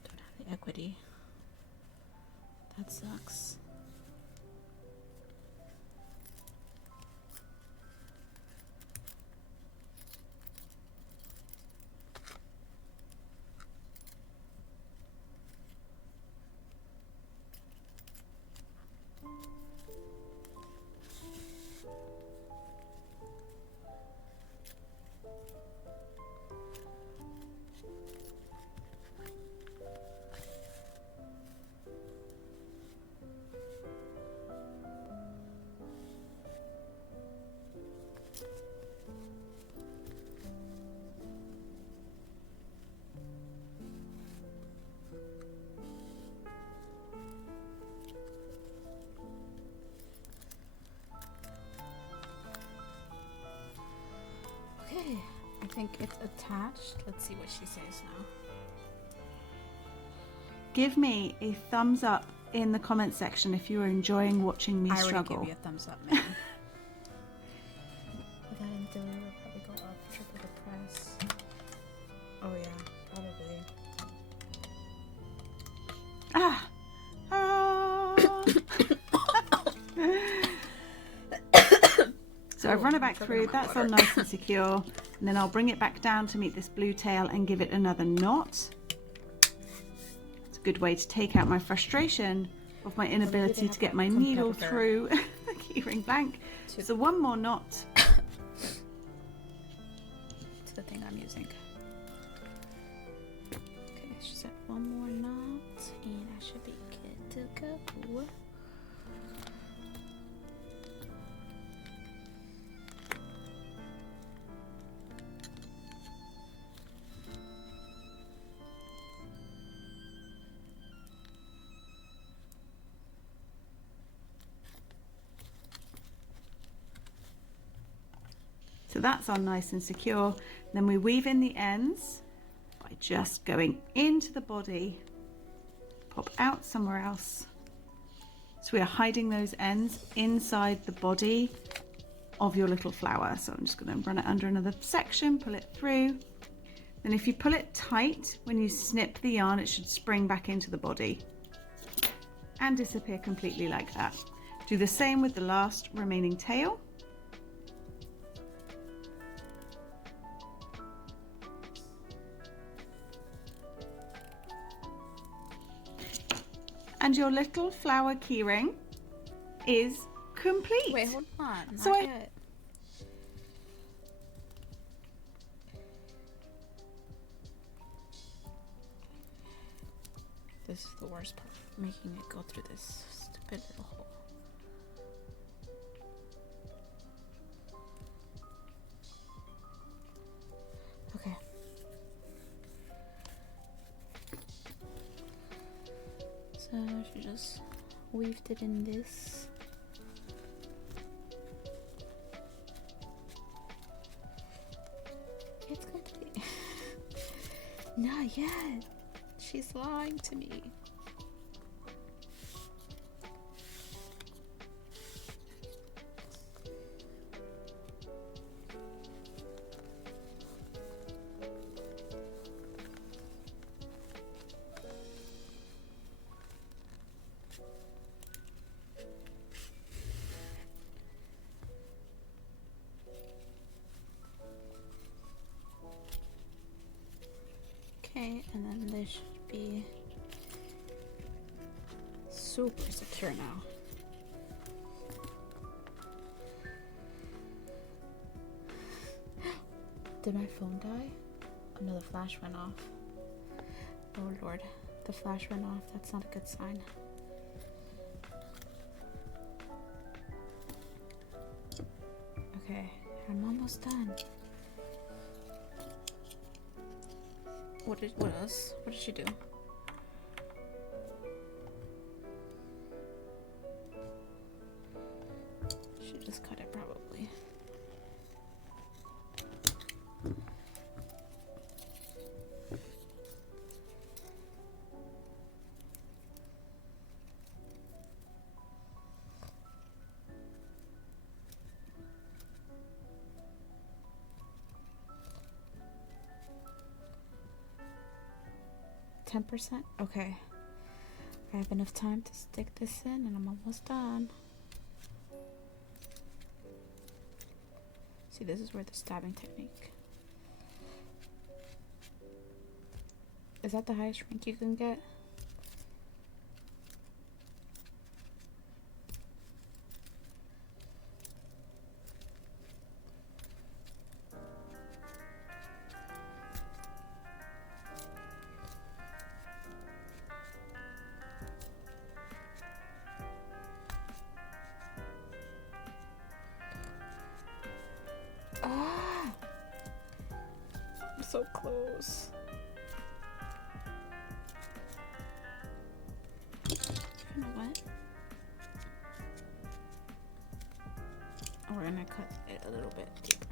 don't have the equity. That sucks. Okay, I think it's attached. Let's see what she says now. Give me a thumbs up in the comment section if you are enjoying watching me struggle. I already gave you a thumbs up, man. With that in theory, we'll probably go up triple the press. Oh yeah, probably. Ah! So I've run it back through, that's all nice and secure, and then I'll bring it back down to meet this blue tail and give it another knot. It's a good way to take out my frustration of my inability to get my needle through the keyring blank. So one more knot. It's the thing I'm using. Okay, she said one more knot and I should be good to go. So that's on nice and secure. Then we weave in the ends by just going into the body, pop out somewhere else. So we are hiding those ends inside the body of your little flower. So I'm just going to run it under another section, pull it through. Then if you pull it tight, when you snip the yarn, it should spring back into the body and disappear completely like that. Do the same with the last remaining tail. And your little flower keyring is complete. Wait, hold on. So Not yet. This is the worst part, making it go through this stupid little hole. So she just weaved it in this. It's going to be not yet. She's lying to me. Okay, and then this should be super secure now. Did my phone die? Oh no, the flash went off. Oh lord, the flash went off. That's not a good sign. Okay, I'm almost done. What else? What did she do? She just cut it probably. %? Okay. I have enough time to stick this in and I'm almost done. See, this is where the stabbing technique. Is that the highest rank you can get? Ah! I'm so close. You know what? We're gonna cut it a little bit deeper.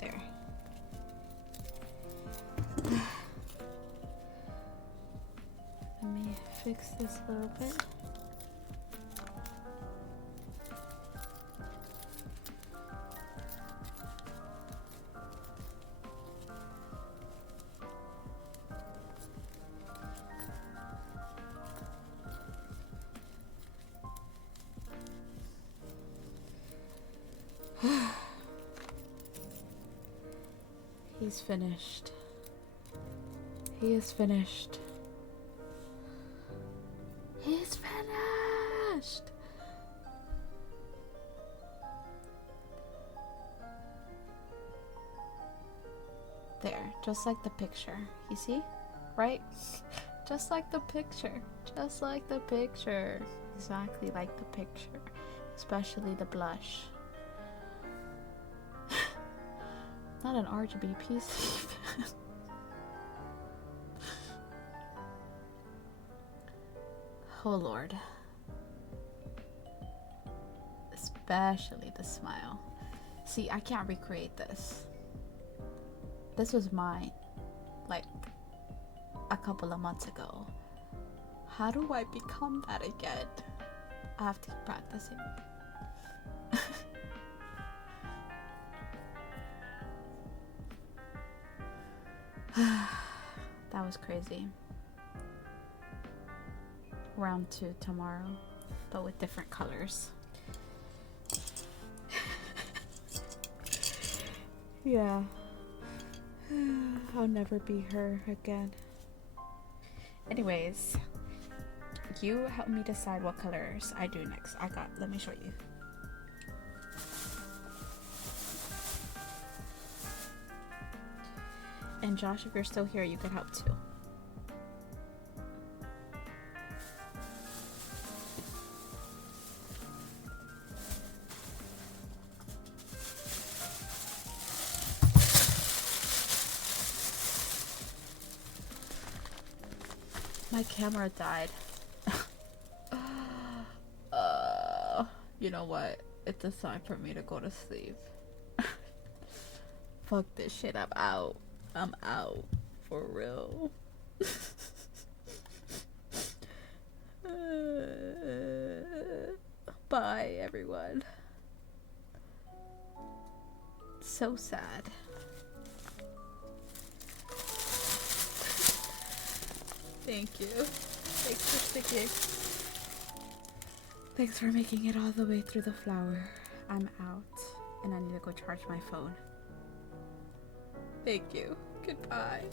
There. Let me fix this a little bit. He's finished. He is finished. He's finished. There, just like the picture. You see? Right? Just like the picture. Just like the picture. Exactly like the picture. Especially the blush. Not an RGB piece. Oh Lord. Especially the smile. See, I can't recreate this. This was mine, like, a couple of months ago. How do I become that again? I have to keep practicing. That was crazy. Round 2 tomorrow, but with different colors. Yeah. I'll never be her again. Anyways, you help me decide what colors I do next. Let me show you. And Josh, if you're still here, you could help too. My camera died. You know what? It's a sign for me to go to sleep. Fuck this shit. I'm out. I'm out. For real. Bye, everyone. So sad. Thank you. Thanks for sticking. Thanks for making it all the way through the flower. I'm out, and I need to go charge my phone. Thank you. Goodbye.